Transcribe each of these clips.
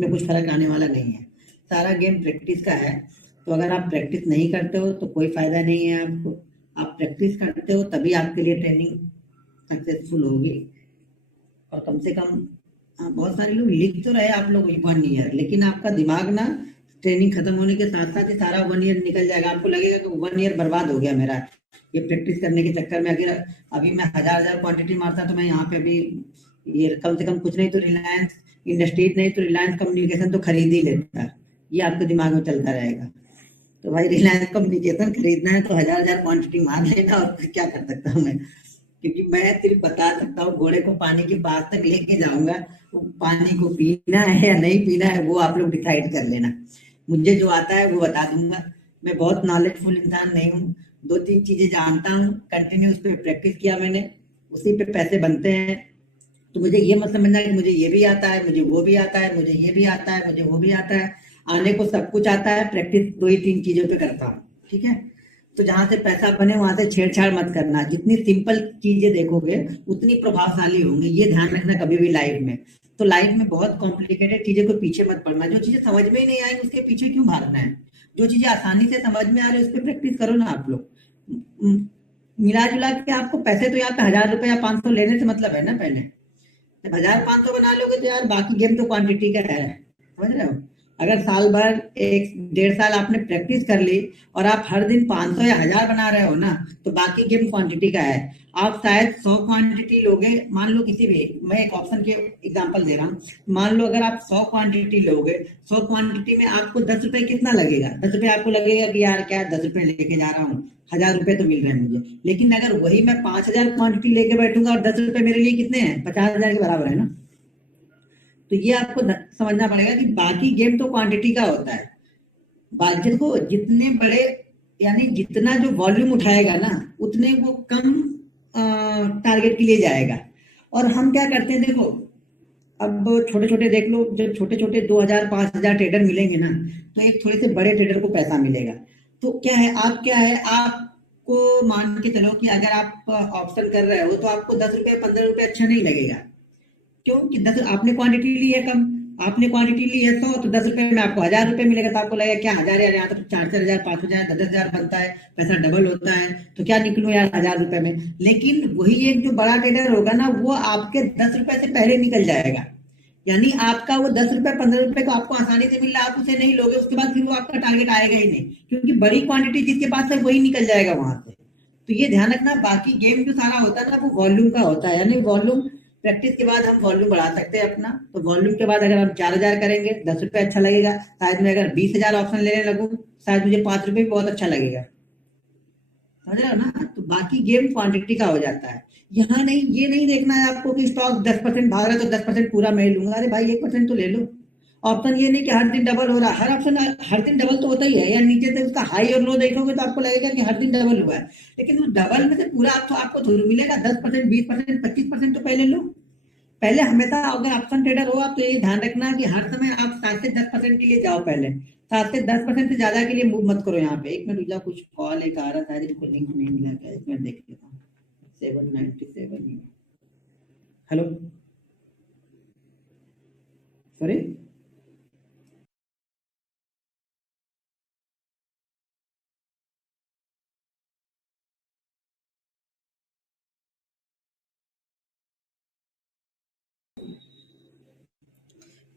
उसमें कुछ फर्क आने वाला नहीं है। सारा गेम प्रैक्टिस का है। तो अगर आप प्रैक्टिस नहीं करते हो तो कोई फायदा नहीं है आपको। आप प्रैक्टिस करते हो तभी आपके लिए ट्रेनिंग सक्सेसफुल होगी। और कम से कम बहुत सारे लोग लिख तो रहे आप लोग 1 ईयर, लेकिन आपका दिमाग ना ट्रेनिंग खत्म होने के साथ साथ ही सारा 1 ईयर निकल जाएगा। आपको लगेगा कि 1 ईयर बर्बाद हो गया मेरा ये प्रैक्टिस करने के चक्कर में। अगर अभी मैं हजार क्वांटिटी मारता तो मैं यहाँ पे भी ये कम से कम कुछ नहीं तो रिलायंस इंडस्ट्रीज नहीं तो रिलायंस कम्युनिकेशन तो खरीद ही लेता। ये आपके दिमाग में चलता रहेगा। तो भाई रिलायंस कम्युनिकेशन खरीदना है तो हजार क्वांटिटी मार लेना, और क्या कर सकता हूँ मैं। क्योंकि मैं सिर्फ बता सकता हूँ, घोड़े को पानी के पास तक लेके जाऊंगा, वो पानी को पीना है या नहीं पीना है वो आप लोग डिसाइड कर लेना। मुझे जो आता है वो बता दूंगा। मैं बहुत नॉलेजफुल इंसान नहीं हूँ, 2-3 चीजें जानता हूँ, कंटिन्यू उस पर प्रैक्टिस किया मैंने, उसी पे पैसे बनते हैं। तो मुझे ये मत समझना कि मुझे ये भी आता है, मुझे वो भी आता है, मुझे ये भी आता है, मुझे वो भी आता है। आने को सब कुछ आता है, प्रैक्टिस 2 ही 3 चीजों पे करता हूँ, ठीक है। तो जहां से पैसा बने वहां से छेड़छाड़ मत करना। जितनी सिंपल चीजें देखोगे उतनी प्रभावशाली होंगी, ये ध्यान रखना कभी भी लाइफ में। तो लाइफ में बहुत कॉम्प्लिकेटेड चीजें को पीछे मत पड़ना। जो चीजें समझ में ही नहीं आएंगी उसके पीछे क्यों भागना है। जो चीजें आसानी से समझ में आ रही है उस पर प्रैक्टिस करो ना आप लोग। मिला जुला के आपको पैसे तो यहाँ पे 1000 रुपए या 500 लेने से मतलब है ना। पहले जब 1500 बना लोगे तो यार बाकी गेम तो क्वांटिटी का है, समझ रहे हो। अगर साल भर 1-1.5 साल आपने प्रैक्टिस कर ली और आप हर दिन 500 या 1000 बना रहे हो ना, तो बाकी गेम क्वांटिटी का है। आप शायद 100 क्वांटिटी लोगे, मान लो किसी भी, मैं एक ऑप्शन के एग्जांपल दे रहा हूँ। मान लो अगर आप 100 क्वांटिटी लोगे, 100 क्वांटिटी में आपको 10 रुपए कितना लगेगा। 10 रुपए आपको लगेगा कि यार क्या 10 रुपए लेके जा रहा हूँ, 1000 रुपए तो मिल रहे हैं मुझे। लेकिन अगर वही मैं 5000 क्वांटिटी लेके बैठूंगा और 10 रुपए मेरे लिए कितने हैं, 50,000 के बराबर है ना। तो ये आपको समझना पड़ेगा कि बाकी गेम तो क्वांटिटी का होता है। बाकी को जितने बड़े यानी जितना जो वॉल्यूम उठाएगा ना उतने वो कम टारगेट के लिए जाएगा। और हम क्या करते हैं देखो, अब छोटे छोटे देख लो, जब छोटे छोटे 2000-5000 ट्रेडर मिलेंगे ना, तो एक थोड़े से बड़े ट्रेडर को पैसा मिलेगा। तो क्या है आपको मान के चलो कि अगर आप ऑप्शन कर रहे हो तो आपको 10 रुपए 15 रुपए अच्छा नहीं लगेगा। क्यों कि 10 आपने क्वांटिटी ली है कम, आपने क्वांटिटी ली है 100, तो 10 रुपए में आपको 1000 रुपए मिलेगा। तो आपको लगेगा क्या 1000 यार, यहाँ तो 4-4 हजार 5 हजार 10-10 हजार बनता है, पैसा डबल होता है, तो क्या निकलूं यार 1000 रुपए में। लेकिन वही एक जो बड़ा ट्रेडर होगा ना वो आपके 10 रुपए से पहले निकल जाएगा। यानी आपका वो 10 रुपए 15 रुपए को आपको आसानी से मिल रहा है, आप उसे नहीं लोगे, उसके बाद फिर वो आपका टारगेट आएगा ही नहीं, क्योंकि बड़ी क्वांटिटी जिसके पास है वही निकल जाएगा वहां से। तो ये ध्यान रखना। बाकी गेम जो सारा होता है ना वो वॉल्यूम का होता है, यानी वॉल्यूम प्रैक्टिस के बाद हम वॉल्यूम बढ़ा सकते हैं अपना। तो वॉल्यूम के बाद अगर हम 4000 करेंगे, 10 रुपए अच्छा लगेगा। शायद मैं अगर 20,000 ऑप्शन लेने लगूं, शायद मुझे 5 रुपए भी बहुत अच्छा लगेगा, समझ रहे हो ना। तो बाकी गेम क्वांटिटी का हो जाता है। यहाँ नहीं, ये नहीं देखना है आपको कि स्टॉक 10% भाग रहा है तो 10% पूरा मैं लूंगा। अरे भाई 1% तो ले लो। ऑप्शन ये नहीं कि हर दिन डबल हो रहा है, हर ऑप्शन हर दिन डबल तो होता ही है। या नीचे से उसका हाई और लो देखोगे तो आपको लगेगा कि हर दिन डबल हुआ है, लेकिन उस डबल में से पूरा आपको थोड़ी मिलेगा। 10%, 20%, 25% तो पहले लो। पहले हमेशा अगर ऑप्शन ट्रेडर हो आप तो ये ध्यान रखना कि हर समय आप 7 से 10% के लिए जाओ। पहले 7 से 10% से ज्यादा के लिए मूव मत करो। यहाँ पे 1 मिनट रुक जाओ, कुछ कॉल एक आ रहा था, इनको लिंक नहीं मिला क्या, 1 मिनट देख लेता हूँ। 797 हेलो, सॉरी।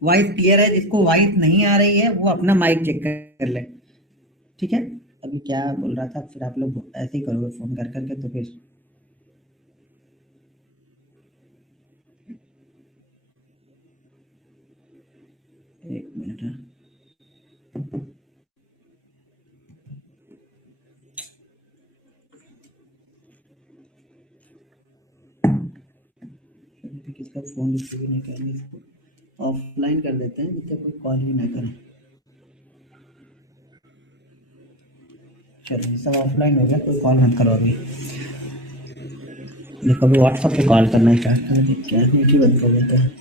वॉइस क्लियर है, जिसको वॉइस नहीं आ रही है वो अपना माइक चेक कर ले, ठीक है। अभी क्या बोल रहा था, फिर आप लोग ऐसे ही करोगे फोन कर करके तो फिर एक मिनट है। किसका फोन रिसीव नहीं करेंगे, इसको ऑफलाइन कर देते हैं जिससे कोई कॉल ही ना करे। चलो सब ऑफलाइन हो गया, कोई कॉल मत करो अभी। देखो अभी व्हाट्सएप पे कॉल करना स्टार्ट करें, क्या नहीं बंद कर देते हैं।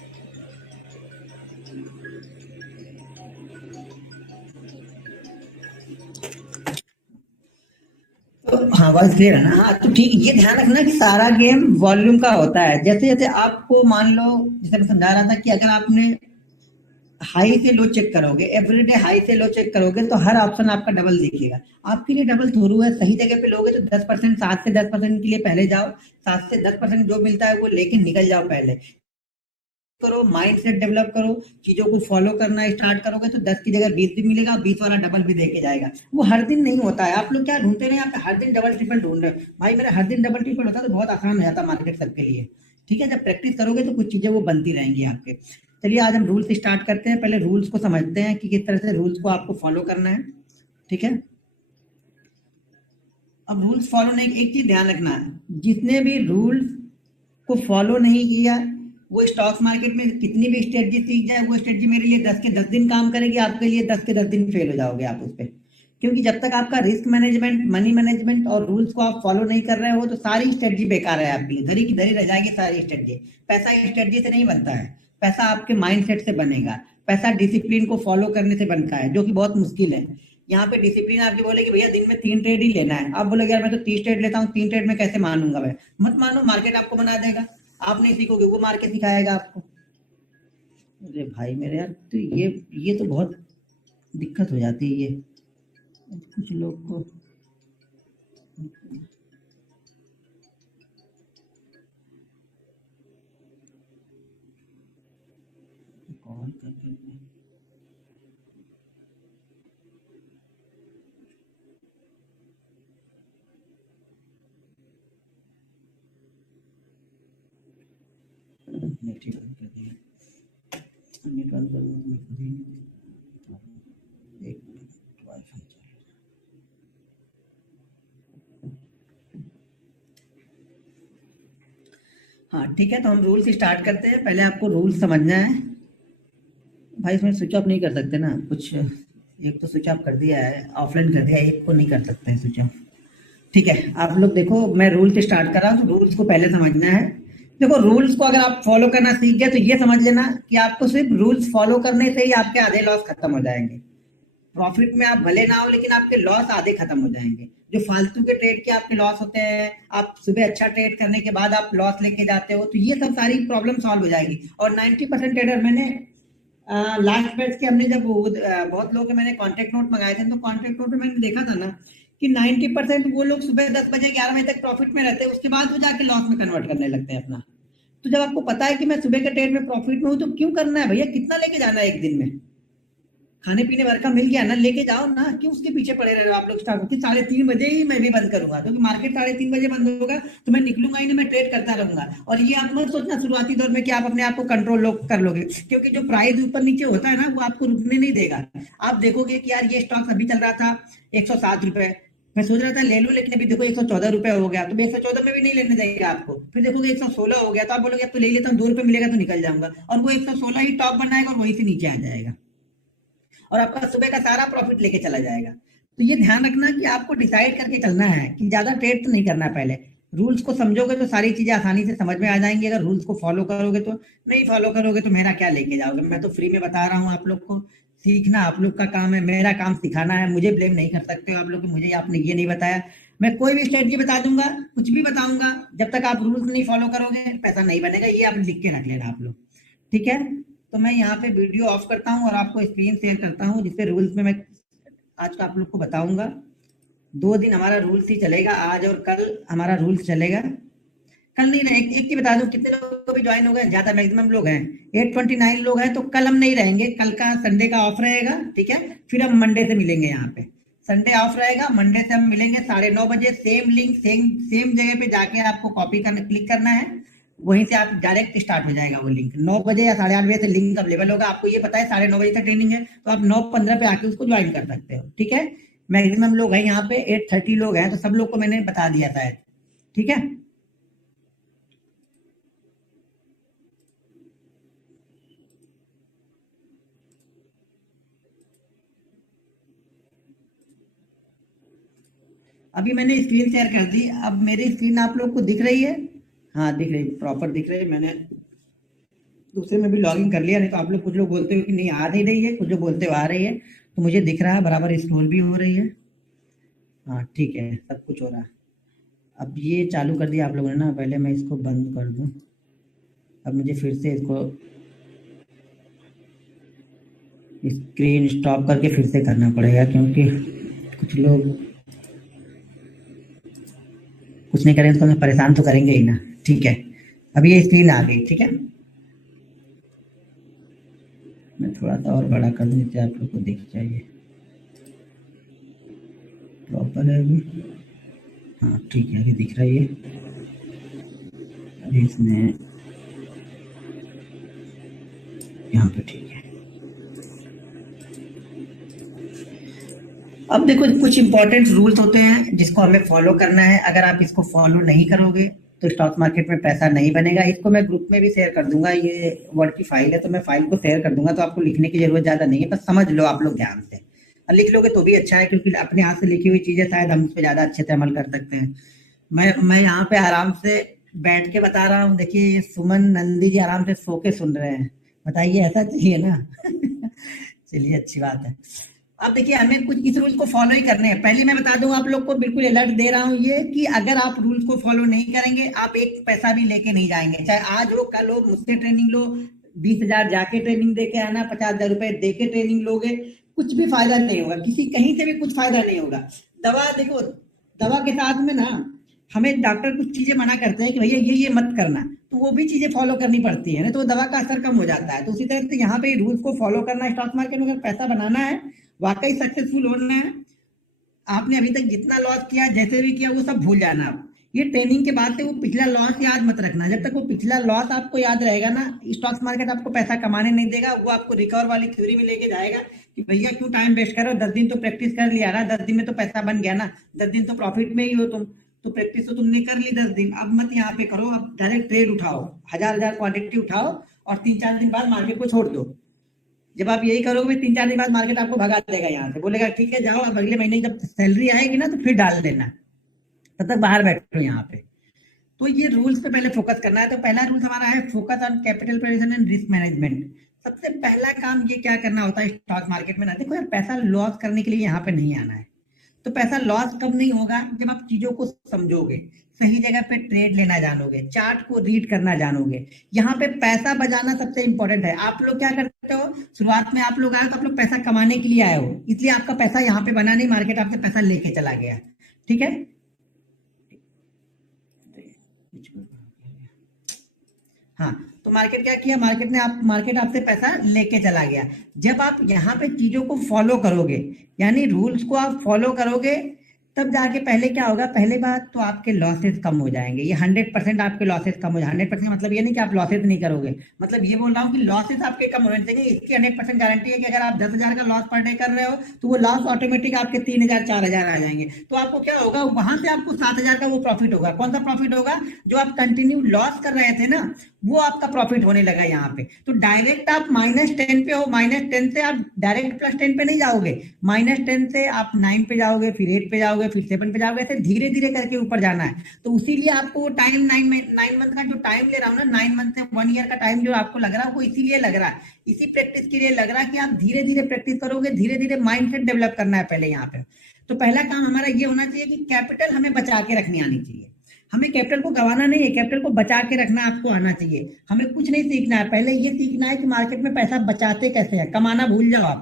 हाँ वॉइस क्लियर है ना। हाँ तो ठीक, ये ध्यान रखना कि सारा गेम वॉल्यूम का होता है। जैसे जैसे आपको मान लो, जैसे मैं समझा रहा था कि अगर आपने हाई से लो चेक करोगे, एवरीडे हाई से लो चेक करोगे तो हर ऑप्शन आपका डबल दिखेगा। आपके लिए डबल थोड़ू है, सही जगह पे लोगे तो 10%, 7 से 10% के लिए पहले जाओ, 7 से 10% जो मिलता है वो लेके निकल जाओ पहले। करो, माइंड सेट डेवलप करो, चीजों को फॉलो करना स्टार्ट करोगे तो 10 की जगह 20 भी मिलेगा, 20 वाला डबल भी देके जाएगा। वो हर दिन नहीं होता है। आप लोग क्या ढूंढते रहे, आप हर दिन डबल ट्रिपल ढूंढ रहे हो। भाई मेरा हर दिन डबल ट्रिपल होता तो बहुत आसान हो जाता मार्केट सबके लिए। ठीक है, जब प्रैक्टिस करोगे तो कुछ चीजें वो बनती रहेंगी आपके। चलिए आज हम रूल्स स्टार्ट करते हैं। पहले रूल्स को समझते हैं कि किस तरह से रूल्स को आपको फॉलो करना है। ठीक है, अब रूल्स फॉलो नहीं, एक चीज ध्यान रखना है, जितने भी रूल्स को फॉलो नहीं किया, वो स्टॉक मार्केट में कितनी भी स्ट्रेटजी सीख जाए, वो स्ट्रेटजी मेरे लिए 10 के 10 दिन काम करेगी, आपके लिए 10 के 10 दिन फेल हो जाओगे आप उस पर। क्योंकि जब तक आपका रिस्क मैनेजमेंट, मनी मैनेजमेंट और रूल्स को आप फॉलो नहीं कर रहे हो तो सारी स्ट्रेटजी बेकार है आपकी, धरी की धरी रह जाएगी सारी स्ट्रेटजी। पैसा स्ट्रेटजी से नहीं बनता है, पैसा आपके माइंडसेट से बनेगा। पैसा डिसिप्लिन को फॉलो करने से बनता है, जो कि बहुत मुश्किल है। यहाँ पे डिसिप्लिन आपकी बोले कि भैया दिन में 3 ट्रेड ही लेना है, आप बोलोगे यार मैं तो 30 ट्रेड लेता हूँ, 3 ट्रेड में कैसे मानूंगा मैं। मत मानो, मार्केट आपको बना देगा। आप नहीं सीखोगे, वो मार के सिखाएगा आपको। अरे भाई मेरे यार, तो ये तो बहुत दिक्कत हो जाती है ये कुछ लोग को। कॉल कर नेट ही बंद कर दिया, नेट बंद कर दिया। एक मिनट, वाईफाई चालू। हाँ ठीक है, तो हम रूल्स स्टार्ट करते हैं। पहले आपको रूल्स समझना है। भाई इसमें स्विच ऑफ नहीं कर सकते ना कुछ, एक तो स्विच ऑफ कर दिया है, ऑफलाइन कर दिया, एक को नहीं कर सकते हैं स्विच ऑफ। ठीक है, आप लोग देखो, मैं रूल से स्टार्ट कर रहा हूँ तो रूल्स को पहले समझना है। देखो, रूल्स को अगर आप फॉलो करना सीख गए तो ये समझ लेना कि आपको सिर्फ रूल्स फॉलो करने से ही आपके आधे लॉस खत्म हो जाएंगे। प्रॉफिट में आप भले ना हो, लेकिन आपके लॉस आधे खत्म हो जाएंगे। जो फालतू के ट्रेड के आपके लॉस होते हैं, आप सुबह अच्छा ट्रेड करने के बाद आप लॉस लेके जाते हो, तो ये सब सारी प्रॉब्लम सॉल्व हो जाएगी। और 90% ट्रेडर मैंने लास्ट बैच के हमने जब बहुत लोगों के मैंने कॉन्टेक्ट नोट मंगाए थे, तो कॉन्टेक्ट नोट में मैंने देखा था ना कि 90% वो लोग सुबह 10 बजे 11 बजे तक प्रॉफिट में रहते हैं, उसके बाद वो जाके लॉस में कन्वर्ट करने लगते हैं अपना। तो जब आपको पता है कि मैं सुबह के ट्रेड में प्रॉफिट में हूँ, तो क्यों करना है भैया, कितना लेके जाना है एक दिन में। खाने पीने भर का मिल गया ना, लेके जाओ ना, क्यों उसके पीछे पड़े रहे हो आप लोग। स्टार्ट कि 3:30 बजे ही मैं भी बंद करूंगा, क्योंकि मार्केट 3:30 बजे बंद होगा तो मैं निकलूंगा ही नहीं, मैं ट्रेड करता रहूंगा। और ये आप मत सोचना शुरुआती दौर में कि आप अपने आप को कंट्रोल कर लोगे, क्योंकि जो प्राइस ऊपर नीचे होता है ना, वो आपको रुकने नहीं देगा। आप देखोगे कि यार ये स्टॉक अभी चल रहा था 107 रुपए, मैं सोच रहा था ले लो, लेकिन अभी देखो 114 रुपए हो गया, तो 114 में भी नहीं लेने देगा आपको। फिर देखोगे 116 हो गया, तो आप बोलोगे अब तो ले लेता हूँ, 2 रुपए मिलेगा तो निकल जाऊंगा, और वो 116 ही टॉप बनाएगा और वहीं से नीचे आ जाएगा, और आपका सुबह का सारा प्रॉफिट लेके चला जाएगा। तो ये ध्यान रखना कि आपको डिसाइड करके चलना है कि ज्यादा ट्रेड तो नहीं करना है। पहले रूल्स को समझोगे तो सारी चीजें आसानी से समझ में आ जाएंगी। अगर रूल्स को फॉलो करोगे तो, नहीं फॉलो करोगे तो मेरा क्या लेके जाओगे। मैं तो फ्री में बता रहा हूँ आप लोग को, सीखना आप लोग का काम है, मेरा काम सिखाना है। मुझे ब्लेम नहीं कर सकते हो आप लोग कि मुझे आपने ये नहीं बताया। मैं कोई भी स्ट्रेटजी बता दूंगा, कुछ भी बताऊंगा, जब तक आप रूल्स नहीं फॉलो करोगे पैसा नहीं बनेगा, ये आप लिख के रख लेना आप लोग। ठीक है, तो मैं यहाँ पे वीडियो ऑफ करता हूँ और आपको स्क्रीन शेयर करता हूँ, जिससे रूल्स में मैं आज का आप लोग को बताऊंगा। 2 दिन हमारा रूल्स ही चलेगा, आज और कल हमारा रूल्स चलेगा। कल नहीं रहे, एक चीज बता दूं, कितने लोग भी ज्वाइन हो गए, ज्यादा मैक्सिमम लोग हैं, 829 लोग हैं। तो कल हम नहीं रहेंगे, कल का संडे का ऑफ रहेगा। ठीक है, फिर हम मंडे से मिलेंगे यहाँ पे। संडे ऑफ रहेगा, मंडे से हम मिलेंगे 9:30 बजे, सेम लिंक, सेम सेम जगह पे जाके आपको कॉपी करना, क्लिक करना है, वहीं से आप डायरेक्ट स्टार्ट हो जाएगा वो लिंक। 9 बजे या 8:30 बजे से लिंक अवेलेबल होगा। आपको ये पता है 9:30 बजे तक ट्रेनिंग है, तो आप 9:15 पे आके उसको ज्वाइन कर सकते हो। ठीक है, मैक्सिमम लोग हैं यहाँ पे, 830 लोग हैं, तो सब लोग को मैंने बता दिया था। ठीक है, अभी मैंने स्क्रीन शेयर कर दी। अब मेरी स्क्रीन आप लोग को दिख रही है? हाँ दिख रही, प्रॉपर दिख रही है। मैंने दूसरे में भी लॉगिन कर लिया, नहीं तो आप लोग कुछ लोग बोलते हो कि नहीं आ नहीं रही है, कुछ लोग बोलते हो आ रही है। तो मुझे दिख रहा है, बराबर स्क्रॉल भी हो रही है। हाँ ठीक है, सब कुछ हो रहा है। अब ये चालू कर दिया आप लोगों ने ना, पहले मैं इसको बंद कर दूं। अब मुझे फिर से इसको, स्क्रीन स्टॉप करके फिर से करना पड़ेगा, क्योंकि कुछ लोग कुछ नहीं करेंगे तो हमें परेशान तो करेंगे ही ना। ठीक है, अब ये स्क्रीन आ गई। ठीक है, मैं थोड़ा सा और बड़ा कर दूँ जिससे आप लोग को दिख जाइए। प्रॉपर है अभी? हाँ ठीक है, अभी दिख रहा है ये। अभी इसमें यहाँ पे ठीक है। अब देखो, कुछ इंपॉर्टेंट रूल्स होते हैं जिसको हमें फॉलो करना है। अगर आप इसको फॉलो नहीं करोगे तो स्टॉक मार्केट में पैसा नहीं बनेगा। इसको मैं ग्रुप में भी शेयर कर दूंगा, ये वर्ड की फाइल है तो मैं फाइल को शेयर कर दूंगा, तो आपको लिखने की जरूरत ज्यादा नहीं है, बस समझ लो आप लोग ध्यान से। और लिख लोगे तो भी अच्छा है, क्योंकि अपने हाथ से लिखी हुई चीजें शायद हम उस पर ज्यादा अच्छे से अमल कर सकते हैं। मैं यहाँ पे आराम से बैठ के बता रहा हूँ, देखिए ये सुमन नंदी जी आराम से सो के सुन रहे हैं। बताइए, ऐसा चाहिए ना? चलिए, अच्छी बात है। अब देखिए, हमें कुछ इस रूल को फॉलो ही करने हैं। पहले मैं बता दूं आप लोग को, बिल्कुल अलर्ट दे रहा हूं ये, कि अगर आप रूल्स को फॉलो नहीं करेंगे, आप एक पैसा भी लेके नहीं जाएंगे। चाहे आज हो, कल हो, मुझसे ट्रेनिंग लो, 20,000 जाके ट्रेनिंग दे के आना, 50,000 रुपए दे के ट्रेनिंग लोगे, कुछ भी फायदा नहीं होगा, किसी कहीं से भी कुछ फायदा नहीं होगा। दवा देखो, दवा के साथ में ना हमें डॉक्टर कुछ चीजें मना करते हैं कि भैया ये मत करना, तो वो भी चीजें फॉलो करनी पड़ती है ना, तो वो दवा का असर कम हो जाता है। तो उसी तरह से यहाँ पे रूल्स को फॉलो करना, स्टॉक मार्केट में अगर पैसा बनाना है, वाकई सक्सेसफुल होना है, आपने अभी तक जितना लॉस किया, जैसे भी किया, वो सब भूल जाना आप। ये ट्रेनिंग के बाद से वो पिछला लॉस याद मत रखना। जब तक वो पिछला लॉस आपको याद रहेगा ना, स्टॉक मार्केट आपको पैसा कमाने नहीं देगा। वो आपको रिकवर वाली थ्योरी में लेके जाएगा कि भैया क्यों टाइम वेस्ट करो, 10 दिन तो प्रैक्टिस कर लिया ना, 10 दिन में तो पैसा बन गया ना, 10 दिन तो प्रॉफिट में ही हो तुम, तो प्रैक्टिस तो तुमने कर ली 10 दिन। अब मत यहाँ पे करो, अब डायरेक्ट ट्रेड उठाओ, हजार हजार क्वांटिटी उठाओ और 3-4 दिन बाद मार्केट को छोड़ दो। जब आप यही करोगे, 3-4 दिन बाद मार्केट आपको भगा देगा यहाँ से, बोलेगा ठीक है जाओ, अब अगले महीने जब सैलरी आएगी ना तो फिर डाल देना, तब तक बाहर बैठो यहाँ पे। तो ये रूल्स पे पहले फोकस करना है। तो पहला रूल हमारा है focus on capital presentation and risk management. सबसे पहला काम ये क्या करना होता है स्टॉक मार्केट में ना, देखो यार, पैसा लॉस करने के लिए यहाँ पे नहीं आना है। तो पैसा लॉस कब नहीं होगा, जब आप चीजों को समझोगे, सही जगह पे ट्रेड लेना जानोगे, चार्ट को रीड करना जानोगे। यहाँ पे पैसा बचाना सबसे इंपॉर्टेंट है। आप लोग क्या करते हो, शुरुआत में आप लोग आए तो आप लोग पैसा कमाने के लिए आए हो, इसलिए आपका पैसा यहाँ पे बना नहीं, मार्केट आपसे पैसा लेके चला गया। ठीक है, हाँ, तो मार्केट क्या किया, मार्केट आपसे पैसा लेके चला गया। जब आप यहाँ पे चीजों को फॉलो करोगे, यानी रूल्स को आप फॉलो करोगे, तब जाके पहले क्या होगा, पहले बात तो आपके लॉसेस कम हो जाएंगे। ये 100% आपके लॉसेस कम हो जाए। 100% मतलब ये नहीं कि आप लॉसेस नहीं करोगे, मतलब ये बोल रहा हूँ कि लॉसेस आपके कम होने चाहिए। इसकी 100% गारंटी है कि अगर आप 10,000 का लॉस पर डे कर रहे हो, तो वो लॉस ऑटोमेटिक आपके 3,000 4,000 आ जाएंगे। तो आपको क्या होगा, वहां से आपको 7,000 का वो प्रॉफिट होगा। कौन सा प्रॉफिट होगा, जो आप कंटिन्यू लॉस कर रहे थे ना, वो आपका प्रॉफिट होने लगा यहाँ पे। तो डायरेक्ट आप -10 पे हो, -10 से आप डायरेक्ट +10 पे नहीं जाओगे, -10 से आप 9 पे जाओगे, फिर 8 पे जाओगे, फिर 7 पे जाओगे, ऐसे धीरे धीरे करके ऊपर जाना है। तो उसीलिए आपको वो टाइम 9 मंथ का जो टाइम ले रहा हूँ ना, 9 मंथ से 1 ईयर का टाइम जो आपको लग रहा है, वो इसीलिए लग रहा है, इसी प्रैक्टिस के लिए लग रहा है कि आप धीरे धीरे प्रैक्टिस करोगे, धीरे धीरे माइंडसेट डेवलप करना है पहले यहाँ पे। तो पहला काम हमारा ये होना चाहिए कि कैपिटल हमें बचा के रखनी आनी चाहिए। हमें कैपिटल को गंवाना नहीं है, कैपिटल को बचा के रखना आपको आना चाहिए। हमें कुछ नहीं सीखना है, पहले ये सीखना है कि मार्केट में पैसा बचाते कैसे हैं। कमाना भूल जाओ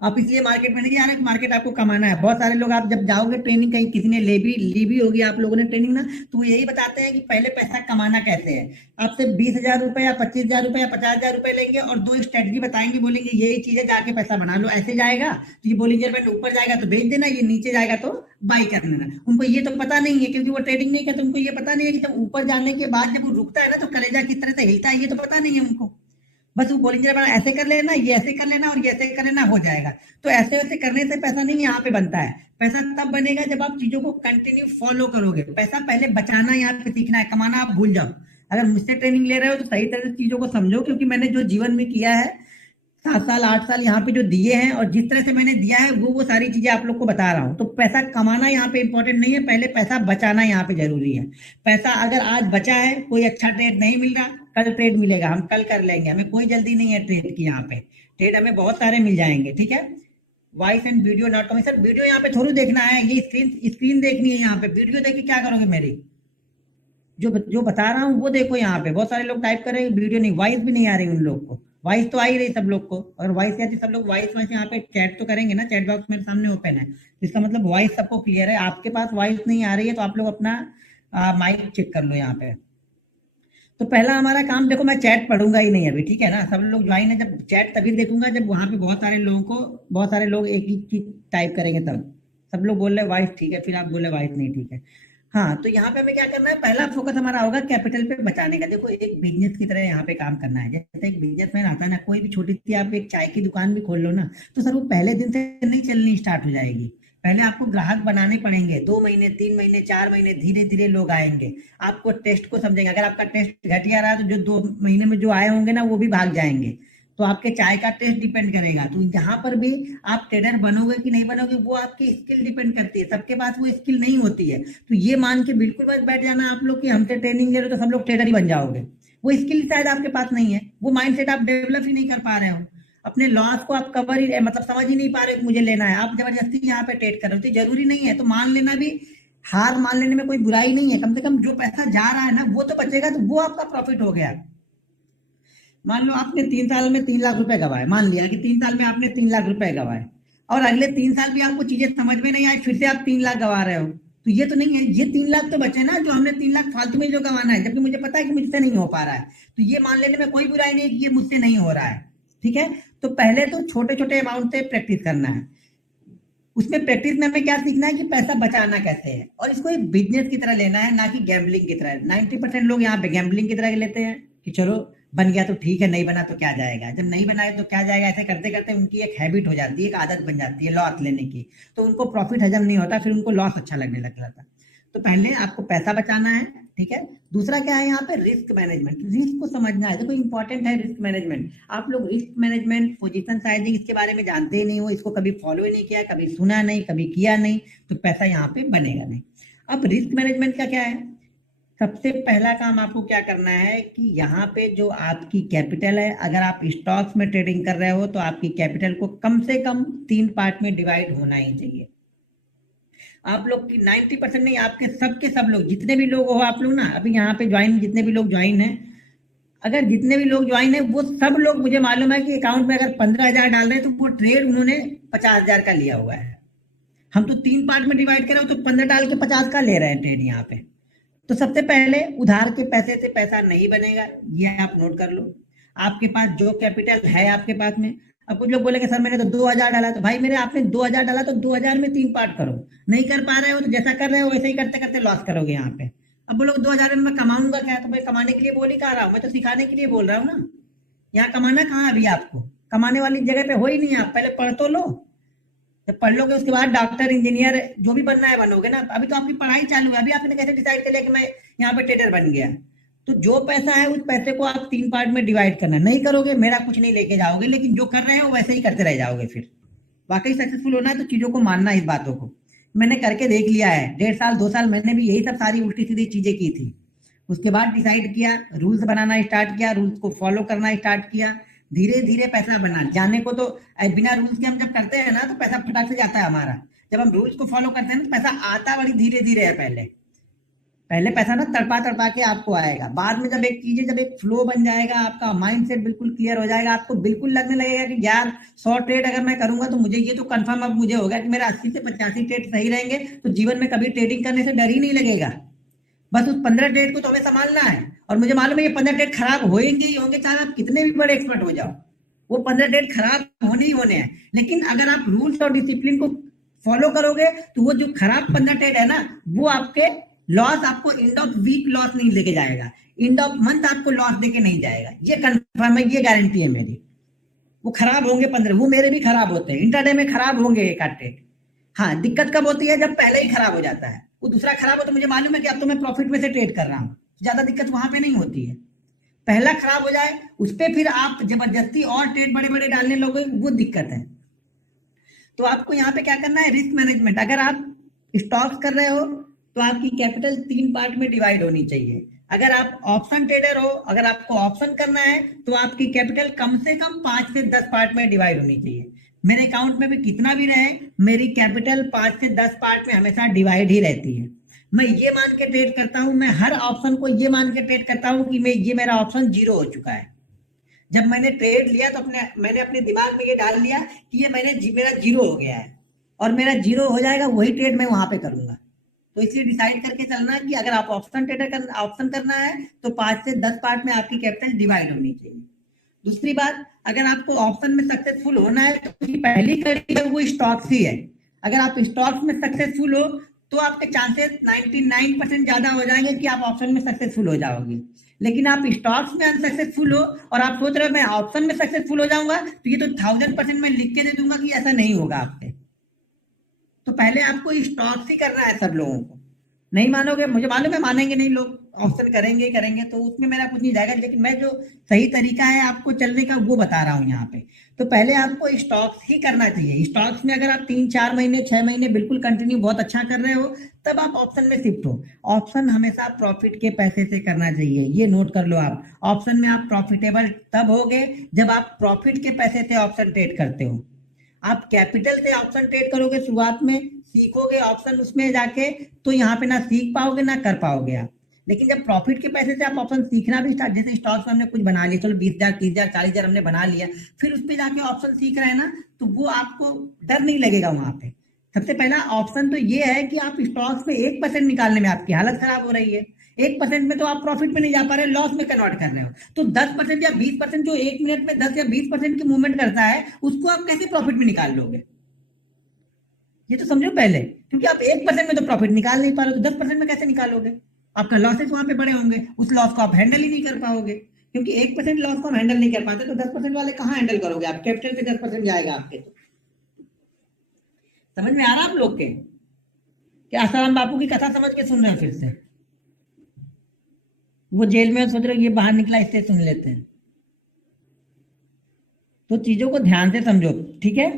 आप इसलिए मार्केट में नहीं जा रहे कि मार्केट आपको कमाना है। बहुत सारे लोग, आप जब जाओगे ट्रेनिंग, कहीं किसी ने ली भी होगी आप लोगों ने ट्रेनिंग ना, तो वो यही बताते हैं कि पहले पैसा कमाना कैसे है। आपसे 20,000 रुपए या 25,000 रुपए या 50,000 रुपए लेंगे और 2 स्ट्रेटजी बताएंगे, बोलेंगे यही चीजें जाके पैसा बना लो, ऐसे जाएगा। तो ये बोलेंगे ऊपर जाएगा तो बेच देना, ये नीचे जाएगा तो बाई कर लेना। उनको ये तो पता नहीं है, क्योंकि वो ट्रेडिंग नहीं करते, उनको ये पता नहीं है कि जब ऊपर जाने के बाद जब वो रुकता है ना, तो कलेजा किस तरह से हिलता है, ये तो पता नहीं है उनको। बस वो बोलेंगे ऐसे कर लेना, ये ऐसे कर लेना और ये ऐसे कर लेना, हो जाएगा। तो ऐसे वैसे करने से पैसा नहीं यहाँ पे बनता है। पैसा तब बनेगा जब आप चीजों को कंटिन्यू फॉलो करोगे। पैसा पहले बचाना यहाँ पे सीखना है, कमाना आप भूल जाओ। अगर मुझसे ट्रेनिंग ले रहे हो तो सही तरह से चीजों को समझो, क्योंकि मैंने जो जीवन में किया है, 7 साल 8 साल यहाँ पे जो दिए हैं, और जिस तरह से मैंने दिया है, वो सारी चीजें आप लोग को बता रहा हूँ। तो पैसा कमाना यहाँ पे इंपॉर्टेंट नहीं है, पहले पैसा बचाना यहाँ पे जरूरी है। पैसा अगर आज बचा है, कोई अच्छा ट्रेड नहीं मिल रहा, कल ट्रेड मिलेगा, हम कल कर लेंगे, हमें कोई जल्दी नहीं है ट्रेड की। यहाँ पे ट्रेड हमें बहुत सारे मिल जाएंगे। ठीक है, voice and video not coming. Sir video यहाँ पे थोड़ी देखना है, ये स्क्रीन देखनी है। यहाँ पे वीडियो देख के क्या करोगे, मेरी जो बता रहा हूँ वो देखो। यहाँ पे बहुत सारे लोग टाइप कर रहे हैं वीडियो नहीं, वॉइस भी नहीं आ रही उन लोग को। वॉइस तो आ ही रही सब लोग को, अगर वॉइस आती सब लोग वॉइस में से यहाँ पे चैट तो करेंगे ना, चैट बॉक्स मेरे सामने ओपन है, तो इसका मतलब वॉइस सबको क्लियर है। आपके पास वॉइस नहीं आ रही है तो आप लोग अपना माइक चेक कर लो यहाँ पे। तो पहला हमारा काम, देखो मैं चैट पढ़ूंगा ही नहीं अभी, ठीक है ना, सब लोग ज्वाइन है, जब चैट तभी देखूंगा जब वहां पे बहुत सारे लोगों को, बहुत सारे लोग एक ही चीज टाइप करेंगे तब। सब लोग बोल रहे वॉइस ठीक है, फिर आप बोल रहे वॉइस नहीं ठीक है। हाँ, तो यहाँ पे हमें क्या करना है, पहला फोकस हमारा होगा कैपिटल पे बचाने का। देखो एक बिजनेस की तरह यहाँ पे काम करना है, जैसे एक बिजनेसमैन आता है ना, कोई भी छोटी सी आप एक चाय की दुकान भी खोल लो ना, तो सर वो पहले दिन से नहीं चलनी स्टार्ट हो जाएगी। पहले आपको ग्राहक बनाने पड़ेंगे, 2 महीने 3 महीने 4 महीने, धीरे धीरे लोग आएंगे, आपको टेस्ट को समझेंगे। अगर आपका टेस्ट घटिया रहा तो जो 2 महीने में जो आए होंगे ना वो भी भाग जाएंगे। तो आपके चाय का टेस्ट डिपेंड करेगा। तो यहाँ पर भी आप ट्रेडर बनोगे कि नहीं बनोगे वो आपकी स्किल डिपेंड करती है, सबके पास वो स्किल नहीं होती है। तो ये मान के बिल्कुल मत बैठ जाना आप लोग कि हमसे ट्रेनिंग ले रहे हो तो सब लोग ट्रेडर ही बन जाओगे। वो स्किल शायद आपके पास नहीं है, वो माइंडसेट आप डेवलप ही नहीं कर पा रहे हो, अपने लॉस को आप कवर ही मतलब समझ ही नहीं पा रहे हो मुझे लेना है, आप जबरदस्ती यहाँ पे ट्रेड कर रहे हो। तो जरूरी नहीं है, तो मान लेना भी, हार मान लेने में कोई बुराई नहीं है, कम से कम जो पैसा जा रहा है ना वो तो बचेगा, तो वो आपका प्रॉफिट हो गया। मान लो आपने 3 साल में 3 लाख रुपए गवाए, मान लिया कि 3 साल में आपने 3 लाख रुपए गवाए, और अगले 3 साल भी आपको चीजें समझ में नहीं आई, फिर से आप 3 लाख गवा रहे हो, तो ये तो नहीं है, ये 3 लाख तो बचे ना, जो हमने 3 लाख फालतू में जो गवाना है, जबकि मुझे पता है कि मुझसे नहीं हो पा रहा है। तो ये मान लेने में कोई बुराई नहीं है कि ये मुझसे नहीं हो रहा है, ठीक है। तो पहले तो छोटे छोटे अमाउंट से प्रैक्टिस करना है। उसमें प्रैक्टिस में हमें क्या सीखना है कि पैसा बचाना कैसे है, और इसको एक बिजनेस की तरह लेना है, ना कि गैम्बलिंग की तरह। 90% लोग यहाँ पे गैम्बलिंग की तरह लेते हैं कि चलो बन गया तो ठीक है, नहीं बना तो क्या जाएगा, जब नहीं बनाए तो क्या जाएगा, ऐसे करते करते उनकी एक हैबिट हो जाती है, एक आदत बन जाती है लॉस लेने की। तो उनको प्रॉफिट हजम नहीं होता, फिर उनको लॉस अच्छा लगने लग जाता। तो पहले आपको पैसा बचाना है, ठीक है। दूसरा क्या है यहाँ पे, रिस्क मैनेजमेंट, रिस्क को समझना है। देखो इंपॉर्टेंट है रिस्क मैनेजमेंट। आप लोग रिस्क मैनेजमेंट, पोजीशन साइजिंग, इसके बारे में जानते ही नहीं हो, इसको कभी फॉलो ही नहीं किया, कभी सुना नहीं, कभी किया नहीं, तो पैसा यहाँ पे बनेगा नहीं। अब रिस्क मैनेजमेंट का क्या है, सबसे पहला काम आपको क्या करना है कि यहाँ पे जो आपकी कैपिटल है, अगर आप स्टॉक्स में ट्रेडिंग कर रहे हो तो आपकी कैपिटल को कम से कम 3 पार्ट में डिवाइड होना ही चाहिए। आप लोग की 90% नहीं, आपके सबके सब लोग, जितने भी लोग हो आप लोग ना, अभी यहाँ पे ज्वाइन, जितने भी लोग ज्वाइन है, अगर जितने भी लोग ज्वाइन है वो सब लोग, मुझे मालूम है कि अकाउंट में अगर 15,000 डाल रहे हैं तो वो ट्रेड उन्होंने 50,000 का लिया हुआ है। हम तो 3 पार्ट में डिवाइड कर रहे हो तो 15 डाल के 50 का ले रहे हैं ट्रेड यहाँ पे। तो सबसे पहले उधार के पैसे से पैसा नहीं बनेगा, ये आप नोट कर लो। आपके पास जो कैपिटल है आपके पास में, अब कुछ लोग बोलेंगे सर मैंने तो 2,000 डाला, तो भाई मेरे आपने 2,000 डाला तो 2,000 में 3 पार्ट करो। नहीं कर पा रहे हो तो जैसा कर रहे हो वैसे ही करते करते लॉस करोगे यहाँ पे। अब बोलोगे 2,000 में मैं कमाऊंगा क्या, तो मैं कमाने के लिए बोल ही कहा रहा हूँ, मैं तो सिखाने के लिए बोल रहा हूँ ना। यहाँ कमाना कहाँ, अभी आपको कमाने वाली जगह पे हो ही नहीं, आप पहले पढ़ तो लो, जब पढ़ लोगे उसके बाद डॉक्टर इंजीनियर जो भी बनना है बनोगे ना। अभी तो आपकी पढ़ाई चालू है, अभी आपने कैसे डिसाइड कर लिया कि मैं यहाँ पे ट्रेडर बन गया। तो जो पैसा है उस पैसे को आप 3 पार्ट में डिवाइड करना, नहीं करोगे मेरा कुछ नहीं लेके जाओगे, लेकिन जो कर रहे हो वैसे ही करते रह जाओगे। फिर वाकई सक्सेसफुल होना है तो चीजों को मानना, इस बातों को मैंने करके देख लिया है, 1.5 साल 2 साल मैंने भी यही सब सारी उल्टी सीधी चीजें की थी। उसके बाद डिसाइड किया, रूल्स बनाना स्टार्ट किया, रूल्स को फॉलो करना स्टार्ट किया, धीरे धीरे पैसा बना। जाने को तो बिना रूल्स के हम जब करते हैं ना तो पैसा फटाक से जाता है हमारा, जब हम रूल्स को फॉलो करते हैं ना तो पैसा आता बड़ी धीरे धीरे है। पहले पहले पैसा ना तड़पा तड़पा के आपको आएगा, बाद में जब एक चीजें, जब एक फ्लो बन जाएगा, आपका माइंडसेट बिल्कुल क्लियर हो जाएगा, आपको बिल्कुल लगने लगेगा कि यार 100 ट्रेड अगर मैं करूंगा तो मुझे ये तो कंफर्म अब मुझे होगा कि मेरा 80 से 85 ट्रेड सही रहेंगे, तो जीवन में कभी ट्रेडिंग करने से डर ही नहीं लगेगा। बस उस 15 ट्रेड को तो हमें संभालना है, और मुझे मालूम है ये 15 ट्रेड खराब होंगे ही होंगे, चाहे आप कितने भी बड़े एक्सपर्ट हो जाओ, वो 15 ट्रेड खराब होने ही होने हैं। लेकिन अगर आप रूल्स और डिसिप्लिन को फॉलो करोगे तो वो जो खराब 15 ट्रेड है ना, वो आपके लॉस, आपको एंड ऑफ वीक लॉस नहीं लेके जाएगा, एंड ऑफ मंथ आपको लॉस देके नहीं जाएगा, ये कंफर्म है, ये गारंटी है मेरी। वो खराब होंगे 15, वो मेरे भी खराब होते हैं, इंटरडे में खराब होंगे एक आध ट्रेड। हाँ, दिक्कत कब होती है, जब पहले ही खराब हो जाता है, वो दूसरा खराब हो तो मुझे मालूम है कि अब तो मैं प्रॉफिट में से ट्रेड कर रहा हूँ, ज्यादा दिक्कत वहां पे नहीं होती है। पहला खराब हो जाए उस पर फिर आप जबरदस्ती और ट्रेड बड़े बड़े डालने लोगे, वो दिक्कत है। तो आपको यहाँ पे क्या करना है, रिस्क मैनेजमेंट। अगर आप स्टॉक्स कर रहे हो तो आपकी कैपिटल 3 पार्ट में डिवाइड होनी चाहिए। अगर आप ऑप्शन ट्रेडर हो, अगर आपको ऑप्शन करना है तो आपकी कैपिटल कम से कम 5 से 10 पार्ट में डिवाइड होनी चाहिए। मेरे अकाउंट में भी कितना भी रहे, मेरी कैपिटल 5 से 10 पार्ट में हमेशा डिवाइड ही रहती है। मैं ये मान के ट्रेड करता हूं, मैं हर ऑप्शन को ये मान के ट्रेड करता हूं कि मैं, ये मेरा ऑप्शन 0 हो चुका है, जब मैंने ट्रेड लिया तो मैंने अपने दिमाग में ये डाल लिया कि ये मेरा जीरो हो गया है और मेरा जीरो हो जाएगा, वही ट्रेड मैं वहां पे करूंगा। तो इसलिए डिसाइड करके चलना कि अगर आप ऑप्शन करना है तो 5 से 10 पार्ट में आपकी कैपिटल डिवाइड होनी चाहिए। दूसरी बात, अगर आपको ऑप्शन में सक्सेसफुल होना है तो उसकी पहली कड़ी है वो स्टॉक्स ही है। अगर आप स्टॉक्स में सक्सेसफुल हो तो आपके चांसेस 99% ज्यादा हो जाएंगे कि आप ऑप्शन में सक्सेसफुल हो जाओगे। लेकिन आप स्टॉक्स में अनसक्सेसफुल हो और आप सोच रहे हो मैं ऑप्शन में सक्सेसफुल हो जाऊंगा, तो ये तो 1000% मैं लिख के दे दूंगा कि ऐसा नहीं होगा आपसे। तो पहले आपको स्टॉक्स ही करना है सब लोगों को। नहीं मानोगे, मुझे मालूम है मानेंगे नहीं लोग, ऑप्शन करेंगे ही करेंगे, तो उसमें मेरा कुछ नहीं जाएगा, लेकिन मैं जो सही तरीका है आपको चलने का वो बता रहा हूँ यहाँ पे। तो पहले आपको स्टॉक्स ही करना चाहिए। स्टॉक्स में अगर आप 3-4 महीने 6 महीने बिल्कुल कंटिन्यू बहुत अच्छा कर रहे हो, तब आप ऑप्शन में शिफ्ट हो। ऑप्शन हमेशा प्रॉफिट के पैसे से करना चाहिए, ये नोट कर लो आप। ऑप्शन में आप प्रॉफिटेबल तब होगे जब आप प्रॉफिट के पैसे से ऑप्शन ट्रेड करते हो। आप कैपिटल से ऑप्शन ट्रेड करोगे शुरुआत में, सीखोगे ऑप्शन उसमें जाके, तो यहाँ पे ना सीख पाओगे ना कर पाओगे आप। लेकिन जब प्रॉफिट के पैसे से आप ऑप्शन सीखना भी स्टार्ट, जैसे स्टॉक्स में हमने कुछ बना लिया, चलो 20,000 30,000 40,000 हमने बना लिया, फिर उस पर जाके ऑप्शन सीख रहे हैं ना, तो वो आपको डर नहीं लगेगा वहां पे। सबसे पहला ऑप्शन तो ये है कि आप स्टॉक्स में 1% निकालने में आपकी हालत खराब हो रही है। 1% में तो आप प्रॉफिट में नहीं जा पा रहे, लॉस में कन्वर्ट कर रहे हो। तो 10% या 20% जो 1 मिनट में 10 या 20% की मूवमेंट करता है, उसको आप कैसे प्रॉफिट में निकाल लोगे? ये तो समझो पहले, क्योंकि आप 1% में तो प्रॉफिट निकाल नहीं पा रहे, तो 10% में कैसे निकालोगे? आपका लॉसेस वहां पे बड़े होंगे, उस लॉस को आप हैंडल ही नहीं कर पाओगे। क्योंकि 1% लॉस को हम हैंडल नहीं कर पाते, तो 10% वाले कहाँ हैंडल करोगे आप? कैपिटल से 10% जाएगा आपके। तो समझ में आ रहा आप लोग के? क्या आसाराम बापू की कथा समझ के सुन रहे हैं फिर से? वो जेल में सोच रहे हो ये बाहर निकला, इससे सुन लेते हैं। तो चीजों को ध्यान से समझो, ठीक है?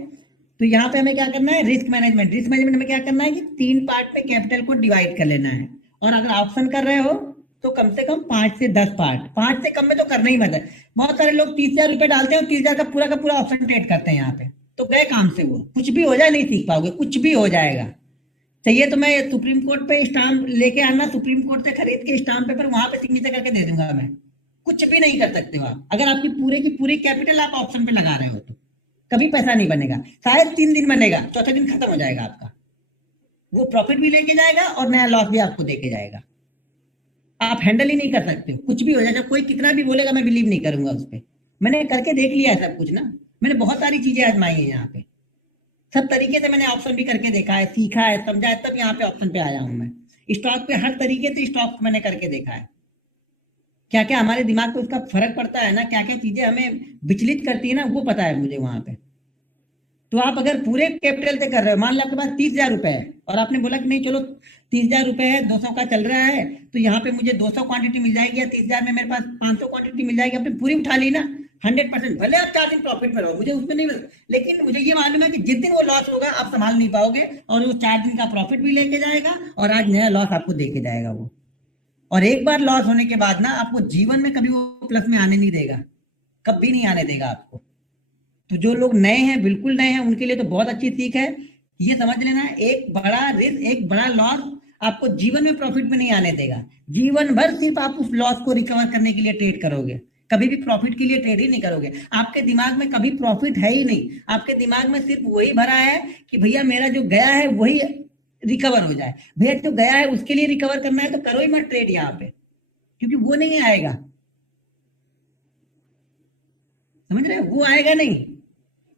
तो यहाँ पे हमें क्या करना है, रिस्क मैनेजमेंट। रिस्क मैनेजमेंट में क्या करना है कि 3 पार्ट में कैपिटल को डिवाइड कर लेना है। और अगर ऑप्शन कर रहे हो तो कम से कम 5 से 10 पार्ट, 5 से कम में तो करना ही मत है। बहुत सारे लोग 30,000 रुपए डालते हैं और 30,000 का पूरा ऑप्शन ट्रेड करते हैं यहाँ पे, तो गए काम से। वो कुछ भी हो जाए नहीं सीख पाओगे, कुछ भी हो जाएगा। चाहिए तो मैं सुप्रीम कोर्ट पे स्टाम्प लेके आना, सुप्रीम कोर्ट से खरीद के स्टाम्प पेपर वहां पे सिग्नेचर करके दे दूंगा मैं। कुछ भी नहीं कर सकते हो आप, अगर आपकी पूरे की पूरी कैपिटल आप ऑप्शन पे लगा रहे हो तो कभी पैसा नहीं बनेगा। शायद 3 दिन बनेगा, चौथे दिन खत्म हो जाएगा आपका। वो प्रॉफिट भी लेके जाएगा और नया लॉस भी आपको देके जाएगा। आप हैंडल ही नहीं कर सकते हो, कुछ भी हो जाएगा। कोई कितना भी बोलेगा मैं बिलीव नहीं करूंगा उस पर। मैंने करके देख लिया है सब कुछ ना, मैंने बहुत सारी चीजें आजमाई है यहाँ पे। सब तरीके से मैंने ऑप्शन भी करके देखा है, सीखा है, समझा है, तब यहाँ पे ऑप्शन पे आया हूं मैं। स्टॉक पे हर तरीके से स्टॉक मैंने करके देखा है, क्या क्या हमारे दिमाग पे उसका फर्क पड़ता है ना, क्या क्या चीजें हमें विचलित करती है ना, वो पता है मुझे वहां पे। तो आप अगर पूरे कैपिटल से कर रहे हो, मान लो आपके पास 30,000 रुपए है और आपने बोला कि नहीं चलो 30,000 रुपए है, 200 का चल रहा है, तो यहाँ पे मुझे 200 क्वांटिटी मिल जाएगी, या 30,000 में मेरे पास 500 क्वांटिटी मिल जाएगी, आपने पूरी उठा ली ना 100%। भले आप 4 दिन प्रॉफिट में रहो, मुझे उसमें नहीं मिल, लेकिन मुझे ये मालूम है कि जिस दिन वो लॉस होगा आप संभाल नहीं पाओगे, और वो 4 दिन का प्रॉफिट भी लेके जाएगा और आज नया लॉस आपको दे के जाएगा वो। और एक बार लॉस होने के बाद ना आपको जीवन में कभी वो प्लस में आने नहीं देगा, कभी नहीं आने देगा आपको। तो जो लोग नए हैं, बिल्कुल नए हैं, उनके लिए तो बहुत अच्छी सीख है। ये समझ लेना, एक बड़ा रिस्क, एक बड़ा लॉस आपको जीवन में प्रॉफिट में नहीं आने देगा। जीवन भर सिर्फ आप उस लॉस को रिकवर करने के लिए ट्रेड करोगे, कभी भी प्रॉफिट के लिए ट्रेड ही नहीं करोगे। आपके दिमाग में कभी प्रॉफिट है ही नहीं, आपके दिमाग में सिर्फ वही भरा है कि भैया मेरा जो गया है वही रिकवर हो जाए। भैया जो गया है उसके लिए रिकवर करना है तो करो ही मत ट्रेड यहाँ पे, क्योंकि वो नहीं आएगा। समझ रहे, वो आएगा नहीं,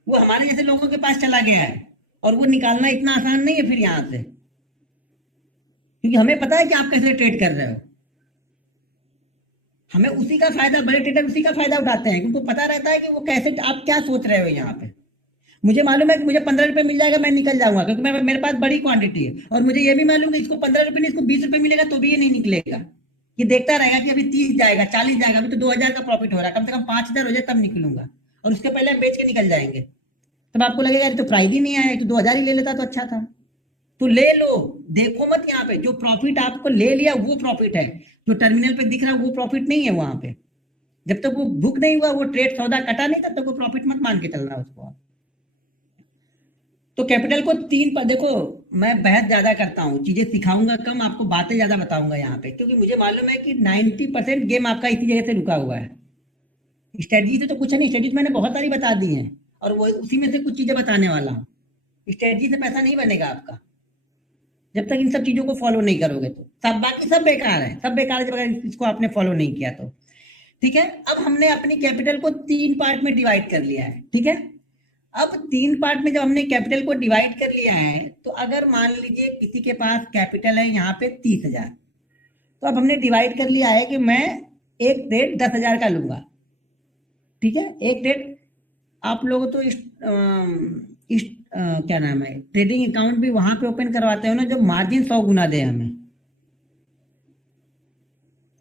वो हमारे जैसे लोगों के पास चला गया है, और वो निकालना इतना आसान नहीं है फिर यहां से, क्योंकि हमें पता है कि आप कैसे ट्रेड कर रहे हो। हमें उसी का फायदा, बड़े ट्रेडर उसी का फायदा उठाते हैं, क्योंकि पता रहता है कि वो कैसे, आप क्या सोच रहे हो यहाँ पे। मुझे मालूम है कि मुझे 15 रुपए मिल जाएगा, मैं निकल जाऊंगा, क्योंकि मेरे पास बड़ी क्वांटिटी है। और मुझे ये भी मालूम है इसको 15 रुपए नहीं, इसको 20 रुपए मिलेगा तो भी ये नहीं निकलेगा। ये देखता रहेगा कि अभी 30 जाएगा, 40 जाएगा, अभी तो 2,000 का प्रॉफिट हो रहा है, कम से कम 5,000 हो जाए तब निकलूंगा, और उसके पहले हम बेच के निकल जाएंगे। तब आपको लगेगा तो प्राइस ही नहीं आया, तो 2,000 ही ले लेता तो अच्छा था। तो ले लो, देखो मत यहाँ पे, जो प्रॉफिट आपको ले लिया वो प्रॉफिट है, जो टर्मिनल पे दिख रहा है वो प्रॉफिट नहीं है वहां पे। जब तक वो बुक नहीं हुआ, वो ट्रेड सौदा कटा नहीं, तब तक वो प्रॉफिट मत मान के चलना उसको। तो कैपिटल को 3 पर देखो, मैं बहस ज्यादा करता हूँ, चीजें सिखाऊंगा कम, आपको बातें ज्यादा बताऊंगा यहाँ पे, क्योंकि मुझे मालूम है कि 90% गेम आपका इसी जगह से रुका हुआ है। स्ट्रेटजी से तो कुछ नहीं, स्ट्रेटजी मैंने बहुत सारी बता दी है, और वो उसी में से कुछ चीजें बताने वाला हूँ। स्ट्रेटजी से पैसा नहीं बनेगा आपका जब तक इन सब चीजों को फॉलो नहीं करोगे, तो सब बाकी सब बेकार है, सब बेकार है जब अगर इसको आपने फॉलो नहीं किया तो। ठीक है, अब हमने अपनी कैपिटल को 3 पार्ट में डिवाइड कर लिया है। ठीक है, अब 3 पार्ट में जब हमने कैपिटल को डिवाइड कर लिया है, तो अगर मान लीजिए किसी के पास कैपिटल है यहाँ पे 30,000, तो अब हमने डिवाइड कर लिया है कि मैं एक ट्रेड 10,000 का लूंगा। ठीक है, एक ट्रेड आप लोग तो क्या नाम है, ट्रेडिंग अकाउंट भी वहां पे ओपन करवाते हो ना, जो मार्जिन 100 गुना दे हमें।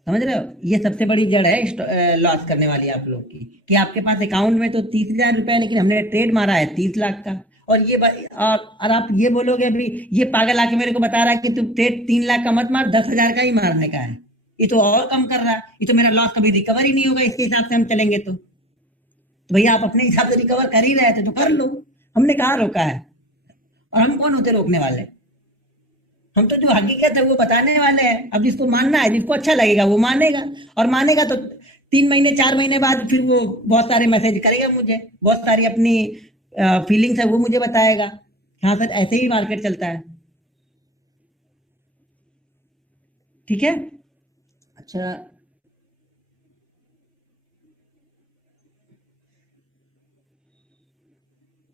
समझ रहे हो, ये सबसे बड़ी जड़ है लॉस करने वाली आप लोग की, कि आपके पास अकाउंट में तो 30,000 रुपए है, लेकिन हमने ट्रेड मारा है 30 लाख का। और और आप ये बोलोगे अभी, ये पागल आके मेरे को बता रहा है कि तू ट्रेड 3 लाख का मत मार, 10,000 का ही मारने का है, ये तो और कम कर रहा है, ये तो मेरा लॉस कभी रिकवर ही नहीं होगा इसके हिसाब से हम चलेंगे तो भैया आप अपने हिसाब से रिकवर कर ही रहे थे तो कर लो, हमने कहाँ रोका है, और हम कौन होते रोकने वाले। हम तो जो हकीकत है वो बताने वाले हैं। अब जिसको मानना है, जिसको अच्छा लगेगा वो मानेगा, और मानेगा तो 3 महीने 4 महीने बाद फिर वो बहुत सारे मैसेज करेगा मुझे, बहुत सारी अपनी फीलिंग्स है वो मुझे बताएगा। हाँ सर, ऐसे ही मार्केट चलता है। ठीक है, अच्छा,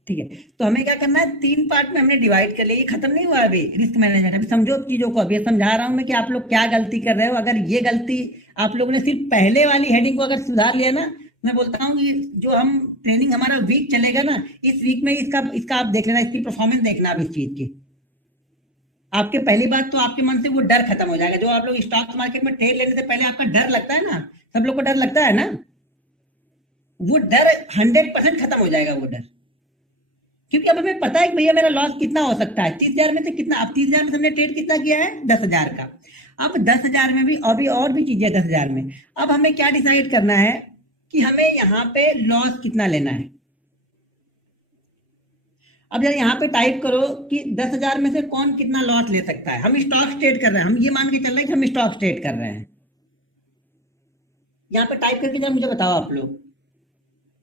ठीक है, तो हमें क्या करना है, 3 पार्ट में हमने डिवाइड कर लिया, ये खत्म नहीं हुआ अभी रिस्क मैनेजमेंट। अभी समझो चीजों को, अभी समझा रहा हूं मैं कि आप लोग क्या गलती कर रहे हो। अगर ये गलती आप लोगों ने सिर्फ पहले वाली हेडिंग को अगर सुधार लिया ना, मैं बोलता हूँ कि जो हम ट्रेनिंग हमारा वीक चलेगा ना, इस वीक में इसका इसका आप देख लेना, इसकी परफॉर्मेंस देखना आप इस चीज की। आपके पहली बात तो आपके मन से वो डर खत्म हो जाएगा, जो आप लोग स्टॉक मार्केट में ट्रेड लेने से पहले आपका डर लगता है ना, सब लोग को डर लगता है ना, वो डर 100% खत्म हो जाएगा वो डर। क्योंकि अब हमें पता है कि भैया मेरा लॉस कितना हो सकता है, 30,000 में से कितना, अब 30,000 में हमने ट्रेड कितना किया है, 10,000 का। अब 10,000 में भी अभी और भी चीजें 10,000 में, अब हमें क्या डिसाइड करना है कि हमें यहाँ पे लॉस कितना लेना है। अब जरा यहाँ पे टाइप करो कि 10,000 में से कौन कितना लॉस ले सकता है। हम स्टॉक ट्रेड कर रहे हैं, हम ये मान के चल रहे हैं कि हम स्टॉक ट्रेड कर रहे हैं। यहाँ पे टाइप करके जरा मुझे बताओ आप लोग,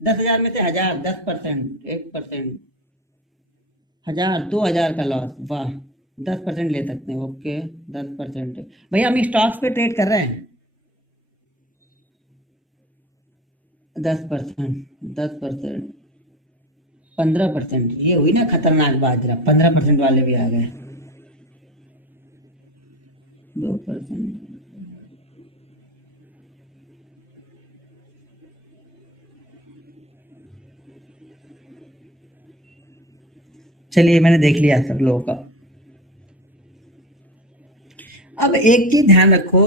10,000 में से 1,000, 10%, 1%, 1,000, 2,000 का लॉस, वाह, 10% ले सकते हैं, ओके, 10%। भैया हम स्टॉक्स पे ट्रेड कर रहे हैं, 10%, 10%, 15%, ये हुई ना खतरनाक बात, जरा 15% वाले भी आ गए, 2%। चलिए मैंने देख लिया सब लोगों का। अब एक चीज ध्यान रखो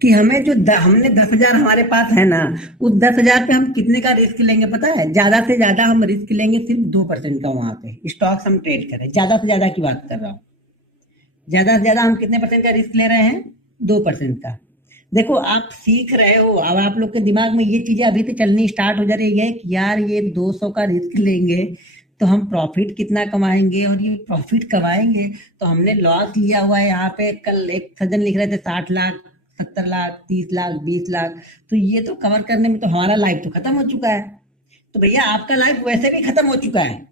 कि हमें जो हमने 10,000 हमारे पास है ना, उस 10,000 पे हम कितने का रिस्क लेंगे पता है, ज्यादा से ज्यादा हम रिस्क लेंगे सिर्फ 2% का। वहां पे स्टॉक्स हम ट्रेड करें, ज्यादा से ज्यादा की बात कर रहा हूँ, ज्यादा से ज्यादा हम कितने परसेंट का रिस्क ले रहे हैं, 2% का। देखो आप सीख रहे हो, अब आप लोग के दिमाग में ये चीजें अभी से चलनी स्टार्ट हो जा रही है कि यार ये 200 का रिस्क लेंगे तो हम प्रॉफिट कितना कमाएंगे, और ये प्रॉफिट कमाएंगे तो हमने लॉस लिया हुआ है। यहाँ पे कल एक सज्जन लिख रहे थे 60 लाख, 70 लाख, 30 लाख, 20 लाख, तो ये तो कवर करने में तो हमारा लाइफ तो खत्म हो चुका है। तो भैया आपका लाइफ वैसे भी खत्म हो चुका है।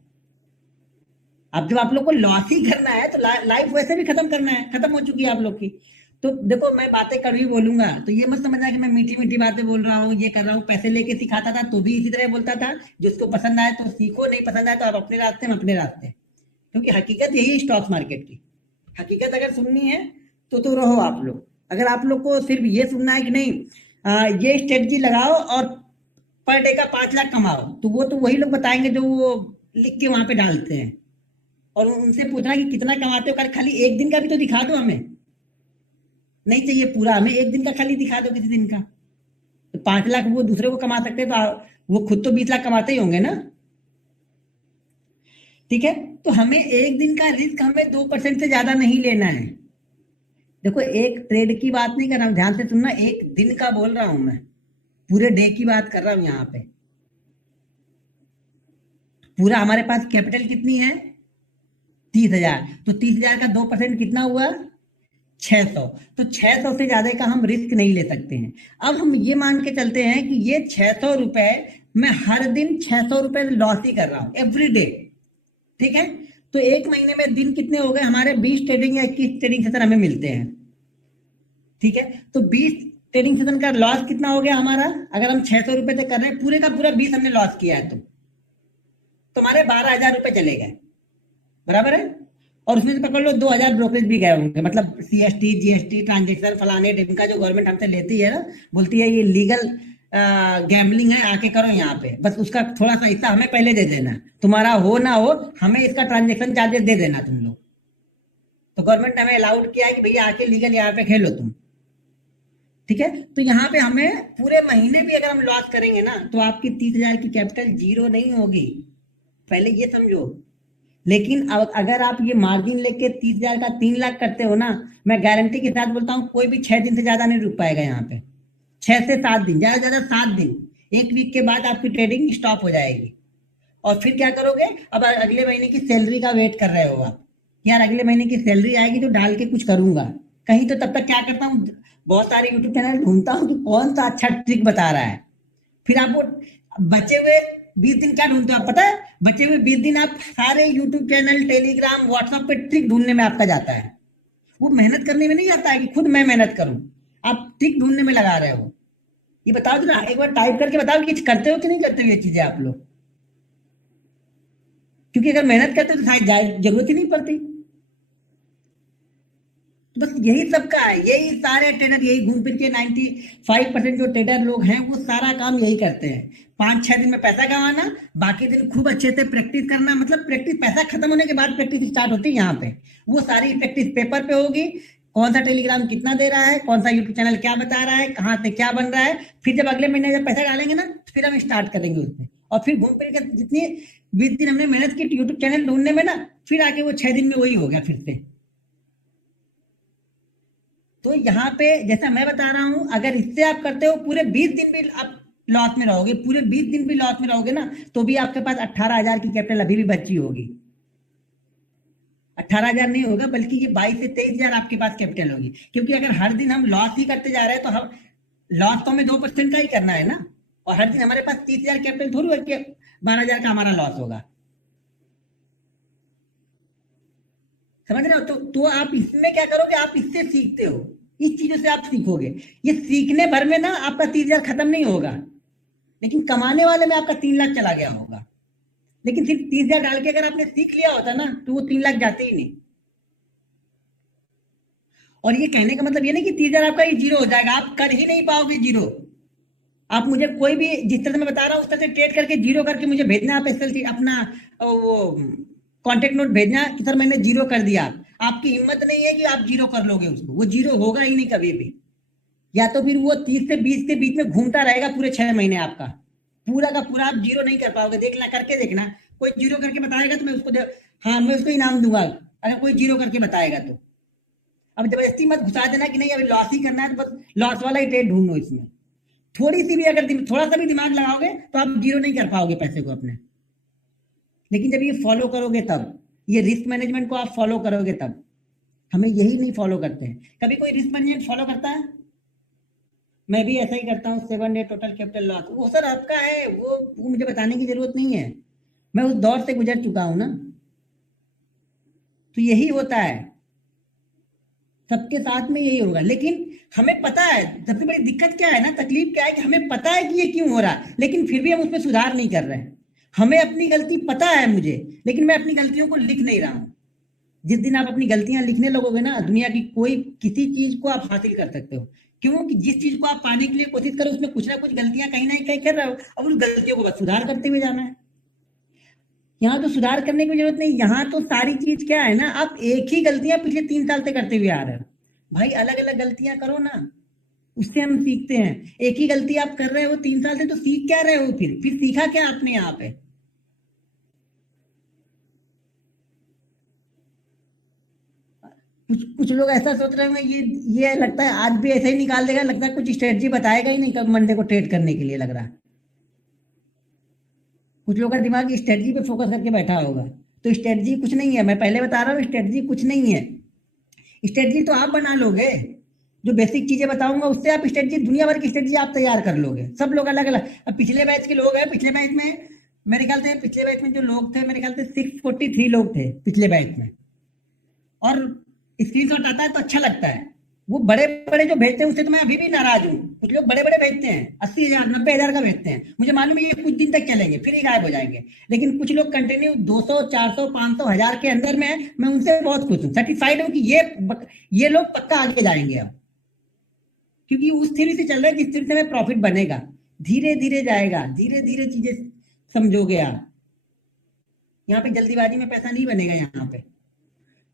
अब जब आप लोग को लॉस ही करना है तो लाइफ वैसे भी खत्म करना है, खत्म हो चुकी है आप लोग की। तो देखो मैं बातें कड़वी बोलूंगा तो ये मत समझना कि मैं मीठी मीठी बातें बोल रहा हूँ, ये कर रहा हूँ, पैसे लेके सिखाता था तो भी इसी तरह बोलता था। जिसको पसंद आए तो सीखो, नहीं पसंद आए तो आप अपने रास्ते में अपने रास्ते। क्योंकि हकीकत यही है स्टॉक मार्केट की। हकीकत अगर सुननी है तो रहो आप लोग। अगर आप लोग को सिर्फ ये सुनना है कि नहीं ये स्ट्रेटजी लगाओ और पर डे का 5 लाख कमाओ, तो वो तो वही लोग बताएंगे जो वो लिख के वहां पे डालते हैं। और उनसे पूछना कि कितना कमाते हो, खाली एक दिन का भी तो दिखा दो हमें, नहीं चाहिए पूरा, हमें एक दिन का खाली दिखा दो किसी दिन का। तो 5 लाख वो दूसरे को कमा सकते हैं, तो वो खुद तो 20 लाख कमाते ही होंगे ना। ठीक है, तो हमें एक दिन का रिस्क हमें 2% से ज्यादा नहीं लेना है। देखो एक ट्रेड की बात नहीं कर रहा हूं, ध्यान से सुनना, एक दिन का बोल रहा हूं मैं, पूरे डे की बात कर रहा हूं यहाँ पे। पूरा हमारे पास कैपिटल कितनी है, 30,000, तो 30,000 का 2% कितना हुआ, 600। तो 600 से ज्यादा का हम रिस्क नहीं ले सकते हैं। अब हम ये मान के चलते हैं कि ये 600 रुपए मैं हर दिन 600 रुपए लॉस ही कर रहा हूं एवरी डे। ठीक है, तो एक महीने में दिन कितने हो गए हमारे? 20 ट्रेडिंग या 21 ट्रेडिंग सेशन हमें मिलते हैं। ठीक है, तो 20 ट्रेडिंग सेशन का लॉस कितना हो गया हमारा? अगर हम 600 रुपए से कर रहे हैं, पूरे का पूरा 20 हमने लॉस किया है, तो तुम्हारे 12,000 रुपए चले गए, बराबर है। और उसमें से पकड़ लो 2,000 ब्रोकरेज भी गए होंगे, मतलब CST GST ट्रांजेक्शन फलाने ढिमका जो गवर्नमेंट हमसे लेती है ना, बोलती है ये लीगल गैम्बलिंग है, आके करो यहाँ पे, बस उसका थोड़ा सा हिस्सा हमें पहले दे देना, तुम्हारा हो ना हो हमें इसका ट्रांजेक्शन चार्जेस दे देना तुम लोग। तो गवर्नमेंट ने हमें अलाउड किया है कि भैया आके लीगल यहाँ पे खेलो तुम। ठीक है, तो यहाँ पे हमें पूरे महीने भी अगर हम लॉस करेंगे ना, तो आपकी 30,000 की कैपिटल जीरो नहीं होगी, पहले ये समझो। लेकिन अब अगर आप ये मार्जिन लेके 30,000 का 3 लाख करते हो ना, मैं गारंटी के साथ बोलता हूँ कोई भी 6 दिन से ज्यादा नहीं रुक पाएगा यहाँ पे। 6 से 7 दिन, ज्यादा से ज्यादा 7 दिन, एक वीक के बाद आपकी ट्रेडिंग स्टॉप हो जाएगी। और फिर क्या करोगे? अब अगले महीने की सैलरी का वेट कर रहे हो आप, यार अगले महीने की सैलरी आएगी तो डाल के कुछ करूंगा कहीं, तो तब तक क्या करता हूँ, बहुत सारे यूट्यूब चैनल ढूंढता हूँ कि कौन सा अच्छा ट्रिक बता रहा है। फिर आपको बचे हुए 20 दिन क्या ढूंढते हो आप पता है? बचे हुए 20 दिन आप सारे यूट्यूब चैनल, टेलीग्राम, व्हाट्सएप पे ट्रिक ढूंढने में आपका जाता है। वो मेहनत करने में नहीं जाता है कि खुद मैं मेहनत करूं, आप ट्रिक ढूंढने में लगा रहे हो। ये बताओ जरा, एक बार टाइप करके बताओ कि करते हो कि नहीं करते हो ये चीजें आप लोग। क्योंकि अगर मेहनत करते तो शायद जरूरत ही नहीं पड़ती। तो बस यही सबका है, यही सारे ट्रेडर यही घूम फिर के 95% जो ट्रेडर लोग हैं वो सारा काम यही करते हैं। 5-6 दिन में पैसा कमाना, बाकी दिन खूब अच्छे से प्रैक्टिस करना, मतलब प्रैक्टिस, पैसा खत्म होने के बाद प्रैक्टिस स्टार्ट होती है यहाँ पे। वो सारी प्रैक्टिस पेपर पे होगी, कौन सा टेलीग्राम कितना दे रहा है, कौन सा यूट्यूब चैनल क्या बता रहा है, कहाँ से क्या बन रहा है। फिर जब अगले महीने जब पैसा डालेंगे ना, फिर हम स्टार्ट करेंगे उसमें। और फिर घूम फिर के जितनी 20 दिन हमने मेहनत की यूट्यूब चैनल ढूंढने में ना, फिर आके वो 6 दिन में वही हो गया फिर से। तो यहाँ पे जैसा मैं बता रहा हूं, अगर इससे आप करते हो पूरे 20 दिन भी आप लॉस में रहोगे, पूरे 20 दिन भी लॉस में रहोगे ना, तो भी आपके पास 18,000 की कैपिटल अभी भी बची होगी। 18,000 नहीं होगा, बल्कि ये 22 से 23,000 आपके पास कैपिटल होगी। क्योंकि अगर हर दिन हम लॉस ही करते जा रहे हैं, तो हम लॉस तो हमें 2% का ही करना है ना। और हर दिन हमारे पास 30,000 कैपिटल थोड़ी है कि 12,000 का हमारा लॉस होगा। समझ रहे हो? तो आप इसमें क्या करोगे, आप इससे सीखते हो, इस चीजों से आप सीखोगे। ये सीखने भर में ना आपका 30,000 खत्म नहीं होगा, लेकिन कमाने वाले में आपका 3 लाख चला गया होगा। लेकिन सिर्फ 30,000 डाल के अगर आपने सीख लिया होता ना, तो वो 3 लाख जाते ही नहीं। और ये कहने का मतलब ये नहीं कि 30,000 आपका ये जीरो हो जाएगा, आप कर ही नहीं पाओगे जीरो। आप मुझे कोई भी, जिस तरह से मैं बता रहा हूँ उस तरह से ट्रेड करके जीरो करके मुझे भेजना, आप एसएलसी अपना वो कॉन्टेक्ट नोट भेजना कि सर मैंने जीरो कर दिया। आपकी हिम्मत नहीं है कि आप जीरो कर लोगे उसको, वो जीरो होगा ही नहीं कभी भी। या तो फिर वो 30 से 20 के बीच में घूमता रहेगा पूरे 6 महीने, आपका पूरा का पूरा आप जीरो नहीं कर पाओगे। देखना, करके देखना, कोई जीरो करके बताएगा तो मैं उसको हाँ मैं उसको इनाम दूंगा, अगर कोई जीरो करके बताएगा तो। अब जबरदस्ती मत घुसा देना कि नहीं अभी लॉस ही करना है, तो बस लॉस वाला ही ट्रेड ढूंढो इसमें। थोड़ी सी भी अगर थोड़ा सा भी दिमाग लगाओगे तो आप जीरो नहीं कर पाओगे पैसे को अपने। लेकिन जब ये फॉलो करोगे तब, ये रिस्क मैनेजमेंट को आप फॉलो करोगे तब। हमें यही नहीं फॉलो करते हैं। कभी कोई रिस्क मैनेजमेंट फॉलो करता है? मैं भी ऐसा ही करता हूँ, 7 डे टोटल कैपिटल लॉस, वो सर आपका है, वो मुझे बताने की जरूरत नहीं है, मैं उस दौर से गुजर चुका हूं ना। तो यही होता है, सबके साथ में यही होगा। लेकिन हमें पता है, सबसे बड़ी दिक्कत क्या है ना, तकलीफ क्या है कि हमें पता है कि ये क्यों हो रहा है, लेकिन फिर भी हम उसमें सुधार नहीं कर रहे हैं। हमें अपनी गलती पता है मुझे, लेकिन मैं अपनी गलतियों को लिख नहीं रहा हूं। जिस दिन आप अपनी गलतियां लिखने लगोगे ना, दुनिया की कोई किसी चीज को आप हासिल कर सकते हो। क्योंकि जिस चीज को आप पाने के लिए कोशिश करो, उसमें कुछ ना कुछ गलतियां कहीं ना कहीं कर रहे हो, अब उन गलतियों को बस सुधार करते हुए जाना है। यहाँ तो सुधार करने की जरूरत नहीं, यहाँ तो सारी चीज क्या है ना, आप एक ही गलतियां पिछले 3 साल से करते हुए आ रहे हो। भाई अलग अलग गलतियां करो ना, उससे हम सीखते हैं। एक ही गलती आप कर रहे हो 3 साल से, तो सीख क्या रहे हो? फिर सीखा क्या आपने यहाँ पे? कुछ कुछ लोग ऐसा सोच रहे हैं, ये लगता है आज भी ऐसे ही निकाल देगा, लगता है कुछ स्ट्रेटजी बताएगा ही नहीं कब मंडे को ट्रेड करने के लिए, लग रहा है। कुछ लोगों का दिमाग स्ट्रेटजी पे फोकस करके बैठा होगा। तो स्ट्रेटजी कुछ नहीं है, मैं पहले बता रहा हूँ, स्ट्रेटजी कुछ नहीं है। स्ट्रेटजी तो आप बना लोगे, जो बेसिक चीजें बताऊंगा उससे आप स्ट्रेटजी, दुनिया भर की स्ट्रेटजी आप तैयार कर लोगे। सब लोग अलग अलग, अब पिछले बैच के लोग हैं, पिछले बैच में मेरे ख्याल से, पिछले बैच में जो लोग थे मेरे ख्याल से 643 लोग थे पिछले बैच में। और स्क्रीनशॉट आता है तो अच्छा लगता है। वो बड़े बड़े जो भेजते हैं उससे तो मैं अभी भी नाराज हूँ। कुछ लोग बड़े बड़े भेजते हैं, 80,000 90,000 का भेजते हैं, मुझे मालूम है ये कुछ दिन तक चलेंगे फिर ही गायब हो जाएंगे। लेकिन कुछ लोग कंटिन्यू 200 400 500 1000 के अंदर में है, मैं उनसे बहुत खुश हूँ, सेटिस्फाइड हूँ कि ये लोग पक्का आगे जाएंगे अब। क्योंकि उस थ्योरी से चल रहा है कि इस थ्योरी से में प्रॉफिट बनेगा, धीरे धीरे जाएगा, धीरे धीरे चीजें समझोगे आप। यहाँ पे जल्दीबाजी में पैसा नहीं बनेगा यहाँ पे,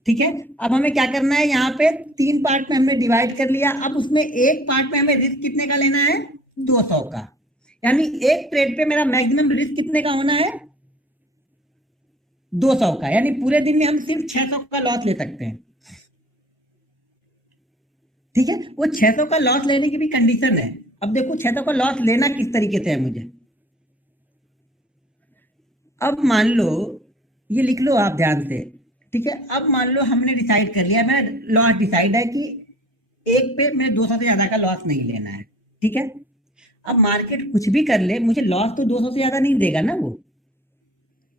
ठीक है। अब हमें क्या करना है, यहाँ पे 3 पार्ट में हमने डिवाइड कर लिया। अब उसमें एक पार्ट में हमें रिस्क कितने का लेना है, 200 का। यानी एक ट्रेड पे मेरा मैक्सिमम रिस्क कितने का होना है, 200 का। यानी पूरे दिन में हम सिर्फ 600 का लॉस ले सकते हैं, ठीक है। वो 600 का लॉस लेने की भी कंडीशन है। अब देखो 600 का लॉस लेना किस तरीके से है मुझे। अब मान लो, ये लिख लो आप ध्यान से, ठीक है। अब मान लो हमने डिसाइड कर लिया, मेरा लॉस डिसाइड है कि एक पे मैं 200 से ज्यादा का लॉस नहीं लेना है, ठीक है। अब मार्केट कुछ भी कर ले, मुझे लॉस तो 200 से ज्यादा नहीं देगा ना वो।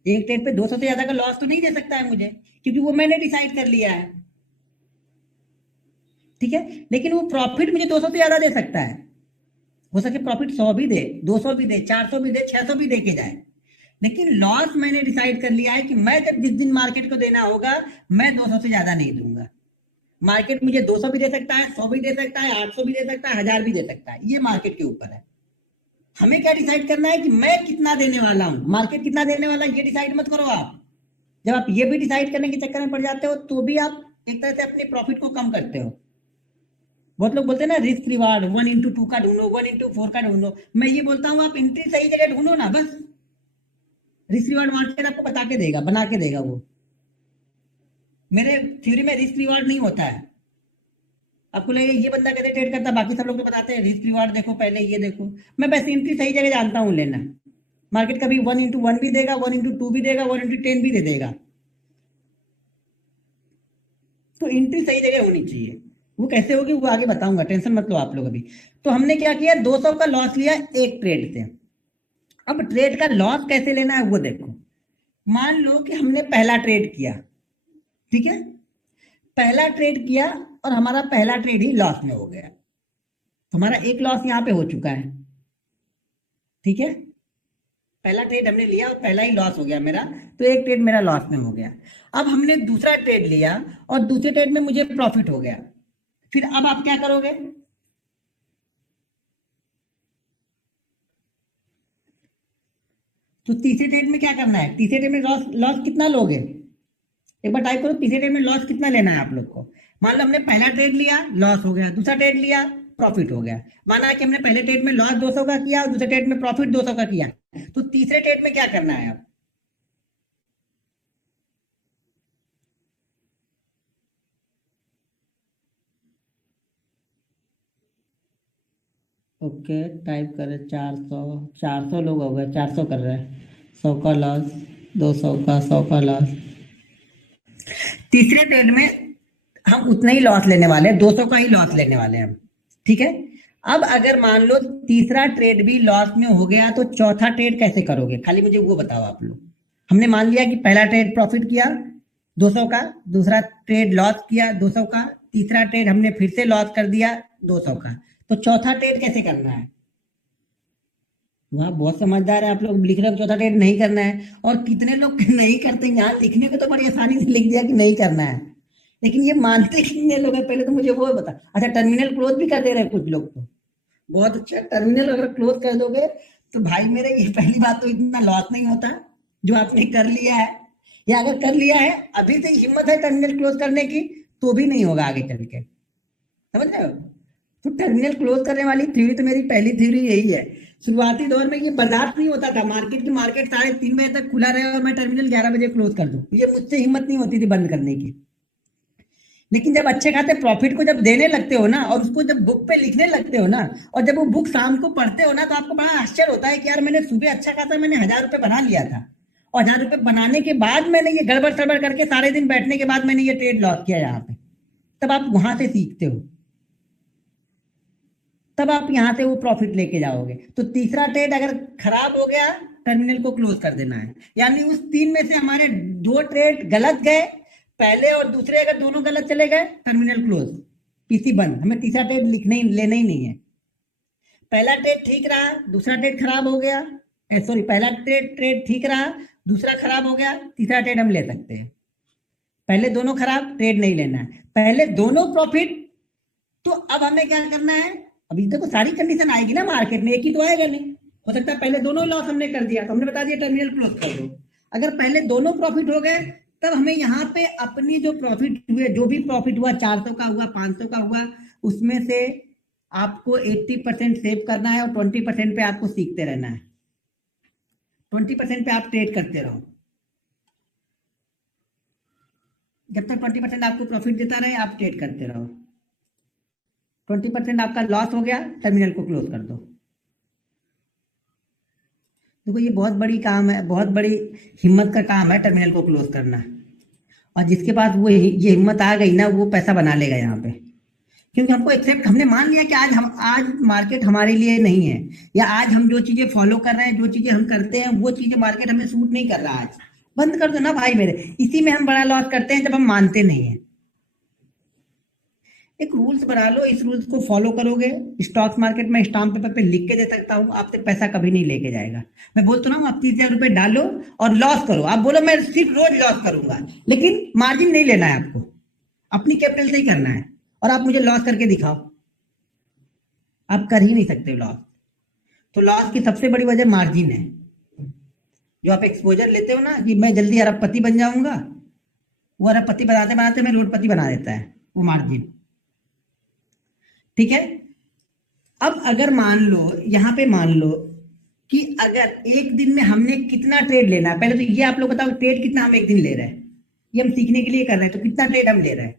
एक ट्रेड पे 200 से ज्यादा का लॉस तो नहीं दे सकता है मुझे, क्योंकि वो मैंने डिसाइड कर लिया है, ठीक है। लेकिन वो प्रॉफिट मुझे 200 से ज्यादा दे सकता है। हो सके प्रॉफिट 100 भी दे, 200 भी दे, 400 भी दे, 600 भी दे के जाए। लेकिन लॉस मैंने डिसाइड कर लिया है कि मैं जब जिस दिन मार्केट को देना होगा, मैं 200 से ज्यादा नहीं दूंगा। मार्केट मुझे 200 भी दे सकता है, 100 भी दे सकता है, 800 भी दे सकता है, 1000 भी दे सकता है, ये मार्केट के ऊपर है। हमें क्या डिसाइड करना है कि मैं कितना देने वाला हूं, मार्केट कितना देने वाला है ये डिसाइड मत करो आप। जब आप ये भी डिसाइड करने के चक्कर में पड़ जाते हो तो भी आप एक तरह से अपने प्रॉफिट को कम करते हो। बहुत लोग बोलते हैं ना रिस्क रिवार्ड 1:2 का ढूंढो, 1:4 का ढूंढो। मैं ये बोलता हूँ आप एंट्री सही जगह ढूंढो ना, बस। रिस्क रिवार्ड मार्केट आपको बता के देगा, बना के देगा वो। मेरे थ्योरी में रिस्क रिवार्ड नहीं होता है। आपको लगेगा ये बंदा कैसे ट्रेड करता है, बाकी सब लोग तो बताते हैं रिस्क रिवार्ड देखो, पहले ये देखो। मैं बस एंट्री सही जगह जानता हूँ लेना। मार्केट कभी 1:1 भी देगा, 1:2 भी देगा, 1:10 भी दे देगा। तो एंट्री सही जगह होनी चाहिए। वो कैसे होगी वो आगे बताऊंगा, टेंशन मत लो आप लोग अभी। तो हमने क्या किया, 200 का लॉस लिया एक ट्रेड से। अब ट्रेड का लॉस कैसे लेना है वो देखो। मान लो कि हमने पहला ट्रेड किया, ठीक है। पहला ट्रेड किया और हमारा पहला ट्रेड ही लॉस में हो गया, तो हमारा एक लॉस यहाँ पे हो चुका है, ठीक है। पहला ट्रेड हमने लिया और पहला ही लॉस हो गया मेरा, तो एक ट्रेड मेरा लॉस में हो गया। अब हमने दूसरा ट्रेड लिया और दूसरे ट्रेड में मुझे प्रॉफिट हो गया। फिर अब आप क्या करोगे, तो तीसरे ट्रेड में क्या करना है, तीसरे ट्रेड में लॉस लॉस कितना लोगे, एक बार टाइप करो तीसरे ट्रेड में लॉस कितना लेना है आप लोग को। मान लो हमने पहला ट्रेड लिया, लॉस हो गया, दूसरा ट्रेड लिया, प्रॉफिट हो गया। माना कि हमने पहले ट्रेड में लॉस 200 का किया और दूसरे ट्रेड में प्रॉफिट 200 का किया, तो तीसरे ट्रेड में क्या करना है अब। ओके, टाइप करें 400, 400 लोग हो गए, 400 कर रहे हैं, 100 का लॉस, 200 का, 100 का लॉस। तीसरे ट्रेड में हम उतना ही लॉस लेने वाले हैं, 200 का ही लॉस लेने वाले हैं हम, ठीक है। अब अगर मान लो तीसरा ट्रेड भी लॉस में हो गया, तो चौथा ट्रेड कैसे करोगे, खाली मुझे वो बताओ आप लोग। हमने मान लिया कि पहला ट्रेड प्रॉफिट किया 200 का, दूसरा ट्रेड लॉस किया 200 का, तीसरा ट्रेड हमने फिर से लॉस कर दिया 200 का, तो चौथा ट्रेड कैसे करना है। वहाँ बहुत समझदार है आप लोग, लिख रहे हो चौथा ट्रेड नहीं करना है, और कितने लोग नहीं करते। यहाँ लिखने को तो बड़ी आसानी से लिख दिया कि नहीं करना है, लेकिन ये मानते कितने लोग हैं पहले तो मुझे वो बता। अच्छा, टर्मिनल क्लोज भी कर दे रहे हैं कुछ लोग तो, बहुत अच्छा। टर्मिनल अगर क्लोज कर दोगे तो भाई मेरे, ये पहली बात तो इतना लॉस नहीं होता जो आपने कर लिया है, या अगर कर लिया है अभी से हिम्मत है टर्मिनल क्लोज करने की, तो भी नहीं होगा आगे चल के, समझ रहे हो। तो टर्मिनल क्लोज करने वाली थ्योरी तो मेरी पहली थ्योरी यही है। शुरुआती दौर में ये बर्दाश्त नहीं होता था, मार्केट 3:30 बजे तक खुला रहे और मैं टर्मिनल 11 बजे क्लोज कर दूं, ये मुझसे हिम्मत नहीं होती थी बंद करने की। लेकिन जब अच्छे खाते प्रॉफिट को जब देने लगते हो ना, और उसको जब बुक पे लिखने लगते हो ना, और जब वो बुक शाम को पढ़ते हो ना, तो आपको बड़ा आश्चर्य होता है कि यार मैंने सुबह अच्छा खासा मैंने 1000 रुपये बना लिया था, और 1000 रुपये बनाने के बाद मैंने ये गड़बड़ सड़बड़ करके सारे दिन बैठने के बाद मैंने ये ट्रेड लॉस किया यहाँ पे। तब आप वहां से सीखते हो, तब आप यहां से वो प्रॉफिट लेके जाओगे। तो तीसरा ट्रेड अगर खराब हो गया, टर्मिनल को क्लोज कर देना है। यानी उस 3 में से हमारे 2 ट्रेड गलत गए, पहले और दूसरे अगर दोनों गलत चले गए, टर्मिनल क्लोज, पीसी बंद। हमें तीसरा ट्रेड लेना ही नहीं है। पहला ट्रेड ठीक रहा, दूसरा ट्रेड खराब हो गया, सॉरी, पहला ट्रेड ठीक रहा, दूसरा खराब हो गया, तीसरा ट्रेड हम ले सकते हैं। पहले दोनों खराब, ट्रेड नहीं लेना है। पहले दोनों प्रॉफिट, तो अब हमें क्या करना है? अभी देखो सारी कंडीशन आएगी ना मार्केट में, एक ही तो आएगा नहीं। हो सकता है पहले दोनों लॉस हमने कर दिया, तो हमने बता दिया टर्मिनल क्लोज कर दो। अगर पहले दोनों प्रॉफिट हो गए, तब हमें यहाँ पे अपनी जो प्रॉफिट हुए, जो भी प्रॉफिट हुआ, 400 का हुआ, 500 का हुआ, उसमें से आपको 80% सेव करना है और 20% पे आपको सीखते रहना है। 20% पे आप ट्रेड करते रहो, जब तक 20% आपको प्रॉफिट देता रहे आप ट्रेड करते रहो। 20% आपका लॉस हो गया, टर्मिनल को क्लोज कर दो। देखो ये बहुत बड़ी काम है, बहुत बड़ी हिम्मत का काम है टर्मिनल को क्लोज करना। और जिसके पास वो ये हिम्मत आ गई ना, वो पैसा बना लेगा यहाँ पे। क्योंकि हमको एक्सेप्ट, हमने मान लिया कि आज मार्केट हमारे लिए नहीं है, या आज हम जो चीजें फॉलो कर रहे हैं, जो चीजें हम करते हैं, वो चीजें मार्केट हमें सूट नहीं कर रहा। आज बंद कर दो ना भाई मेरे। इसी में हम बड़ा लॉस करते हैं, जब हम मानते नहीं है। एक रूल्स बना लो, इस रूल्स को फॉलो करोगे। स्टॉक मार्केट में स्टाम्प पेपर पे लिख के दे सकता हूँ, आपसे पैसा कभी नहीं लेके जाएगा। मैं बोलता हूँ आप 30,000 रुपए डालो और लॉस करो। आप बोलो मैं सिर्फ रोज लॉस करूंगा, लेकिन मार्जिन नहीं लेना है आपको, अपनी कैपिटल से ही करना है। और आप मुझे लॉस करके दिखाओ, आप कर ही नहीं सकते लॉस। तो लॉस की सबसे बड़ी वजह मार्जिन है। जो आप एक्सपोजर लेते हो ना कि मैं जल्दी अरबपति बन जाऊंगा, वो अरबपति बनाते बनाते मैं रोडपति बना देता है, वो मार्जिन। ठीक है। अब अगर मान लो, यहां पे मान लो कि अगर एक दिन में हमने कितना ट्रेड लेना है, पहले तो ये आप लोग बताओ ट्रेड कितना हम एक दिन ले रहे हैं। ये हम सीखने के लिए कर रहे हैं, तो कितना ट्रेड हम ले रहे हैं?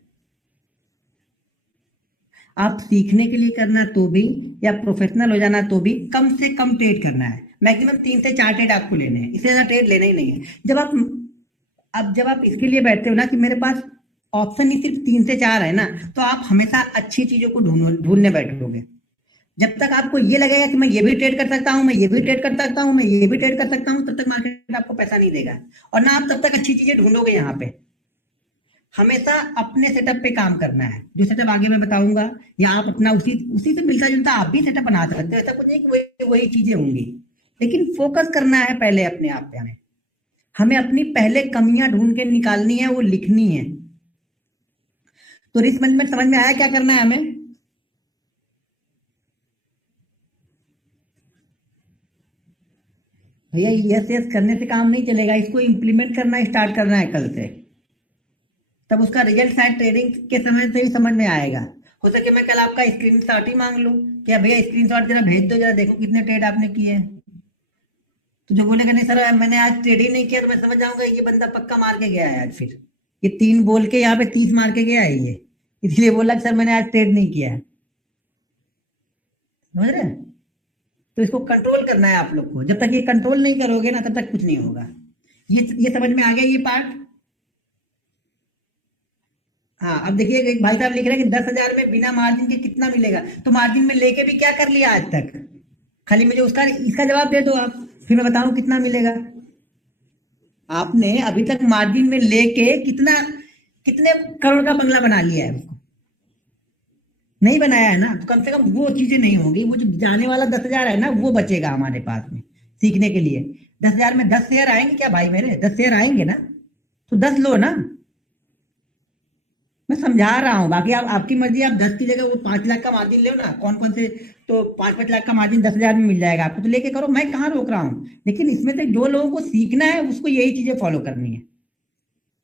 आप सीखने के लिए करना तो भी, या प्रोफेशनल हो जाना तो भी, कम से कम ट्रेड करना है। मैक्सिमम 3 से 4 ट्रेड आपको लेने हैं, इससे ज्यादा ट्रेड लेना ही नहीं है। जब आप इसके लिए बैठते हो ना कि मेरे पास ऑप्शन ही सिर्फ 3 से 4 है ना, तो आप हमेशा अच्छी चीजों को ढूंढने बैठोगे। जब तक आपको ये लगेगा कि मैं ये भी ट्रेड कर सकता हूँ, मैं ये भी ट्रेड कर सकता हूँ, मैं ये भी ट्रेड कर सकता हूँ, तब तक मार्केट आपको पैसा नहीं देगा, और ना आप तब तक अच्छी चीजें ढूंढोगे। यहाँ पे हमेशा अपने सेटअप पे काम करना है। जो सेटअप आगे मैं बताऊंगा, या आप अपना उसी से मिलता जुलता आप भी सेटअप बना सकते हो। ऐसा कुछ नहीं कि वही चीजें होंगी, लेकिन फोकस करना है पहले अपने आप पे। हमें अपनी पहले कमियां ढूंढ के निकालनी है, वो लिखनी है। तो रिस्क मैनेजमेंट समझ में आया क्या करना है हमें? भैया यस यस करने से काम नहीं चलेगा, इसको इम्प्लीमेंट करना स्टार्ट करना है कल से। तब उसका रिजल्ट शायद ट्रेडिंग के समय से ही समझ में आएगा। हो सके मैं कल आपका स्क्रीनशॉट ही मांग लूं, क्या भैया स्क्रीनशॉट जरा भेज दो, जरा देखो कितने ट्रेड आपने किए हैं। तो जो बोलेगा नहीं सर मैंने आज ट्रेड ही नहीं किया, तो मैं समझ जाऊंगा ये बंदा पक्का मार के गया है आज। फिर ये 3 बोल के यहाँ पे 30 मार के गया है ये, इसलिए बोला कि सर मैंने आज ट्रेड नहीं किया है। समझ रहे? तो इसको कंट्रोल करना है आप लोग को। जब तक ये कंट्रोल नहीं करोगे ना, तब तक कुछ नहीं होगा। ये समझ में आ गया ये पार्ट? हाँ, अब देखिए एक भाई साहब लिख रहे हैं कि 10,000 में बिना मार्जिन के कितना मिलेगा। तो मार्जिन में लेके भी क्या कर लिया आज तक? खाली मुझे इसका जवाब दे दो आप, फिर मैं बताऊं कितना मिलेगा। आपने अभी तक मार्जिन में लेके कितने करोड़ का बंगला बना लिया है? उसको नहीं बनाया है ना, तो कम से कम वो चीजें नहीं होगी। वो जो जाने वाला 10,000 है ना, वो बचेगा हमारे पास में सीखने के लिए। 10,000 में 10 शेयर आएंगे क्या भाई मेरे? 10 शेयर आएंगे ना, तो 10 लो ना। मैं समझा रहा हूँ, बाकी आपकी मर्जी। आप 10 की जगह वो 5 लाख का मार्जिन लो ना, कौन से, तो 5-5 लाख का मार्जिन 10,000 में मिल जाएगा आपको, तो लेके करो, मैं कहाँ रोक रहा हूँ। लेकिन इसमें से जो लोगों को सीखना है उसको यही चीजें फॉलो करनी है,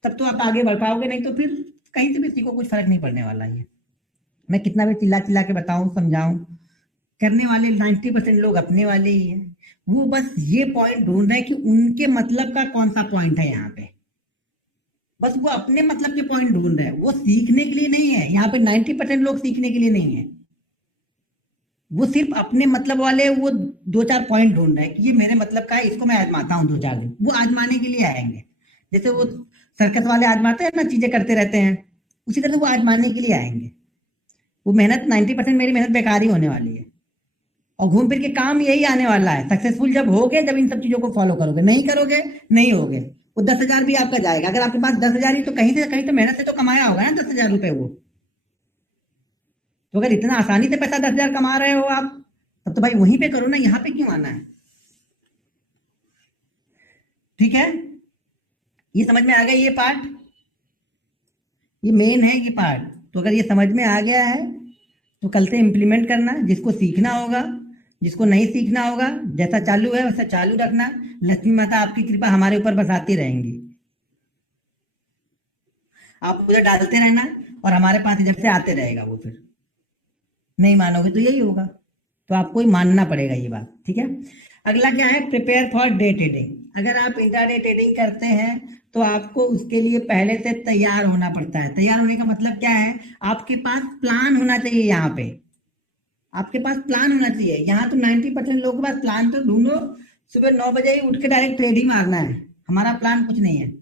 तब तो आप आगे बढ़ पाओगे। नहीं तो फिर कहीं से भी सीखो, कुछ फर्क नहीं पड़ने वाला है। मैं कितना भी चिल्ला चिल्ला के बताऊं, समझाऊं, करने वाले 90% लोग अपने वाले ही हैं। वो बस ये पॉइंट ढूंढ रहे हैं कि उनके मतलब का कौन सा पॉइंट है यहाँ पे। बस वो अपने मतलब के पॉइंट ढूंढ रहे हैं, वो सीखने के लिए नहीं है। यहाँ पे 90% लोग सीखने के लिए नहीं है, वो सिर्फ अपने मतलब वाले वो 2-4 पॉइंट ढूंढ रहे हैं कि ये मेरे मतलब का है, इसको मैं आजमाता हूँ 2-4 दिन। वो आजमाने के लिए आएंगे, जैसे वो सर्कस वाले आजमाते हैं ना, चीजें करते रहते हैं। उसी तरह से वो आजमाने के लिए आएंगे। वो मेहनत 90% मेरी मेहनत बेकार ही होने वाली है, और घूम फिर के काम यही आने वाला है। सक्सेसफुल जब होगे, जब इन सब चीजों को फॉलो करोगे, नहीं करोगे नहीं होगे। वो 10,000 भी आपका जाएगा। अगर आपके पास 10,000 ही, तो कहीं से कहीं तो मेहनत से तो कमाया होगा ना 10,000 रुपए वो। तो अगर इतना आसानी से पैसा 10,000 कमा रहे हो आप, तब तो भाई वहीं पे करो ना, यहाँ पे क्यों आना है? ठीक है, ये समझ में आ गया ये पार्ट, ये मेन है ये पार्ट। तो अगर ये समझ में आ गया है तो कल से इम्प्लीमेंट करना। जिसको सीखना होगा, जिसको नहीं सीखना होगा, जैसा चालू है वैसा चालू रखना। लक्ष्मी माता आपकी कृपा हमारे ऊपर बरसाती रहेंगी। आप उधर डालते रहना और हमारे पास इधर से आते रहेगा वो। फिर नहीं मानोगे तो यही होगा। तो आपको ही मानना पड़ेगा ये बात, ठीक है। अगला क्या है, प्रिपेयर फॉर डे ट्रेडिंग। अगर आप इंट्राडे ट्रेडिंग करते हैं तो आपको उसके लिए पहले से तैयार होना पड़ता है। तैयार होने का मतलब क्या है, आपके पास प्लान होना चाहिए। यहाँ पे आपके पास प्लान होना चाहिए। यहाँ तो 90% लोगों के पास प्लान तो ढूंढो, सुबह 9 बजे ही उठ के डायरेक्ट ट्रेडिंग मारना है। हमारा प्लान कुछ नहीं है।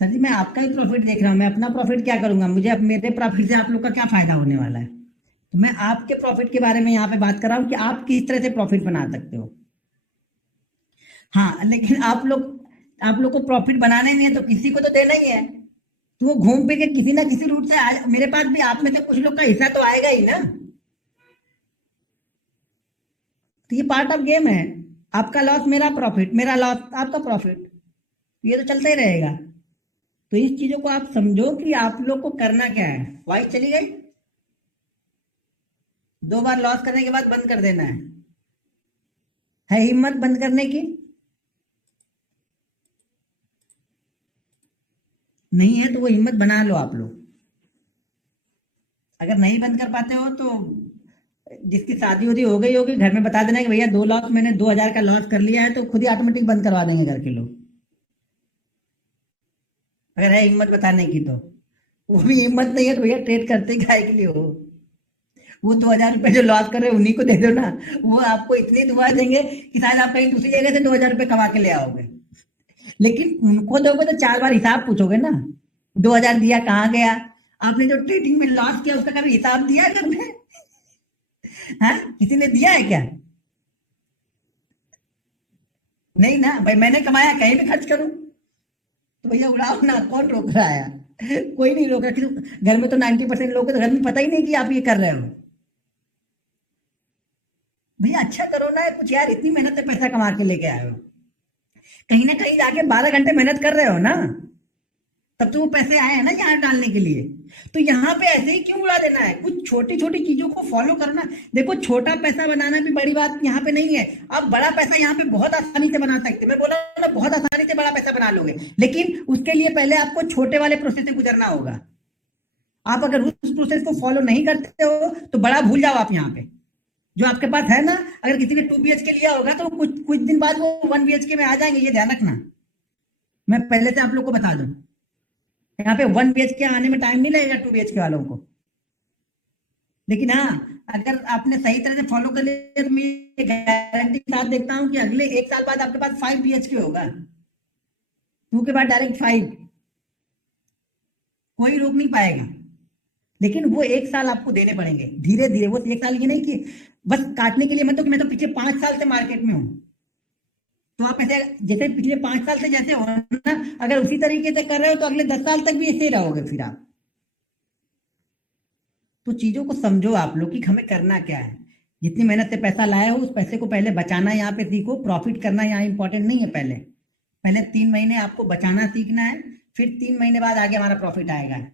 सर जी, मैं आपका ही प्रॉफिट देख रहा हूँ, मैं अपना प्रॉफिट क्या करूंगा? मुझे अब मेरे प्रॉफिट से आप लोग का क्या फायदा होने वाला है? तो मैं आपके प्रॉफिट के बारे में यहाँ पे बात कर रहा हूँ कि आप किस तरह से प्रॉफिट बना सकते हो। हाँ, लेकिन आप लोग को प्रॉफिट बनाना ही नहीं है तो किसी को तो देना ही है। तो वो घूम फिर के किसी ना किसी रूट से मेरे पास भी आप में से कुछ लोग का हिस्सा तो आएगा ही ना। तो ये पार्ट ऑफ गेम है। आपका लॉस मेरा प्रॉफिट, मेरा लॉस आपका प्रॉफिट, ये तो चलता ही रहेगा। तो इस चीजों को आप समझो कि आप लोग को करना क्या है। वाइस चली गई, 2 बार लॉस करने के बाद बंद कर देना है हिम्मत बंद करने की? नहीं है तो वो हिम्मत बना लो आप लोग। अगर नहीं बंद कर पाते हो तो जिसकी शादी उदी हो गई होगी, घर में बता देना कि भैया 2 लॉस, मैंने 2,000 का लॉस कर लिया है, तो खुद ही ऑटोमेटिक बंद करवा देंगे घर के लोग। अगर है हिम्मत बताने की तो। वो भी हिम्मत नहीं है तो भैया ट्रेड करते काहे के लिए हो? वो 2,000 रुपये जो लॉस कर रहे हो उन्हीं को दे दो ना। वो आपको इतनी दुआ देंगे कि शायद आप कहीं दूसरी जगह से 2,000 रुपये कमा के ले आओगे। लेकिन उनको दोगे तो 4 बार हिसाब पूछोगे ना, 2,000 दिया कहाँ गया? आपने जो ट्रेडिंग में लॉस किया उसका कभी हिसाब दिया है घर में? हाँ, किसी ने दिया है क्या? नहीं ना भाई, मैंने कमाया कहीं भी खर्च करूं तो भैया उड़ाओ ना, कौन रोक रहा है? कोई नहीं रोक रहा। घर में तो 90% लोगों को तो घर में पता ही नहीं कि आप ये कर रहे हो। भैया अच्छा करो ना कुछ यार, इतनी मेहनत से पैसा कमा के लेके आए हो, कहीं ना कहीं जाके 12 घंटे मेहनत कर रहे हो ना, तब तो वो पैसे आए हैं ना यहाँ डालने के लिए। तो यहाँ पे ऐसे ही क्यों उड़ा देना है? कुछ छोटी छोटी चीजों को फॉलो करना। देखो, छोटा पैसा बनाना भी बड़ी बात यहाँ पे नहीं है। आप बड़ा पैसा यहाँ पे बहुत आसानी से बना सकते हैं। मैं बोला ना, बहुत आसानी से बड़ा पैसा बना लोगे, लेकिन उसके लिए पहले आपको छोटे वाले प्रोसेस से गुजरना होगा। आप अगर उस प्रोसेस को फॉलो नहीं करते हो तो बड़ा भूल जाओ आप यहाँ पे। जो आपके पास है ना, अगर किसी ने 2 BHK लिया होगा तो कुछ कुछ दिन बाद वो 1 BHK में आ जाएंगे, ये ध्यान रखना। मैं पहले से आप लोग को बता दूं, यहाँ पे 1 BHK आने में टाइम नहीं लगेगा 2 BHK वालों को। लेकिन हाँ, अगर आपने सही तरह से फॉलो कर लिया तो मैं गारंटी के साथ देखता हूँ कि अगले 1 साल बाद आपके पास 5 BHK होगा। 2 के बाद डायरेक्ट 5, कोई रोक नहीं पाएगा। लेकिन वो 1 साल आपको देने पड़ेंगे धीरे धीरे। वो 1 साल ये नहीं कि बस काटने के लिए, मतलब कि मैं तो पिछले 5 साल से मार्केट में हूँ। तो आप ऐसे जैसे पिछले 5 साल से जैसे हो ना, अगर उसी तरीके से कर रहे हो तो अगले 10 साल तक भी ऐसे ही रहोगे फिर आप। तो चीजों को समझो आप लोग कि हमें करना क्या है। जितनी मेहनत से पैसा लाए हो उस पैसे को पहले बचाना यहाँ पे सीखो। प्रॉफिट करना यहाँ इंपॉर्टेंट नहीं है। पहले पहले 3 महीने आपको बचाना सीखना है, फिर 3 महीने बाद आगे हमारा प्रॉफिट आएगा।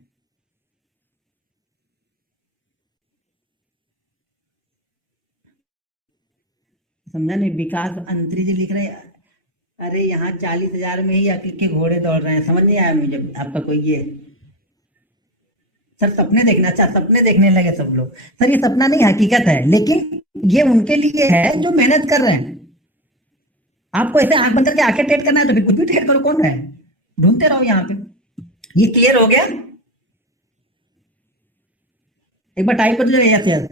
समझा नहीं? विकास अंतरी जी लिख रहे हैं, अरे यहाँ 40,000 में ही अकल के घोड़े दौड़ रहे हैं। समझ नहीं आया मुझे आपका कोई ये। सर सपने देखना, अच्छा सपने देखने लगे सब लोग। सर ये सपना नहीं हकीकत है, लेकिन ये उनके लिए है जो मेहनत कर रहे हैं। आपको ऐसे आंख बंद करके आके ट्रेड करना है तो फिर कुछ भी ट्रेड करो, कौन है? ढूंढते रहो यहाँ पे। ये क्लियर हो गया? एक बार टाइप कर दीजिएगा यस यस।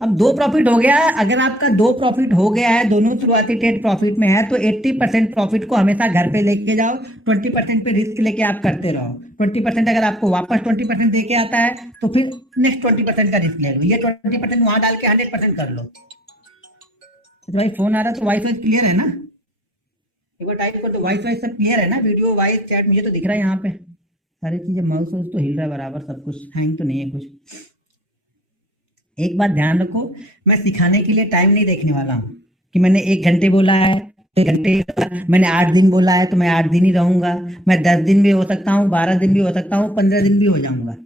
अब 2 प्रॉफिट हो गया। अगर आपका 2 प्रॉफिट हो गया है, दोनों शुरुआती ट्रेड प्रॉफिट में है, तो 80% प्रॉफिट को हमेशा घर पे लेके जाओ, 20% पे रिस्क लेके आप करते रहो। 20% अगर आपको वापस 20% दे के आता है तो फिर नेक्स्ट 20% का रिस्क ले लो, ये 20% वहां डाल के 100% कर लो। तो भाई फोन आ रहा है तो वॉइस वाइस क्लियर है ना? एक बार टाइप कर दो, वॉइस वाइस सब क्लियर है ना? वीडियो वॉइस चैट मुझे तो दिख रहा है यहाँ पे सारी चीजें, माउस वाउस तो हिल रहा है बराबर, सब कुछ हैंग तो नहीं है कुछ। एक बात ध्यान रखो, मैं सिखाने के लिए टाइम नहीं देखने वाला हूँ कि मैंने 1 घंटे बोला है, 1 घंटे, मैंने 8 दिन बोला है तो मैं 8 दिन ही रहूंगा। मैं 10 दिन भी हो सकता हूँ, 12 दिन भी हो सकता हूँ, 15 दिन भी हो जाऊंगा।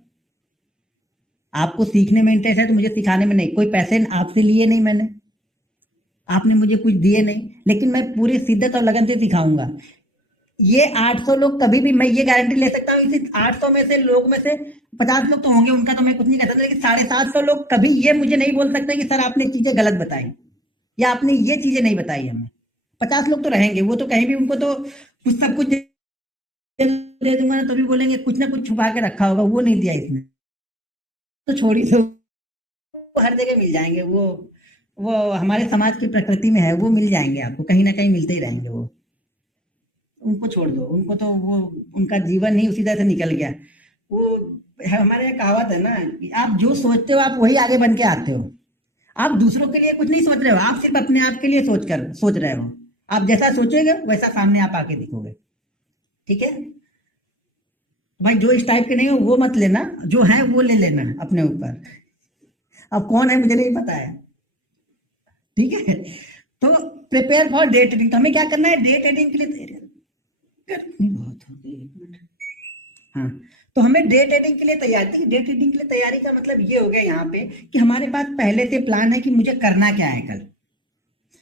आपको सीखने में इंटरेस्ट है तो मुझे सिखाने में नहीं। कोई पैसे आपसे लिए नहीं मैंने, आपने मुझे कुछ दिए नहीं, लेकिन मैं पूरी शिद्दत और लगन से सिखाऊंगा। ये 800 लोग कभी भी, मैं ये गारंटी ले सकता हूँ, इस 800 में से लोग में से 50 लोग तो होंगे, उनका तो मैं कुछ नहीं कह सकता, लेकिन 750 लोग कभी ये मुझे नहीं बोल सकते कि सर आपने चीजें गलत बताई या आपने ये चीजें नहीं बताई हमें। 50 लोग तो रहेंगे, वो तो कहीं भी उनको तो कुछ सब कुछ दे दूंगा ना तो भी बोलेंगे कुछ ना कुछ छुपा के रखा होगा, वो नहीं दिया इसने, तो छोड़ी दो। वो हर जगह मिल जाएंगे, वो हमारे समाज की प्रकृति में है, वो मिल जाएंगे आपको, कहीं ना कहीं मिलते ही रहेंगे वो। उनको छोड़ दो, उनको तो वो, उनका जीवन ही उसी तरह से निकल गया। वो हमारे यहाँ कहावत है ना कि आप जो सोचते हो आप वही आगे बन के आते हो। आप दूसरों के लिए कुछ नहीं सोच रहे हो, आप सिर्फ अपने आप के लिए सोच रहे हो। आप जैसा सोचोगे वैसा सामने आप आके दिखोगे, ठीक है भाई? जो इस टाइप के नहीं हो वो मत लेना, जो है वो ले लेना अपने ऊपर। अब कौन है मुझे नहीं पता है, ठीक है? तो प्रिपेयर फॉर डे ट्रेडिंग, तो हमें क्या करना है? डे ट्रेडिंग के लिए गर्मी बहुत हो गई, एक मिनट। हाँ, तो हमें डे ट्रेडिंग के लिए तैयारी थी। डे ट्रेडिंग के लिए तैयारी का मतलब ये हो गया यहाँ पे कि हमारे पास पहले से प्लान है कि मुझे करना क्या है कल।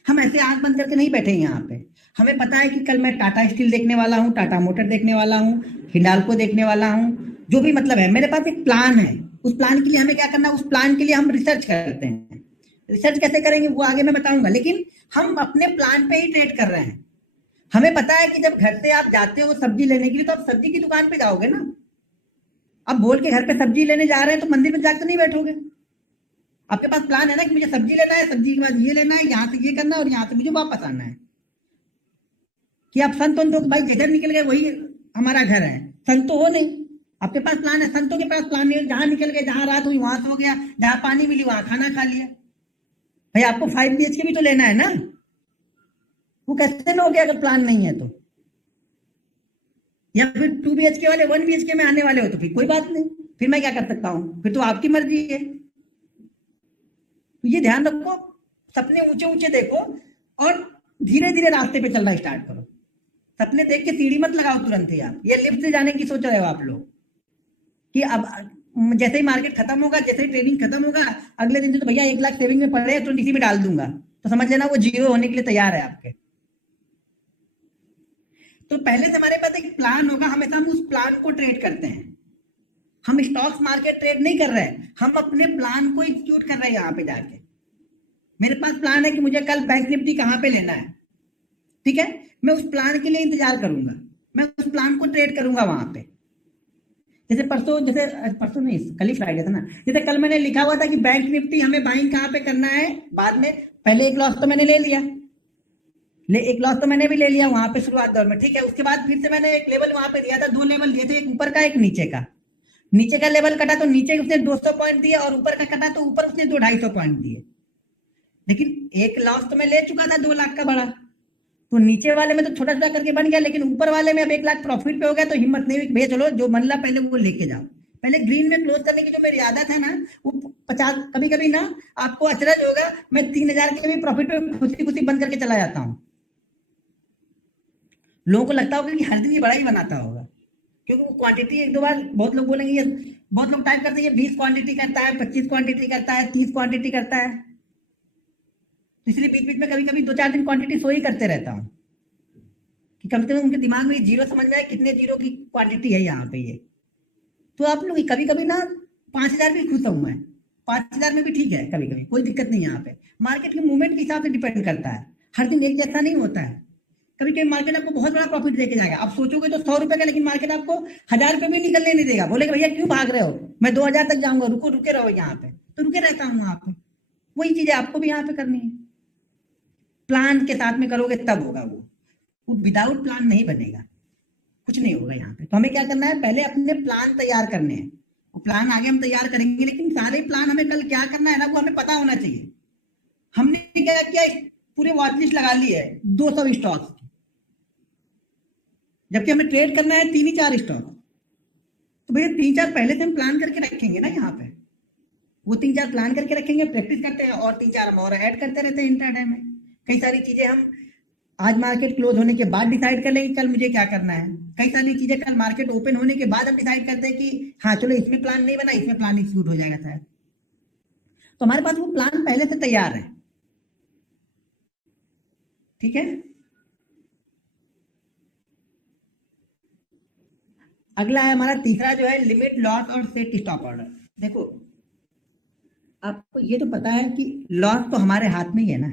हम ऐसे आंख बंद करके नहीं बैठे यहाँ पे। हमें पता है कि कल मैं टाटा स्टील देखने वाला हूँ, टाटा मोटर देखने वाला हूँ, हिंडाल्को देखने वाला हूँ, जो भी मतलब है, मेरे पास एक प्लान है। उस प्लान के लिए हमें क्या करना है? उस प्लान के लिए हम रिसर्च करते हैं। रिसर्च कैसे करेंगे वो आगे मैं बताऊंगा, लेकिन हम अपने प्लान पे ही ट्रेड कर रहे हैं। हमें पता है कि जब घर से आप जाते हो सब्जी लेने के लिए तो आप सब्जी की दुकान पे जाओगे ना। अब बोल के घर पे सब्जी लेने जा रहे हैं तो मंदिर में जाकर नहीं बैठोगे। आपके पास प्लान है ना कि मुझे सब्जी लेना है, सब्जी के बाद ये लेना है, यहाँ से ये करना है और यहाँ से मुझे वापस आना है। कि आप संत तो भाई जिधर निकल गए वही हमारा घर है, संत तो हो नहीं। आपके पास प्लान है, संतों के पास प्लान नहीं है। जहां निकल गए, जहां रात हुई वहां सो गया, जहां पानी मिली वहां खाना खा लिया। भाई आपको 5 BHK भी तो लेना है ना, वो कैसे लोगे अगर प्लान नहीं है तो? या फिर 2 BHK वाले 1 BHK में आने वाले हो तो फिर कोई बात नहीं, फिर मैं क्या कर सकता हूँ, फिर तो आपकी मर्जी है। तो ये ध्यान रखो, सपने ऊंचे ऊंचे देखो और धीरे धीरे रास्ते पे चलना स्टार्ट करो। सपने देख के सीढ़ी मत लगाओ तुरंत ही। आप ये लिफ्ट से जाने की सोच रहे हो आप लोग कि अब जैसे ही मार्केट खत्म होगा, जैसे ही ट्रेडिंग खत्म होगा, अगले दिन से तो भैया 1 लाख सेविंग में पड़े तो इसी में डाल दूंगा, तो समझ लेना वो जीरो होने के लिए तैयार है आपके। तो पहले से हमारे पास एक प्लान होगा, हमेशा हम उस प्लान को ट्रेड करते हैं। हम स्टॉक्स मार्केट ट्रेड नहीं कर रहे हैं, हम अपने प्लान को एग्जीक्यूट कर रहे हैं। यहाँ पे जाके मेरे पास प्लान है कि मुझे कल बैंक निफ्टी कहाँ पे लेना है, ठीक है? मैं उस प्लान के लिए इंतजार करूंगा, मैं उस प्लान को ट्रेड करूंगा वहां पे। जैसे परसों नहीं, कल ही फ्राइडे था ना, जैसे कल मैंने लिखा हुआ था कि बैंक निफ्टी हमें बाइंग कहाँ पे करना है बाद में। पहले एक लॉस तो मैंने ले लिया, एक लॉस तो मैंने भी ले लिया वहां पे शुरुआत दौर में, ठीक है? उसके बाद फिर से मैंने एक लेवल वहां पे दिया था, 2 लेवल दिए थे, एक ऊपर का एक नीचे का। नीचे का लेवल कटा तो नीचे उसने 200 पॉइंट दिए और ऊपर का कटा तो ऊपर उसने 250 पॉइंट दिए। लेकिन एक लॉस तो मैं ले चुका था 2 लाख का बड़ा, तो नीचे वाले में तो छोटा छोटा करके बन गया, लेकिन ऊपर वाले में अब 1 लाख प्रॉफिट पे हो गया। तो हिम्मत नहीं हुई, भैया चलो जो मन ला पहले वो लेके जाओ। पहले ग्रीन में क्लोज करने की जो मेरी आदत है ना, वो 50, कभी कभी ना आपको अचरज होगा, मैं 3000 के भी प्रॉफिट पे खुशी खुशी बंद करके चला जाता हूँ। लोगों को लगता होगा कि हर दिन ये बड़ा ही बनाता होगा, क्योंकि वो क्वांटिटी एक दो बार बहुत लोग बोलेंगे, ये बहुत लोग टाइप करते हैं ये 20 क्वांटिटी करता है, 25 क्वांटिटी करता है, 30 क्वांटिटी करता है। इसलिए बीच बीच में कभी कभी 2-4 दिन क्वांटिटी शो ही करते रहता हूँ कि कम से कम उनके दिमाग में जीरो समझ में आए, कितने जीरो की क्वांटिटी है यहाँ पे ये। तो आप लोग कभी कभी ना 5000 भी खुश हूँ मैं, 5000 में भी ठीक है, कभी कभी कोई दिक्कत नहीं है। यहाँ पे मार्केट के मूवमेंट के हिसाब से डिपेंड करता है, हर दिन एक जैसा नहीं होता है। कभी कभी मार्केट आपको बहुत बड़ा प्रॉफिट देके जाएगा, आप सोचोगे तो 100 रुपए का, लेकिन मार्केट आपको 1000 रुपए भी निकलने नहीं देगा, बोलेगा भैया क्यों भाग रहे हो, मैं 2000 तक जाऊंगा, रुको, रुके रहो यहाँ पे, तो रुके रहता हूँ वहां पे। वही चीजें आपको भी यहाँ पे करनी है। प्लान के साथ में करोगे तब होगा वो विदाउट प्लान नहीं बनेगा, कुछ नहीं होगा यहाँ पे। तो हमें क्या करना है, पहले अपने प्लान तैयार करने हैं। वो प्लान आगे हम तैयार करेंगे, लेकिन सारे प्लान हमें कल क्या करना है ना, वो हमें पता होना चाहिए। हमने क्या किया, पूरे वॉच लिस्ट लगा ली है 200 स्टॉक्स की, जबकि हमें ट्रेड करना है 3 ही 4 स्टॉक। तो भैया 3-4 पहले से हम प्लान करके रखेंगे ना यहाँ पे, वो 3-4 प्लान करके रखेंगे, प्रैक्टिस करते हैं और 3-4 और ऐड करते रहते हैं इंट्राडे में। कई सारी चीजें हम आज मार्केट क्लोज होने के बाद डिसाइड कर लेंगे कल मुझे क्या करना है। कई सारी चीजें कल मार्केट ओपन होने के बाद हम डिसाइड करते हैं कि हाँ चलो इसमें प्लान नहीं बना, इसमें प्लान एग्जीक्यूट हो जाएगा शायद। तो हमारे पास वो प्लान पहले से तैयार है, ठीक है। अगला है हमारा तीसरा जो है लिमिट लॉस और सेट स्टॉप ऑर्डर। देखो आपको ये तो पता है कि लॉस तो हमारे हाथ में ही है ना,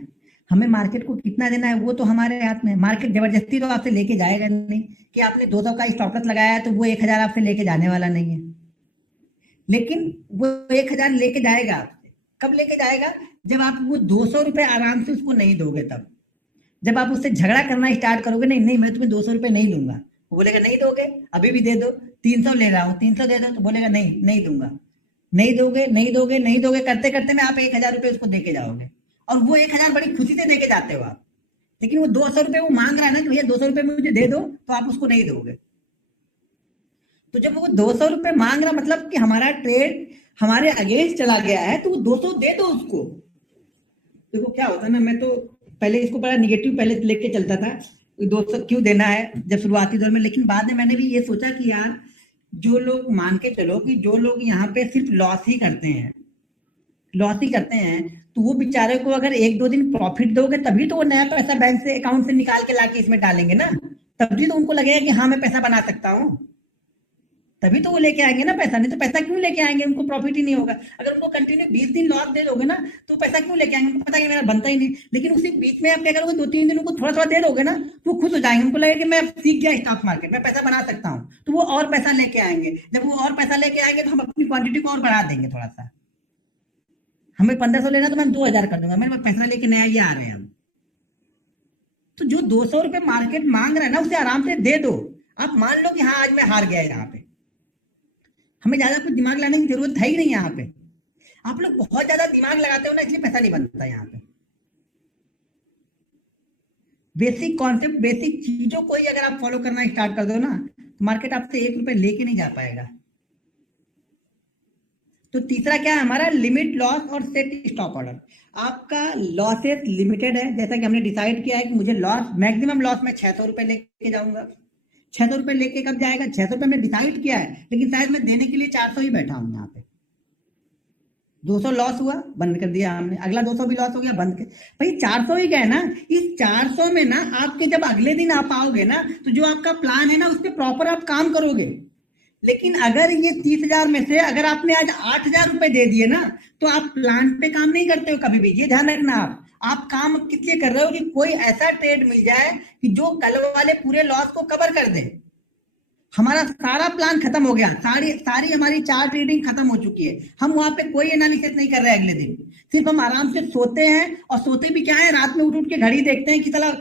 हमें मार्केट को कितना देना है वो तो हमारे हाथ में है। मार्केट जबरदस्ती तो आपसे लेके जाएगा नहीं कि आपने 200 का स्टॉप लॉस लगाया है तो वो 1000 आपसे लेके जाने वाला नहीं है। लेकिन वो 1000 लेके जाएगा आपसे, कब लेके जाएगा, जब आप वो 200 रुपए आराम से उसको नहीं दोगे तब। जब आप उससे झगड़ा करना स्टार्ट करोगे, नहीं नहीं मैं तुम्हें 200 रुपए नहीं दूंगा, वो बोलेगा नहीं दोगे, अभी भी दे दो, 300 ले रहा हूँ 300 दे दो, तो बोलेगा नहीं नहीं दूंगा, नहीं दोगे नहीं दोगे नहीं दोगे, करते करते में आप 1000 रुपए उसको देके जाओगे, और वो 1000 बड़ी खुशी से देके जाते हो आप। लेकिन वो 200 रुपए वो मांग रहा है ना कि भैया 200 रुपए मुझे दे दो, तो आप उसको नहीं दोगे। तो जब वो 200 रुपए मांग रहा, मतलब कि हमारा ट्रेड हमारे अगेंस्ट चला गया है, तो वो 200 दे दो उसको। देखो क्या होता है ना, मैं तो पहले इसको बड़ा निगेटिव पहले लेके चलता था, 200 क्यों देना है जब शुरुआती दौर में। लेकिन बाद में मैंने भी ये सोचा कि यार जो लोग, मान के चलो कि जो लोग यहाँ पे सिर्फ लॉस ही करते हैं, लॉस ही करते हैं, तो वो बेचारे को अगर 1-2 दिन प्रॉफिट दोगे तभी तो वो नया पैसा बैंक से अकाउंट से निकाल के लाके इसमें डालेंगे ना, तभी तो उनको लगेगा कि हाँ मैं पैसा बना सकता हूँ, तभी तो वो लेके आएंगे ना पैसा। नहीं तो पैसा क्यों लेके आएंगे, उनको प्रॉफिट ही नहीं होगा। अगर उनको कंटिन्यू 20 दिन लॉस दे दोगे ना, तो पैसा क्यों लेके आएंगे, उनको पता है मेरा बनता ही नहीं। लेकिन उसी बीच में आप क्या करोगे, 2-3 दिन उनको थोड़ा थोड़ा दे दोगे ना, तो वो खुश हो जाएंगे, उनको लगेगा कि मैं सीख गया स्टॉक मार्केट में, पैसा बना सकता हूँ, तो वो और पैसा लेके आएंगे। जब वो और पैसा लेके आएंगे तो हम अपनी क्वांटिटी को और बढ़ा देंगे थोड़ा सा। हमें 1500 लेना तो मैं 2000 कर दूंगा, मेरे पास पैसा लेके नया ये आ रहे हैं हम। तो जो 200 रुपए मार्केट मांग रहा है ना, उसे आराम से दे दो। आप मान लो कि हाँ आज मैं हार गया यहाँ पे, हमें ज्यादा कुछ दिमाग लगाने की जरूरत है ही नहीं यहाँ पे। आप लोग बहुत ज्यादा दिमाग लगाते हो ना, इसलिए पैसा नहीं बनता यहाँ पे। बेसिक कॉन्सेप्ट, बेसिक चीजों को ही अगर आप फॉलो करना स्टार्ट कर दो ना, तो मार्केट आपसे 1 रुपए लेके नहीं जा पाएगा। तो तीसरा क्या है हमारा, लिमिट लॉस और सेट स्टॉप ऑर्डर। आपका लॉसेस लिमिटेड है, जैसा कि हमने डिसाइड किया है कि मुझे लॉस, मैक्सिमम लॉस मैं 600 रुपए लेके जाऊंगा। 600 रुपए लेके कब जाएगा, 600 रुपए में डिसाइड किया है, लेकिन शायद मैं देने के लिए 400 ही बैठा हूं यहाँ पे। 200 लॉस हुआ, बंद कर दिया हमने, अगला 200 भी लॉस हो गया, बंद कर। भाई 400 ही गए ना, इस 400 में ना आपके जब अगले दिन आप आओगे ना, तो जो आपका प्लान है ना उस पर प्रॉपर आप काम करोगे। लेकिन अगर ये 30,000 में से अगर आपने आज 8,000 रुपए दे दिए ना, तो आप प्लान पे काम नहीं करते हो कभी भी, ये ध्यान रखना। आप काम किस लिए कर रहे हो कि कोई ऐसा ट्रेड मिल जाए कि जो कल वाले पूरे लॉस को कवर कर दे। हमारा सारा प्लान खत्म हो गया, सारी हमारी 4 ट्रेडिंग खत्म हो चुकी है, हम वहां पे कोई एनालिसिस नहीं कर रहे अगले दिन, सिर्फ हम आराम से सोते हैं। और सोते भी क्या है, रात में उठ उठ के घड़ी देखते हैं कि चला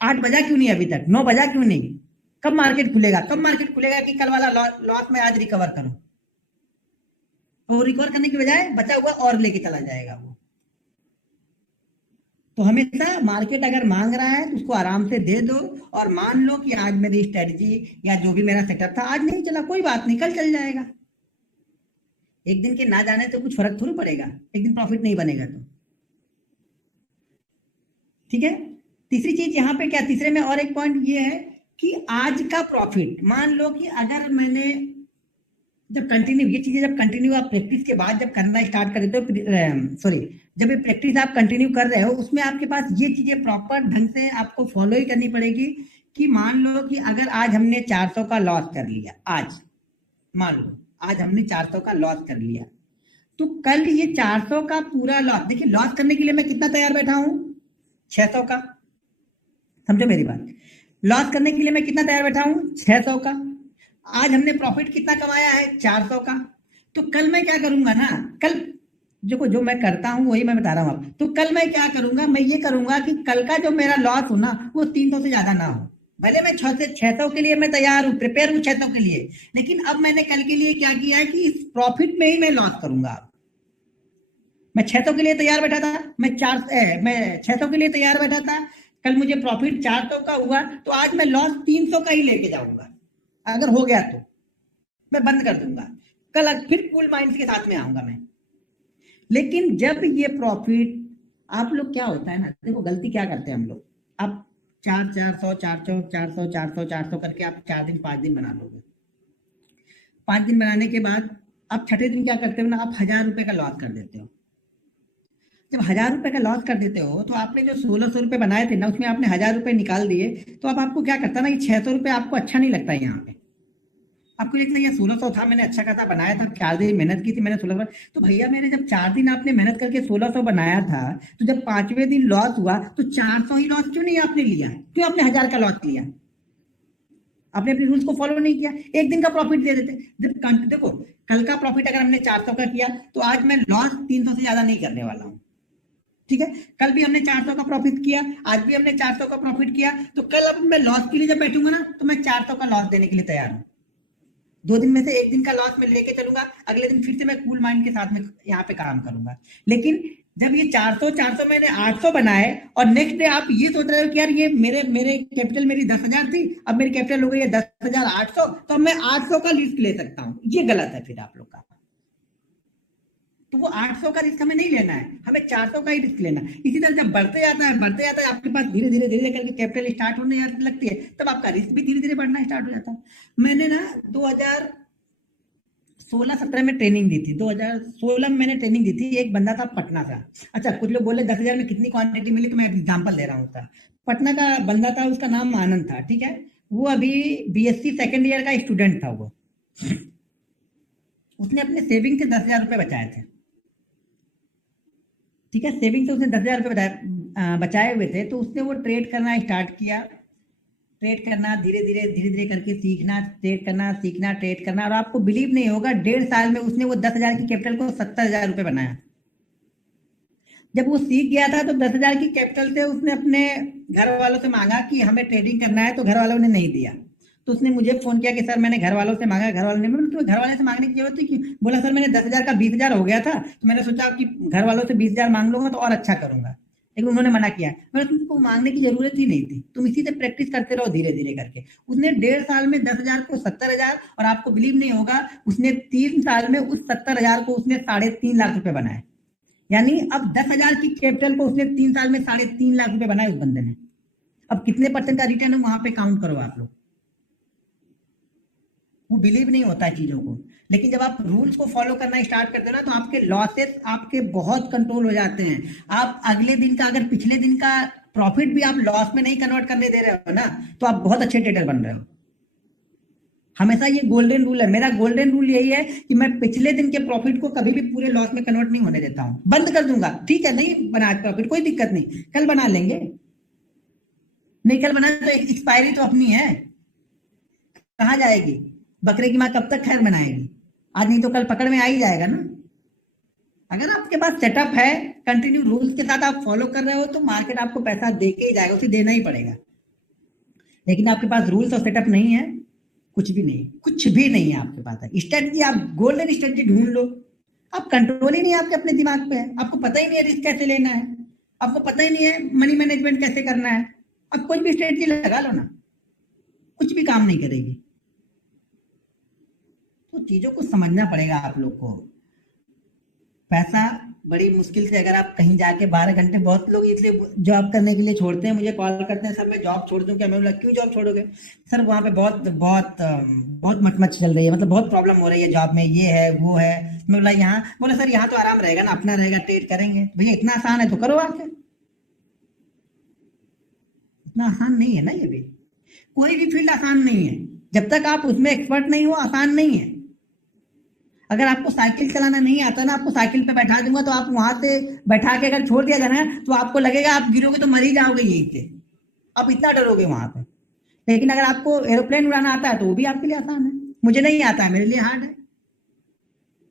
8 बजा क्यों नहीं, अभी तक 9 बजा क्यों नहीं, कब मार्केट खुलेगा, कब मार्केट खुलेगा कि कल वाला लॉस में आज रिकवर करूं। तो रिकवर करने के बजाय बचा हुआ और लेके चला जाएगा वो। तो हमेशा मार्केट अगर मांग रहा है तो उसको आराम से दे दो, और मान लो कि आज मेरी स्ट्रेटजी या जो भी मेरा सेटअप था आज नहीं चला, कोई बात नहीं, कल चल जाएगा। एक दिन के ना जाने से कुछ फर्क थोड़ी पड़ेगा, एक दिन प्रॉफिट नहीं बनेगा तो, ठीक है। तीसरी चीज यहाँ पे क्या, तीसरे में और एक पॉइंट ये है कि आज का प्रॉफिट, मान लो कि अगर मैंने जब कंटिन्यू, ये चीजें जब कंटिन्यू आप प्रैक्टिस के बाद जब करना स्टार्ट कर देते हो, सॉरी जब ये प्रैक्टिस आप कंटिन्यू कर रहे हो, उसमें आपके पास ये चीजें प्रॉपर ढंग से आपको फॉलो ही करनी पड़ेगी। कि मान लो कि अगर आज हमने 400 का लॉस कर लिया, आज मान लो आज हमने 400 का लॉस कर लिया, तो कल ये 400 का पूरा लॉस, देखिए लॉस करने के लिए मैं कितना तैयार बैठा हूं, 600 का, समझो मेरी बात। लॉस करने के लिए मैं कितना तैयार बैठा हूं, 600 का। आज हमने प्रॉफिट कितना कमाया है, 400 का। तो कल मैं क्या करूंगा ना, कल देखो जो मैं करता हूँ वही मैं बता रहा हूँ आप। तो कल मैं क्या करूंगा, मैं ये करूंगा कि कल का जो मेरा लॉस हो ना वो 300 से ज्यादा ना हो। भले मैं 600 के लिए मैं तैयार हूँ, प्रिपेयर हूँ 600 के लिए, लेकिन अब मैंने कल के लिए क्या किया है कि इस प्रॉफिट में ही मैं लॉस करूंगा। मैं 600 के लिए तैयार बैठा था, मैं 600 के लिए तैयार बैठा था, कल मुझे प्रॉफिट 400 का हुआ, तो आज मैं लॉस 300 का ही लेके जाऊंगा। अगर हो गया तो मैं बंद कर दूंगा, कल फिर कूल माइंड के साथ में आऊंगा मैं। लेकिन जब ये प्रॉफिट, आप लोग क्या होता है ना, देखो गलती क्या करते हैं हम लोग, आप 400 करके आप 4 दिन 5 दिन बना लोगे। 5 दिन बनाने के बाद आप छठे दिन क्या करते हो ना, आप 1000 रुपए का लॉस कर देते हो। जब 1000 रुपए का लॉस कर देते हो तो आपने जो 1600 रुपए बनाए थे ना, उसमें आपने 1000 रुपए निकाल दिए, तो अब आपको क्या करता ना, ये 600 रुपए आपको अच्छा नहीं लगता है यहाँ पे। आपको लगता है ये 1600 था, मैंने अच्छा खासा बनाया था, 4 दिन मेहनत की थी मैंने 1600। तो भैया मैंने जब 4 दिन आपने मेहनत करके 1600 बनाया था, तो जब 5वें दिन लॉस हुआ तो 400 ही लॉस क्यों नहीं आपने लिया, क्यों आपने 1000 का लॉस लिया? आपने अपने रूल्स को फॉलो नहीं किया, एक दिन का प्रॉफिट दे देते। जब देखो कल का प्रॉफिट अगर हमने 400 का किया तो आज मैं लॉस 300 से ज्यादा नहीं करने वाला हूँ, ठीक है। कल भी हमने 400 का प्रॉफिट किया, आज भी हमने 400 का प्रॉफिट किया, तो कल अब मैं लॉस के लिए जब बैठूंगा ना तो मैं 400 का लॉस देने के लिए तैयार हूँ। 2 दिन में से एक दिन का लॉस मैं लेके चलूंगा, अगले दिन फिर से मैं कूल माइंड के साथ में यहाँ पे काम करूंगा। लेकिन जब ये 400 मैंने 800 बनाए और नेक्स्ट डे आप ये सोच रहे हो कि यार ये मेरे मेरे कैपिटल मेरी 10,000 थी, अब मेरी कैपिटल हो गई है 10,800, तो अब मैं 800 का रिस्क ले सकता हूँ, ये गलत है फिर आप लोग का। तो वो 800 का रिस्क हमें नहीं लेना है, हमें 400 का ही रिस्क लेना है। इसी तरह जब बढ़ते जाता है आपके पास धीरे धीरे धीरे करके कैपिटल स्टार्ट होने लगती है, तब आपका रिस्क भी धीरे धीरे बढ़ना स्टार्ट हो जाता है। मैंने ना 2016-17 में ट्रेनिंग दी थी, 2016 में मैंने ट्रेनिंग दी थी, एक बंदा था पटना का। अच्छा कुछ लोग बोले 10,000 में कितनी क्वांटिटी मिली, तो मैं एग्जाम्पल दे रहा हूँ उसका। पटना का बंदा था, उसका नाम आनंद था, ठीक है। वो अभी BSc सेकेंड ईयर का स्टूडेंट था वो। उसने अपने सेविंग से 10,000 रुपए बचाए थे, ठीक है। सेविंग से उसने 10,000 रुपए बचाए हुए थे, तो उसने वो ट्रेड करना स्टार्ट किया। ट्रेड करना धीरे धीरे करके सीखना, ट्रेड करना सीखना, ट्रेड करना, और आपको बिलीव नहीं होगा 1.5 साल में उसने वो 10,000 की कैपिटल को 70,000 रुपए बनाया। जब वो सीख गया था तो 10,000 की कैपिटल से उसने अपने घर वालों से मांगा कि हमें ट्रेडिंग करना है, तो घर वालों ने नहीं दिया। तो उसने मुझे फोन किया कि सर मैंने घर वालों से मांगा, घर वालों ने, मैंने तुम्हें घर वाले से मांगने की जरूरत थी कि, बोला सर मैंने 10,000 का 20,000 हो गया था, तो मैंने सोचा कि घर वालों से 20,000 मांग लूंगा तो और अच्छा करूंगा, लेकिन उन्होंने मना किया। मैंने तुमको मांगने की जरूरत ही नहीं थी, तुम इसी से प्रैक्टिस करते रहो धीरे धीरे करके। उसने 1.5 साल में 10,000 को 70,000, और आपको बिलीव नहीं होगा उसने 3 साल में उस 70,000 को उसने 3.5 लाख रुपए बनाए। यानी अब 10,000 की कैपिटल को उसने 3 साल में 3.5 लाख रुपए बनाए उस बंदे ने। अब कितने % का रिटर्न है वहां पे काउंट करो आप लोग। वो बिलीव नहीं होता है चीजों को, लेकिन जब आप रूल्स को फॉलो करना स्टार्ट करते हो ना, तो आपके लॉसेस आपके बहुत कंट्रोल हो जाते हैं। आप अगले दिन का, अगर पिछले दिन का प्रॉफिट भी आप लॉस में नहीं कन्वर्ट करने दे रहे हो ना, तो आप बहुत अच्छे ट्रेडर बन रहे हो। हमेशा ये गोल्डन रूल है, मेरा गोल्डन रूल यही है कि मैं पिछले दिन के प्रॉफिट को कभी भी पूरे लॉस में कन्वर्ट नहीं होने देता हूं, बंद कर दूंगा। ठीक है नहीं बना प्रॉफिट, कोई दिक्कत नहीं, कल बना लेंगे। नहीं कल बना तो एक्सपायरी तो अपनी है, कहाँ जाएगी? बकरे की माँ कब तक खैर बनाएगी? आज नहीं तो कल पकड़ में आ ही जाएगा ना। अगर आपके पास सेटअप है, कंटिन्यू रूल्स के साथ आप फॉलो कर रहे हो, तो मार्केट आपको पैसा दे के ही जाएगा, उसे देना ही पड़ेगा। लेकिन आपके पास रूल्स और सेटअप नहीं है, कुछ भी नहीं, कुछ भी नहीं है आपके पास। है स्ट्रेटजी, आप गोल्डन स्ट्रेटजी ढूंढ लो। आप कंट्रोल ही नहीं आपके अपने दिमाग पे है, आपको पता ही नहीं है रिस्क कैसे लेना है, आपको पता ही नहीं है मनी मैनेजमेंट कैसे करना है। अब कोई भी स्ट्रेटजी लगा लो ना, कुछ भी काम नहीं करेगी। तो चीजों को समझना पड़ेगा आप लोग को। पैसा बड़ी मुश्किल से, अगर आप कहीं जाके 12 घंटे, बहुत लोग इसलिए जॉब करने के लिए छोड़ते हैं, मुझे कॉल करते हैं सर मैं जॉब छोड़ दूं क्या? मैं बोला क्यों जॉब छोड़ोगे? सर वहां पे बहुत बहुत बहुत मचमच चल रही है, मतलब बहुत प्रॉब्लम हो रही है जॉब में, ये है वो है। मैं बोला यहाँ, बोला सर यहाँ तो आराम रहेगा ना, अपना रहेगा, ट्रेड करेंगे। भैया इतना आसान है तो करो आके, इतना आसान नहीं है ना ये भी। कोई भी फील्ड आसान नहीं है, जब तक आप उसमें एक्सपर्ट नहीं हो आसान नहीं है। अगर आपको साइकिल चलाना नहीं आता ना, आपको साइकिल पे बैठा दूंगा तो आप वहां से बैठा के अगर छोड़ दिया जाए ना, तो आपको लगेगा आप गिरोगे तो मर ही जाओगे यहीं से, आप इतना डरोगे वहां पे। लेकिन अगर आपको एरोप्लेन उड़ाना आता है तो वो भी आपके लिए आसान है, मुझे नहीं आता है, मेरे लिए हार्ड है।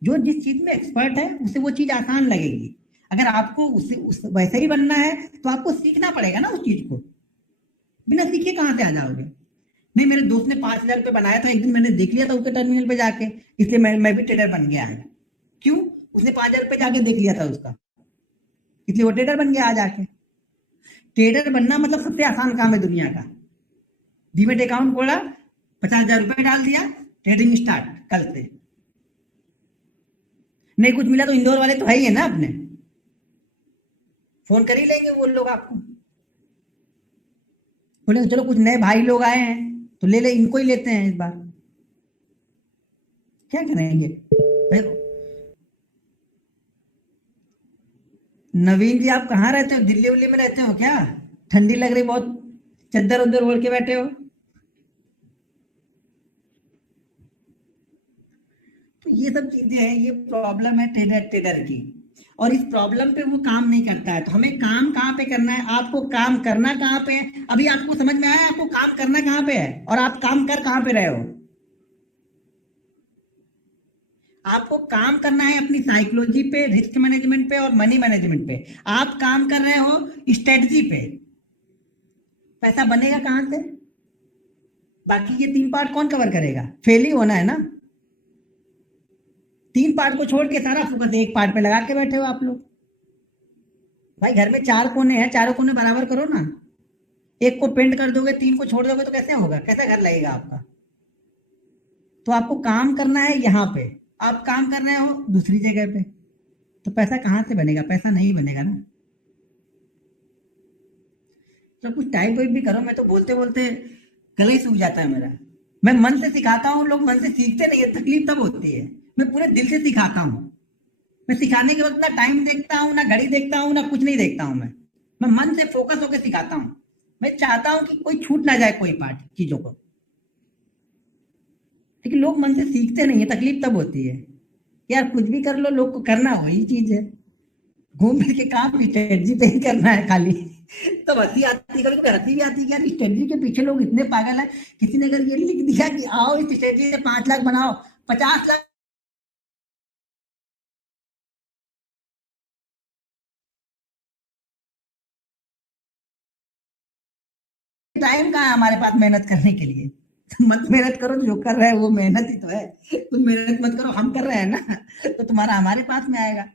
जो जिस चीज में एक्सपर्ट है उसे वो चीज आसान लगेगी। अगर आपको वैसे ही बनना है तो आपको सीखना पड़ेगा ना उस चीज को। बिना सीखे कहाँ से आ जाओगे? नहीं, मेरे दोस्त ने 5,000 रुपये बनाया था, एक दिन मैंने देख लिया था उसके टर्मिनल पे जाके, इसलिए मैं भी ट्रेडर बन गया है। क्यों? उसने 5,000 रुपये जाके देख लिया था उसका, इसलिए वो ट्रेडर बन गया आ जाके। ट्रेडर बनना मतलब सबसे आसान काम है दुनिया का। डीमेट अकाउंट खोला, 50,000 रुपये डाल दिया, ट्रेडिंग स्टार्ट कल से। नहीं कुछ मिला तो इंदौर वाले तो है ही है ना, अपने फोन कर ही लेंगे वो लोग आपको, बोले चलो कुछ नए भाई लोग आए हैं तो ले ले, इनको ही लेते हैं इस बार। क्या करेंगे भाई? नवीन जी आप कहाँ रहते हो? दिल्ली उल्ली में रहते हो क्या? ठंडी लग रही बहुत, चद्दर उद्दर ओढ़ के बैठे हो। तो ये सब चीजें हैं, ये प्रॉब्लम है ट्रेडर की, और इस प्रॉब्लम पे वो काम नहीं करता है। तो हमें काम कहाँ पे करना है? आपको काम करना कहाँ पे है? अभी आपको समझ में आया आपको काम करना कहाँ पे है और आप काम कर कहाँ पे रहे हो? आपको काम करना है अपनी साइकोलॉजी पे, रिस्क मैनेजमेंट पे और मनी मैनेजमेंट पे। आप काम कर रहे हो स्ट्रेटजी पे। पैसा बनेगा कहाँ से? बाकी ये 3 पार्ट कौन कवर करेगा? फेल ही होना है ना। 3 पार्ट को छोड़ के सारा फोकस एक पार्ट पे लगा के बैठे हो आप लोग। भाई घर में 4 कोने हैं, चारों कोने बराबर करो ना। एक को पेंट कर दोगे, 3 को छोड़ दोगे तो कैसे होगा? कैसा घर लगेगा आपका? तो आपको काम करना है यहाँ पे, आप काम कर रहे हो दूसरी जगह पे, तो पैसा कहाँ से बनेगा? पैसा नहीं बनेगा ना। तो कुछ टाइप वाइप भी करो। मैं तो बोलते बोलते गला ही सूख जाता है मेरा। मैं मन से सिखाता हूँ, लोग मन से सीखते नहीं है, तकलीफ तब होती है। मैं पूरे दिल से सिखाता हूँ। मैं सिखाने के वक्त ना टाइम देखता हूँ, ना घड़ी देखता हूँ, ना कुछ नहीं देखता हूँ। मैं मन से फोकस होकर सिखाता हूँ। मैं चाहता हूँ कि कोई छूट ना जाए कोई पार्ट चीजों को। लेकिन लोग मन से सीखते नहीं है, तकलीफ तब होती है। यार कुछ भी कर लो, लोग को करना वही चीज है। घूम फिर के काम स्ट्रेटजी पे ही करना है खाली। तो हंसी आती है, कभी कभी हंसी भी आती है यार, स्ट्रेटजी के पीछे लोग इतने पागल है। किसी ने अगर ये लिख दिया कि आओ इस स्ट्रेटजी से 5 लाख बनाओ, 50 लाख, टाइम कहाँ है हमारे पास मेहनत करने के लिए? तो मत मेहनत करो, जो कर रहे हैं वो मेहनत ही तो है। तुम मेहनत मत करो, हम कर रहे हैं ना, तो तुम्हारा हमारे पास में आएगा।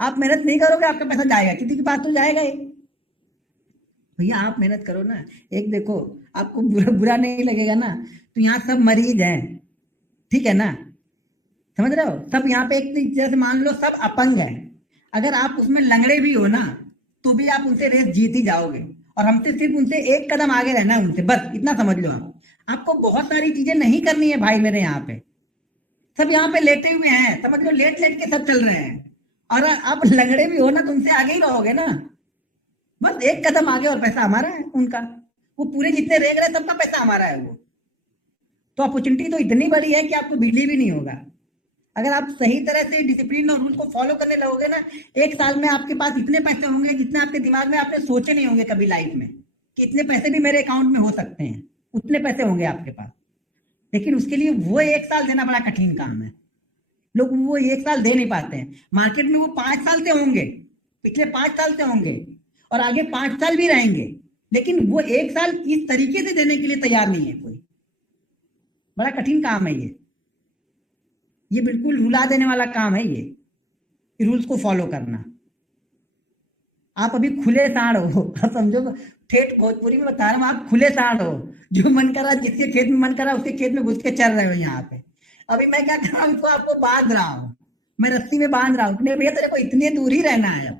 आप मेहनत नहीं करोगे, आपका पैसा जाएगा, किसी के पास तो जाएगा ही। भैया आप मेहनत करो ना। एक देखो, आपको बुरा बुरा नहीं लगेगा ना, तो यहाँ सब मरीज हैं, ठीक है ना? समझ रहे हो? सब यहाँ पे एक जैसे मान लो सब अपंग है। अगर आप उसमें लंगड़े भी हो ना, तो भी आप उनसे रेस जीत ही जाओगे। और हमसे सिर्फ उनसे एक कदम आगे रहना है उनसे, बस इतना समझ लो आप। आपको बहुत सारी चीजें नहीं करनी है भाई मेरे यहाँ पे। सब यहाँ पे लेटे हुए हैं, समझ लो, लेट लेट के सब चल रहे हैं। और आप लंगड़े भी हो ना, तो उनसे आगे ही रहोगे ना। बस एक कदम आगे, और पैसा हमारा है उनका। वो पूरे जितने रेंग रहे हैं सबका पैसा हमारा है वो। तो अपॉर्चुनिटी तो इतनी बड़ी है कि आपको बिलीव भी नहीं होगा। अगर आप सही तरह से डिसिप्लिन और रूल को फॉलो करने लगोगे ना, 1 साल में आपके पास इतने पैसे होंगे जितने आपके दिमाग में आपने सोचे नहीं होंगे कभी लाइफ में, कि इतने पैसे भी मेरे अकाउंट में हो सकते हैं। उतने पैसे होंगे आपके पास। लेकिन उसके लिए वो 1 साल देना बड़ा कठिन काम है। लोग वो 1 साल दे नहीं पाते हैं। मार्केट में वो 5 साल से होंगे, पिछले 5 साल से होंगे, और आगे 5 साल भी रहेंगे, लेकिन वो 1 साल इस तरीके से देने के लिए तैयार नहीं है कोई। बड़ा कठिन काम है ये बिल्कुल रुला देने वाला काम है ये रूल्स को फॉलो करना। आप अभी खुले साड़ हो, आप समझो, ठेठ भोजपुरी में बता रहा हूँ, आप खुले साड़ हो। जो मन कर रहा है, जिसके खेत में मन कर रहा है उसके खेत में घुस के चल रहे हो यहाँ पे। अभी मैं क्या कर रहा हूँ, इसको आपको बांध रहा हूँ, मैं रस्सी में बांध रहा हूँ। भैया तेरे को इतनी दूर ही रहना है,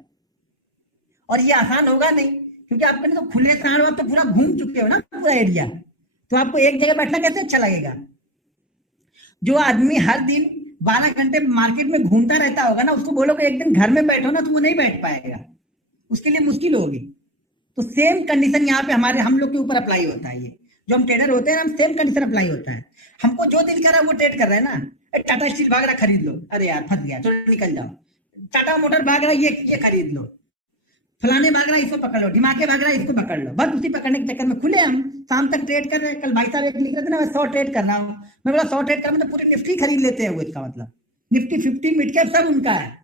और ये आसान होगा नहीं, क्योंकि आपने तो खुले साड़, आप तो पूरा घूम चुके हो ना पूरा एरिया। तो आपको एक जगह बैठना कैसे अच्छा लगेगा? जो आदमी हर दिन 12 घंटे मार्केट में घूमता रहता होगा ना, उसको बोलोगे एक दिन घर में बैठो ना, तो वो नहीं बैठ पाएगा, उसके लिए मुश्किल होगी। तो सेम कंडीशन यहाँ पे हम लोग के ऊपर अप्लाई होता है। ये जो हम ट्रेडर होते हैं, हम सेम कंडीशन अप्लाई होता है। हमको जो दिल कर रहा है वो ट्रेड कर रहे हैं ना। टाटा स्टील भाग रहा, खरीद लो, अरे यार फंस गया, चलो निकल जाओ। टाटा मोटर भाग रहा, ये खरीद लो। फलाने भाग रहा है इसको पकड़ लो, ढिमाके भाग रहा है इसको पकड़ लो, बस उसी पकड़ने के चक्कर में खुले हम शाम तक ट्रेड कर रहे हैं। कल भाई साहब एक लिख रहे थे ना, मैं 100 ट्रेड कर रहा हूँ। मैं बोला 100 ट्रेड कर, मैं तो पूरी निफ्टी खरीद लेते हैं वो, इसका मतलब निफ्टी 50 मिड कैप सब उनका है।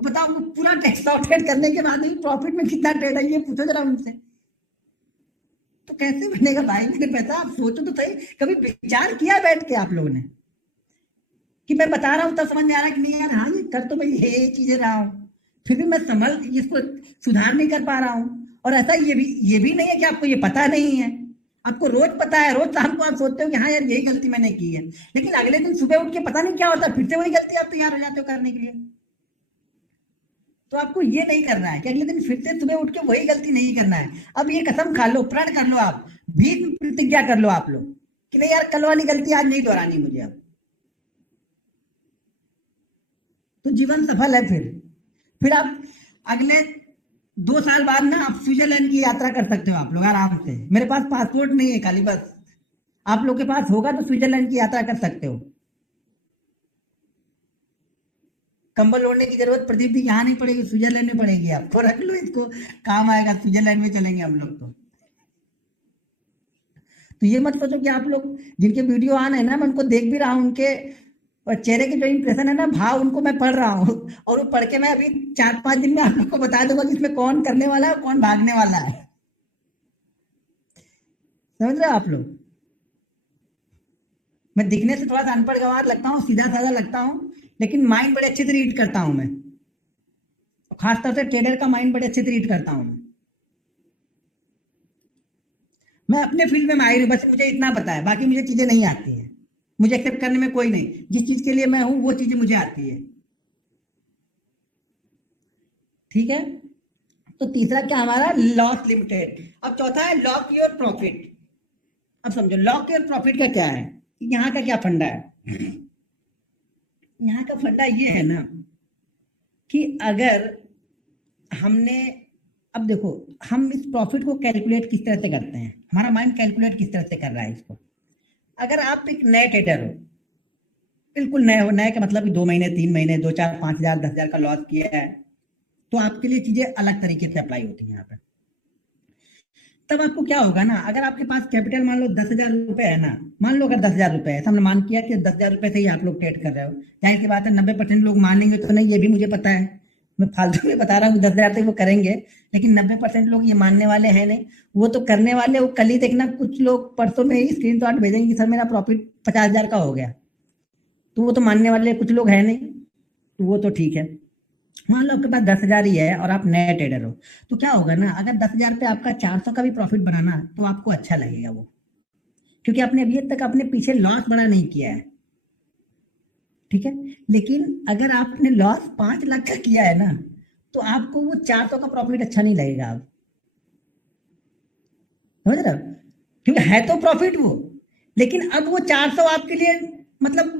बताओ वो पूरा 100 ट्रेड करने के बाद भी प्रॉफिट में कितना ट्रेड है ये पूछो जरा उनसे। तो कैसे बनेगा भाई मेरे पैसा? आप सोचो तो सही, कभी विचार किया बैठ के आप लोगों ने कि मैं बता रहा हूं तब समझ में आ रहा है कि नहीं यार, हाँ ये कर तो मैं ये चीजें रहा हूं, फिर भी मैं समझ इसको सुधार नहीं कर पा रहा हूं। और ऐसा ये भी नहीं है कि आपको ये पता नहीं है, आपको रोज पता है, रोज शाम को आप सोचते हो कि हाँ यार यही गलती मैंने की है, लेकिन अगले दिन सुबह उठ के पता नहीं क्या होता है, फिर से वही गलती आप तैयार हो जाते हो करने के लिए। तो आपको ये नहीं करना है कि अगले दिन फिर से सुबह उठ के वही गलती नहीं करना है। अब ये कसम खा लो, प्रण कर लो, आप भी प्रतिज्ञा कर लो आप लोग कि नहीं यार कल वाली गलती आज नहीं दोहरानी मुझे अब, तो जीवन सफल है। फिर आप अगले 2 साल बाद ना आप स्विट्जरलैंड की यात्रा कर सकते हो आप लोग आराम से। मेरे पास पासपोर्ट नहीं है खाली, बस आप लोग के पास होगा तो स्विट्जरलैंड की यात्रा कर सकते हो। कंबल ओढ़ने की जरूरत प्रदीप जी यहाँ नहीं पड़ेगी, स्विट्जरलैंड में पड़ेगी। आपको रख लो, इसको काम आएगा, स्विट्जरलैंड में चलेंगे हम लोग। तो ये मत सोचो कि आप लोग जिनके वीडियो आन है ना, मैं उनको देख भी रहा हूँ, उनके और चेहरे के जो इंप्रेशन है ना, भाव उनको मैं पढ़ रहा हूँ, और वो पढ़ के मैं अभी 4-5 दिन में आप लोग को बता दूंगा कि इसमें कौन करने वाला है कौन भागने वाला है। समझ रहे हो आप लोग? मैं दिखने से थोड़ा सा अनपढ़ गंवार लगता हूँ, सीधा साधा लगता हूँ, लेकिन माइंड बड़े अच्छे से रीड करता हूँ मैं, खासतौर से ट्रेडर का माइंड बड़े अच्छे से रीड करता हूँ मैं अपने फील्ड में माहिर हूँ, बस मुझे इतना पता है, बाकी मुझे चीजें नहीं आती है। मुझे एक्सेप्ट करने में कोई नहीं, जिस चीज के लिए मैं हूं वो चीजें मुझे आती है। ठीक है, तो तीसरा क्या हमारा, लॉस लिमिटेड। अब चौथा है लॉक योर प्रॉफिट। अब समझो लॉक योर प्रॉफिट का क्या है, यहाँ का क्या फंडा है। यहाँ का फंडा ये है ना कि अगर हमने, अब देखो हम इस प्रॉफिट को कैलकुलेट किस तरह से करते हैं, हमारा माइंड कैलकुलेट किस तरह से कर रहा है इसको। अगर आप एक नए ट्रेडर हो, बिल्कुल नए हो, नए का मतलब 2 महीने 3 महीने 2 4 5 हजार 10 हजार का लॉस किया है, तो आपके लिए चीजें अलग तरीके से अप्लाई होती हैं यहाँ पे। तब आपको क्या होगा ना, अगर आपके पास कैपिटल मान लो 10,000 रुपए है ना, मान लो अगर 10,000 रुपए है, हमने मान किया कि 10,000 रुपए से ही आप लोग ट्रेड कर रहे हो, जाहिर सी बात है 90% लोग मानेंगे तो नहीं, ये भी मुझे पता है, मैं फालतू में बता रहा हूँ 10,000 तक वो करेंगे, लेकिन 90% लोग ये मानने वाले हैं नहीं, वो तो करने वाले। वो कल ही देखना, कुछ लोग परसों में ही स्क्रीन शॉट भेजेंगे कि सर मेरा प्रॉफिट 50,000 का हो गया, तो वो तो मानने वाले कुछ लोग हैं नहीं, तो वो तो ठीक है। मान लो आपके पास 10,000 ही है और आप नए ट्रेडर हो, तो क्या होगा ना, अगर 10,000 पे आपका 400 का भी प्रॉफिट बनाना तो आपको अच्छा लगेगा वो, क्योंकि आपने अभी तक अपने पीछे लॉस बड़ा नहीं किया है। ठीक है, लेकिन अगर आपने लॉस 5 लाख का किया है ना, तो आपको वो 400 का प्रॉफिट अच्छा नहीं लगेगा। आप समझ रहे हो, क्योंकि है तो प्रॉफिट वो, लेकिन अब वो 400 आपके लिए मतलब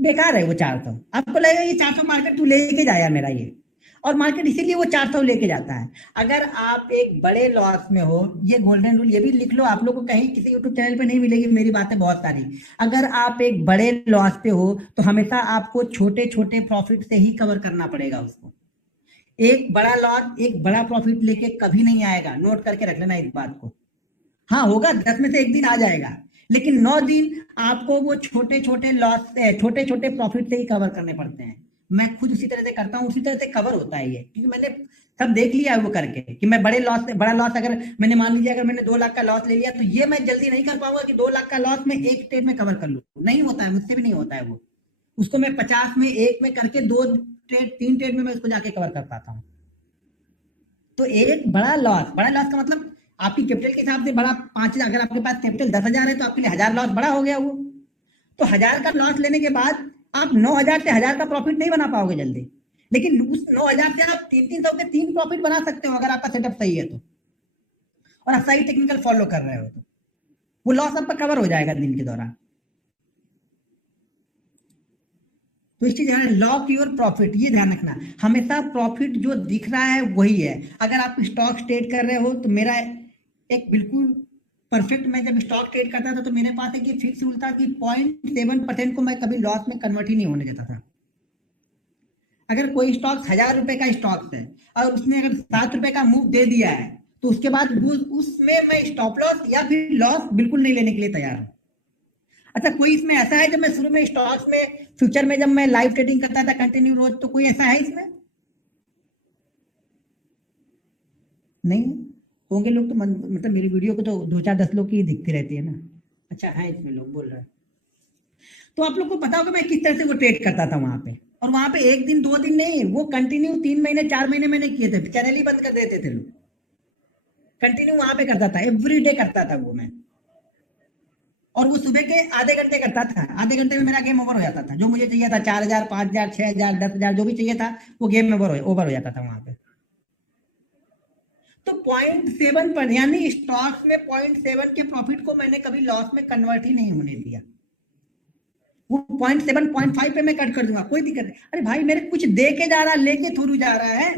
बेकार है। वो 400 आपको लगेगा ये 400 मार्केट तू लेके जाया मेरा ये, और मार्केट इसीलिए वो 400 लेके जाता है। अगर आप एक बड़े लॉस में हो, ये गोल्डन रूल ये भी लिख लो, आप लोग को कहीं किसी यूट्यूब चैनल पे नहीं मिलेगी, मेरी बातें बहुत सारी। अगर आप एक बड़े लॉस पे हो तो हमेशा आपको छोटे छोटे प्रॉफिट से ही कवर करना पड़ेगा उसको। एक बड़ा लॉस एक बड़ा प्रॉफिट लेके कभी नहीं आएगा, नोट करके रख लेना इस बात को। हाँ होगा, 10 में से एक दिन आ जाएगा, लेकिन 9 दिन आपको वो छोटे छोटे लॉस से, छोटे छोटे प्रॉफिट से ही कवर करने पड़ते हैं। मैं खुद उसी तरह से करता हूँ, उसी तरह से कवर होता है ये, क्योंकि मैंने सब देख लिया है वो करके कि मैं बड़े लॉस से, बड़ा लॉस अगर मैंने मान लीजिए अगर मैंने 2 लाख का लॉस ले लिया, तो ये मैं जल्दी नहीं कर पाऊंगा कि 2 लाख का लॉस में एक ट्रेड में कवर कर लूँ, नहीं होता है, मुझसे भी नहीं होता है वो। उसको मैं 50 में एक में करके 2 ट्रेड 3 ट्रेड में मैं उसको जाके कवर कर पाता हूँ। तो एक बड़ा लॉस का मतलब आपकी कैपिटल के हिसाब से बड़ा 5,000, अगर आपके पास कैपिटल 10,000 है तो आपके लिए 1,000 लॉस बड़ा हो गया वो। तो 1,000 का लॉस लेने के बाद आप 9,000 से 1,000 का प्रॉफिट नहीं बना पाओगे जल्दी, लेकिन उस 9,000 से आप 300 के 3 प्रॉफिट बना सकते हो अगर आपका सेटअप सही है तो, और आप सही टेक्निकल फॉलो कर रहे हो तो वो लॉस आपका कवर हो जाएगा दिन के दौरान। तो इस चीज लॉक योर प्रॉफिट, ये ध्यान रखना, हमेशा प्रॉफिट जो दिख रहा है वही है। अगर आप स्टॉक ट्रेड कर रहे हो तो मेरा एक बिल्कुल परफेक्ट, मैं जब स्टॉक ट्रेड करता था तो मेरे पास एक फिक्स रूल था कि 0.7% को मैं कभी लॉस में कन्वर्ट ही नहीं होने देता था। अगर कोई स्टॉक 1,000 रुपए का स्टॉक है और उसने अगर 7 रुपए का मूव दे दिया है, तो उसके बाद उसमें मैं स्टॉप लॉस या फिर लॉस बिल्कुल नहीं लेने के लिए तैयार हूं। अच्छा, कोई इसमें ऐसा है, जब मैं शुरू में स्टॉक्स में, फ्यूचर में, जब मैं लाइव ट्रेडिंग करता था कंटिन्यू रोज, तो कोई ऐसा है इसमें? नहीं होंगे लोग तो मतलब मेरी वीडियो को तो 2 4 10 लोग की दिखती रहती है ना। अच्छा है, इसमें लोग बोल रहे हैं। तो आप लोग को पता होगा मैं किस तरह से वो ट्रेड करता था वहां पे, और वहां पे 1 दिन 2 दिन नहीं, वो कंटिन्यू 3 महीने 4 महीने मैंने किए थे, चैनल ही बंद कर देते थे लोग। कंटिन्यू वहां पे करता था, एवरी डे करता था वो मैं। और वो सुबह के आधे घंटे करता था, आधे घंटे में मेरा गेम ओवर हो जाता था। जो मुझे चाहिए था 4,000 5,000 6,000 10,000 जो भी चाहिए था, वो गेम में ओवर हो जाता था वहां पे। तो 0.7 पर, यानी स्टॉक्स में 0.7 के प्रॉफिट को मैंने कभी लॉस में कन्वर्ट ही नहीं होने दिया। वो 0.7 0.5 पे मैं कट कर दूंगा, कोई दिक्कत नहीं। अरे भाई, मेरे कुछ दे के जा रहा, लेके थोड़ी जा रहा है।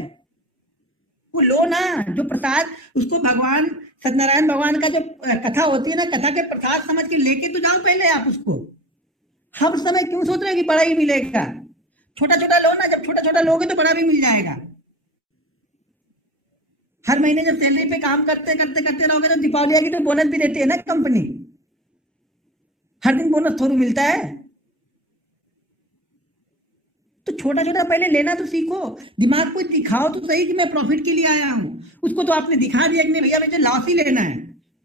वो लो ना, जो प्रसाद, उसको भगवान सत्यनारायण भगवान का जो कथा होती है ना, कथा के प्रसाद समझ के लेके तो जाओ पहले आप उसको। हर समय क्यों सोच रहे हैं कि बड़ा ही मिलेगा? छोटा छोटा लो ना, जब छोटा छोटा लोगे तो बड़ा भी मिल जाएगा। हर महीने जब सैलरी पे काम करते करते करते रहोगे, तो दीपावली आएगी तो बोनस भी देती है ना कंपनी। हर दिन बोनस थोड़ी मिलता है। तो छोटा छोटा पहले लेना तो सीखो। दिमाग को दिखाओ तो सही कि मैं प्रॉफिट के लिए आया हूं। उसको तो आपने दिखा दिया कि नहीं भैया, मुझे लॉस ही लेना है।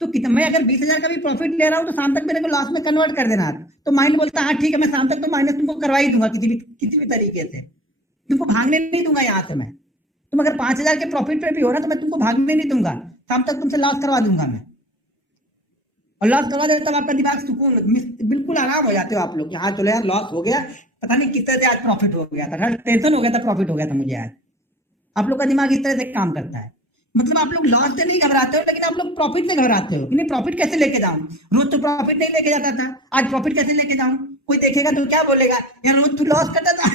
तो कितना, मैं अगर 20,000 का भी प्रॉफिट ले रहा हूँ, तो शाम तक मेरे को लॉस में कन्वर्ट कर देना। तो माइंड बोलता है हाँ ठीक है, मैं शाम तक तो माइनस तुमको करवा ही दूंगा, किसी भी तरीके से। तुमको भागने नहीं दूंगा यहाँ से मैं। तुम अगर 5,000 के प्रॉफिट पे भी हो ना, तो मैं तुमको भागने नहीं दूंगा, शाम तक तुमसे लॉस करवा दूंगा मैं। और लॉस करवा देता, तब आपका दिमाग सुकून, बिल्कुल आराम हो जाते हो आप लोग कि हाँ चलो यार, लॉस हो गया, पता नहीं किस तरह से आज प्रॉफिट हो गया था, टेंशन हो गया था, प्रॉफिट हो गया था मुझे आज। आप लोग का दिमाग इस तरह से काम करता है। मतलब आप लोग लॉस से नहीं घबराते हो, लेकिन आप लोग प्रॉफिट से घबराते हो कि नहीं, प्रॉफिट कैसे लेके जाऊं। रोज तो प्रॉफिट नहीं लेके जाता था, आज प्रॉफिट कैसे लेके जाऊं। कोई देखेगा तो क्या बोलेगा, यार रोज तू लॉस करता था।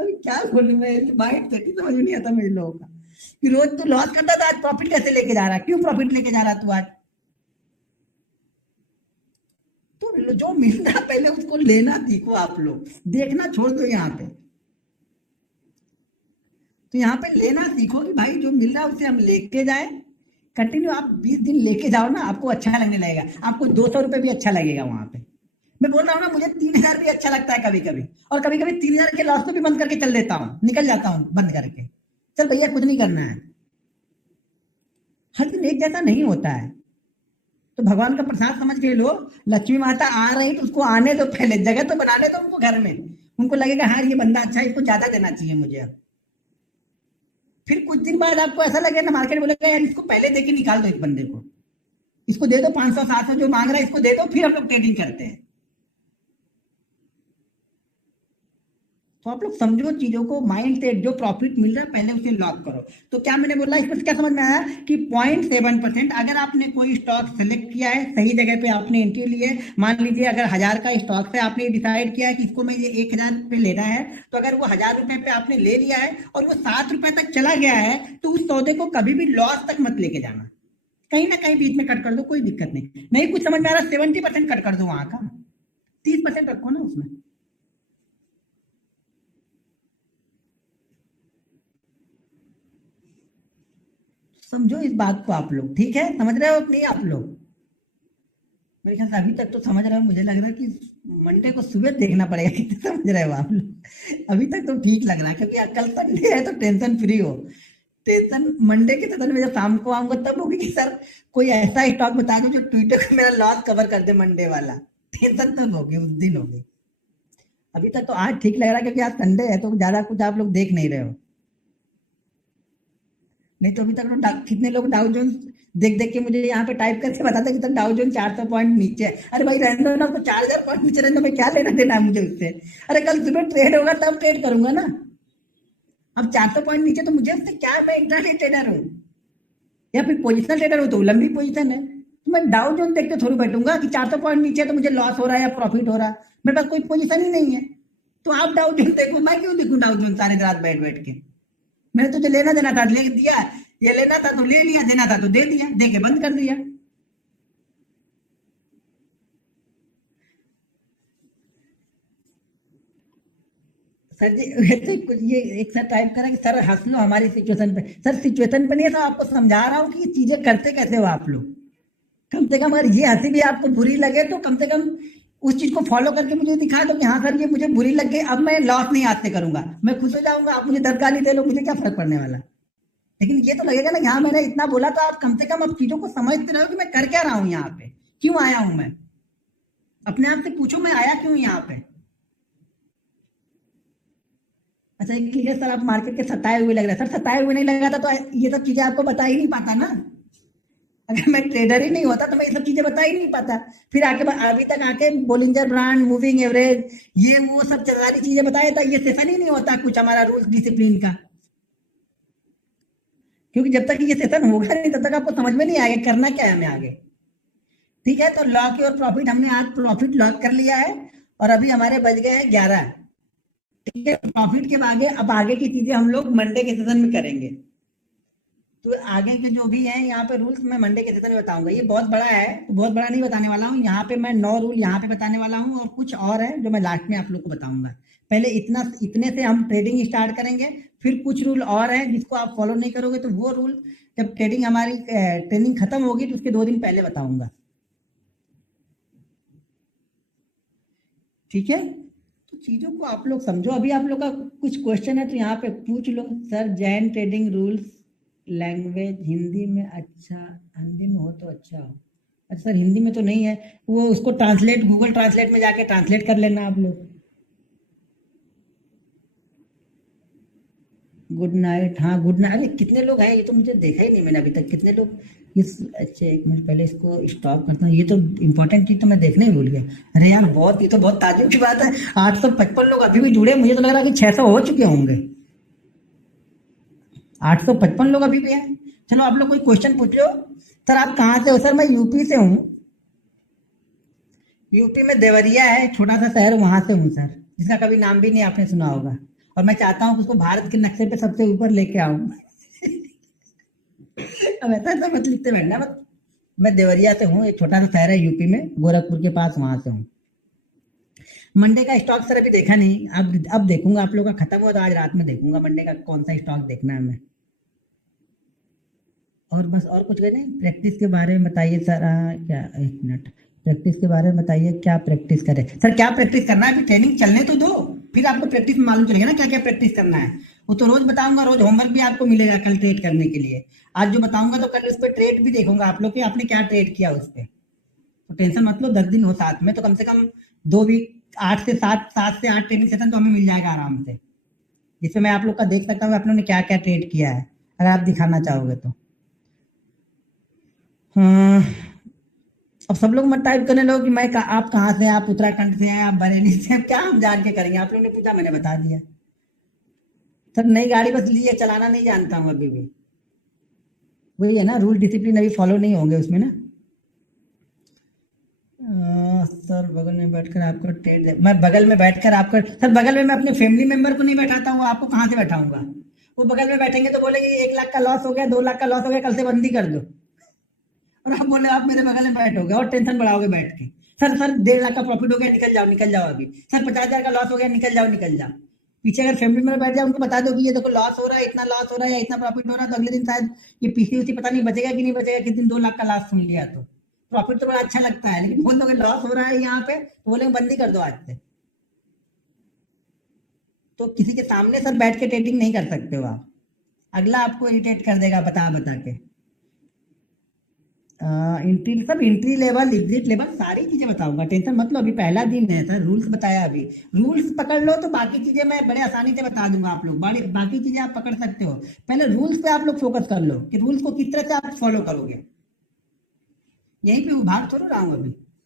अभी क्या बोलूं मैं, माइंड सेट ही समझ में नहीं आता मेरे लोगों का कि रोज तू लॉस करता था, आज प्रॉफिट कैसे लेके जा रहा है, क्यों प्रॉफिट लेके जा रहा तू आज। तो जो मिल रहा है पहले उसको लेना सीखो आप लोग, देखना छोड़ दो यहाँ पे। तो यहाँ पे लेना सीखो कि भाई जो मिल रहा है उसे हम लेके जाए। कंटिन्यू आप 20 दिन लेके जाओ ना, आपको अच्छा लगने लगेगा। आपको 200 रुपए भी अच्छा लगेगा वहां पे। मैं बोल रहा हूँ ना, मुझे 3,000 भी अच्छा लगता है कभी कभी, और कभी कभी 3,000 के लॉस को भी बंद करके चल देता हूँ, निकल जाता हूँ बंद करके। चल भैया, कुछ नहीं करना है। हर दिन एक जैसा नहीं होता है। तो भगवान का प्रसाद समझ के लो। लक्ष्मी माता आ रही तो उसको आने दो, पहले जगह तो बनाने दो उनको घर में। उनको लगेगा हाँ ये बंदा अच्छा है, इसको ज्यादा देना चाहिए मुझे अब। फिर कुछ दिन बाद आपको ऐसा लगेगा ना, मार्केट बोलेगा यार इसको पहले दे के निकाल दो, इस बंदे को, इसको दे दो 500 700 जो मांग रहा है, इसको दे दो, फिर हम लोग ट्रेडिंग करते हैं। तो आप लोग समझो चीजों को, माइंड से जो प्रॉफिट मिल रहा है पहले उसे लॉक करो। तो क्या मैंने बोला, इसमें क्या समझ में आया कि 0.7%, अगर आपने कोई स्टॉक सेलेक्ट किया है, सही जगह पे आपने एंट्री ली है। मान लीजिए अगर 1,000 का स्टॉक है, आपने डिसाइड किया है कि इसको मैं ये 1,000 पे लेना है, तो अगर वो 1,000 रुपए पे आपने ले लिया है और वो 7 रुपए तक चला गया है, तो उस सौदे को कभी भी लॉस तक मत लेके जाना। कहीं ना कहीं बीच में कट कर दो, कोई दिक्कत नहीं। नहीं कुछ समझ में आ रहा, 70% कट कर दो वहां का, 30% रखो ना उसमें। समझो इस बात को आप लोग, ठीक है, समझ रहे हो कि नहीं आप लोग? मेरे ख्याल से अभी तक तो समझ रहे हो, मुझे लग रहा है कि मंडे को सुबह देखना पड़ेगा कितने समझ रहे हो आप लोग। अभी तक तो ठीक लग रहा है, क्योंकि कल संडे है तो टेंशन फ्री हो। टेंशन मंडे के सेशन में जब शाम को आऊंगा तब होगी कि सर कोई ऐसा स्टॉक बता दो जो ट्विटर को मेरा लॉस कवर कर दे मंडे वाला। टेंशन तो होगी, उस दिन होगी। अभी तक तो आज ठीक लग रहा है, क्योंकि आज संडे है तो ज्यादा कुछ आप लोग देख नहीं रहे हो। नहीं तो अभी तक तो कितने लोग डाउ जोन्स देख देख के मुझे यहाँ पे टाइप करके बताते कि तक डाउ जोन 400 पॉइंट नीचे है। अरे भाई रहने दो ना, तो 4,000 पॉइंट नीचे रहने दो, मैं क्या लेना देना है मुझे उससे। अरे कल सुबह ट्रेड होगा तब ट्रेड करूंगा ना। अब 400 पॉइंट नीचे तो मुझे उससे क्या, मैं इंट्राडे ट्रेडर हूँ या फिर पोजिशनल ट्रेडर हूँ, तो लंबी पोजिशन है। तो मैं डाउ जोन देखते थोड़ी बैठूंगा कि 400 पॉइंट नीचे तो मुझे लॉस हो रहा है या प्रॉफिट हो रहा है। मेरे पास कोई पोजिशन ही नहीं है। तो आप डाउ जोन देखो, मैं क्यों देखूं डाउ जोन सारे रात बैठ बैठ के। मैंने तुझे लेना देना था ले दिया, ये लेना था तो ले लिया, देना था तो दे दिया, दे के बंद कर दिया। सर जी वैसे कुछ ये एक सर टाइप करा कि सर हंस लो हमारी सिचुएशन पे। सर सिचुएशन पे नहीं है, सर आपको समझा रहा हूँ कि ये चीजें करते कैसे हो आप लोग। कम से कम अगर ये हंसी भी आपको बुरी लगे तो कम से कम उस चीज को फॉलो करके मुझे दिखा दो कि हाँ सर ये मुझे बुरी लग गई, अब मैं लॉस नहीं आज से करूंगा, मैं खुश हो जाऊंगा, आप मुझे 10 गाली दे लो, मुझे क्या फर्क पड़ने वाला। लेकिन ये तो लगेगा ना कि हाँ मैंने इतना बोला तो आप कम से कम अब चीजों को समझते रहो कि मैं कर क्या रहा हूँ यहाँ पे, क्यों आया हूं मैं। अपने आप से पूछो मैं आया क्यों यहाँ पे। अच्छा एक ठीक है सर, आप मार्केट के सताए हुए लग रहे हैं। सर सताए हुए नहीं लगा था तो ये सब चीजें आपको बता ही नहीं पाता ना। अगर मैं ट्रेडर ही नहीं होता तो मैं ये सब चीजें बता ही नहीं पाता। फिर आके अभी तक आके बोलिंजर ब्रांड, मूविंग एवरेज, ये वो सब सारी चीजें बताया था, ये सेशन ही नहीं होता कुछ हमारा रूल्स डिसिप्लिन का। क्योंकि जब तक ये सेशन होगा नहीं तब तक आपको समझ में नहीं आएगा करना क्या है हमें आगे। ठीक है, तो लॉक और प्रॉफिट हमने आज प्रॉफिट लॉक कर लिया है और अभी हमारे बज गए हैं 11। ठीक है, प्रॉफिट के आगे अब आगे की चीजें हम लोग मंडे के सेशन में करेंगे। तो आगे के जो भी हैं यहाँ पे रूल्स मैं मंडे के सेशन में बताऊंगा। ये बहुत बड़ा है तो बहुत बड़ा नहीं बताने वाला हूँ। यहाँ पे मैं 9 रूल यहाँ पे बताने वाला हूँ और कुछ और है जो मैं लास्ट में आप लोग को बताऊंगा। पहले इतने से हम ट्रेडिंग स्टार्ट करेंगे, फिर कुछ रूल और है जिसको आप फॉलो नहीं करोगे तो वो रूल जब ट्रेडिंग हमारी ट्रेनिंग खत्म होगी तो उसके 2 दिन पहले बताऊंगा। ठीक है, तो चीजों को आप लोग समझो। अभी आप लोग का कुछ क्वेश्चन है तो यहाँ पे पूछ लो। Sir Jain trading rules language Hindi में, अच्छा हिंदी में हो तो अच्छा हो। अच्छा सर हिंदी में तो नहीं है, वो उसको ट्रांसलेट गूगल ट्रांसलेट में जाके ट्रांसलेट कर लेना आप लोग। गुड नाइट, हाँ गुड नाइट। अरे कितने लोग हैं, ये तो मुझे देखा ही नहीं मैंने अभी तक, कितने लोग इस। अच्छा एक मिनट पहले इसको स्टॉप करता हूँ, ये तो इंपॉर्टेंट चीज तो मैं देखने ही भूल गया। अरे यार बहुत, ये तो बहुत ताज्जुब की बात है, 855 लोग अभी भी जुड़े। मुझे तो लग रहा है कि 600 हो चुके होंगे। 855 लोग अभी भी हैं। चलो आप लोग कोई क्वेश्चन पूछ लो। सर आप कहाँ से हो। सर मैं यूपी से हूँ। यूपी में देवरिया है एक छोटा सा शहर, वहां से हूँ सर, जिसका कभी नाम भी नहीं आपने सुना होगा। और मैं चाहता हूँ कि उसको भारत के नक्शे पे सबसे ऊपर लेके आऊं। अब ऐसा मत लिखते बैठना मत। मैं देवरिया से हूँ, एक छोटा सा शहर है यूपी में, गोरखपुर के पास, वहां से हूँ। मंडे का स्टॉक सर अभी देखा नहीं, अब देखूंगा। आप लोग का खत्म हुआ तो आज रात में देखूंगा मंडे का कौन सा स्टॉक देखना है हमें। और बस और कुछ नहीं। प्रैक्टिस के बारे में बताइए सर। क्या एक मिनट, प्रैक्टिस के बारे में बताइए क्या प्रैक्टिस करें। सर क्या प्रैक्टिस करना है, अभी ट्रेनिंग चलने तो दो, फिर आपको प्रैक्टिस में मालूम चलेगा ना क्या क्या प्रैक्टिस करना है। वो तो रोज बताऊंगा, रोज होमवर्क भी आपको मिलेगा कल ट्रेड करने के लिए। आज जो बताऊंगा तो कल उस पर ट्रेड भी देखूंगा आप लोग कि आपने क्या ट्रेड किया उस पर। तो टेंशन मत लो, 10 दिन हो साथ में तो कम से कम 2 वीक, 8 से 8 ट्रेनिंग सेशन तो हमें मिल जाएगा आराम से, जिससे मैं आप लोग का देख सकता हूँ आप लोगों ने क्या क्या ट्रेड किया है, अगर आप दिखाना चाहोगे तो। हाँ, अब सब लोग मत टाइप करने लोग कि आप कहाँ से हैं, आप उत्तराखंड से हैं, आप बरेली से हैं, क्या हम जान के करेंगे। आप लोगों ने पूछा मैंने बता दिया। सर नई गाड़ी बस ली है, चलाना नहीं जानता हूँ अभी भी। वही है ना, रूल डिसिप्लिन अभी फॉलो नहीं होंगे उसमें ना। सर बगल में बैठकर आपको ट्रेड, मैं बगल में बैठकर आपको, सर बगल में मैं अपने फैमिली मेंबर को नहीं बैठाता हूँ, आपको कहाँ से बैठाऊंगा। वो बगल में बैठेंगे तो बोलेंगे 1 लाख का लॉस हो गया, 2 लाख का लॉस हो गया, कल से बंदी कर दो। और आप बोले आप मेरे बगल में बैठोगे और टेंशन बढ़ाओगे बैठ के। सर 1.5 लाख का प्रॉफिट हो गया, निकल जाओ निकल जाओ अभी। सर 50,000 का लॉस हो गया, निकल जाओ निकल जाओ। पीछे अगर फैमिली में बैठ जाए उनको बता दो कि ये देखो लॉस हो रहा है, इतना लॉस हो रहा है या इतना प्रॉफिट हो रहा है, तो अगले दिन शायद ये पीसी उसी पता नहीं बचेगा कि नहीं बचेगा। किस दिन 2 लाख का लॉस सुन लिया तो प्रॉफिट तो बड़ा अच्छा लगता है, लेकिन बोल दोगे लॉस हो रहा है यहाँ पे तो बोलेंगे बंदी कर दो आज से। तो किसी के सामने सर बैठ के ट्रेडिंग नहीं कर सकते हो आप, अगला आपको इरिटेट कर देगा बता बता के। एंट्री लेवल, एग्जिट लेवल, सारी चीजें बताऊंगा, टेंशन मत लो। अभी पहला दिन है सर, रूल्स बताया, अभी रूल्स पकड़ लो तो बाकी चीजें मैं बड़े आसानी से बता दूंगा आप लोग। बाकी चीजें आप पकड़ सकते हो, पहले रूल्स पे आप लोग फोकस कर लो कि रूल्स को किस तरह से आप फॉलो करोगे। यहीं पे भाग थोड़ा रहा हूँ अभी।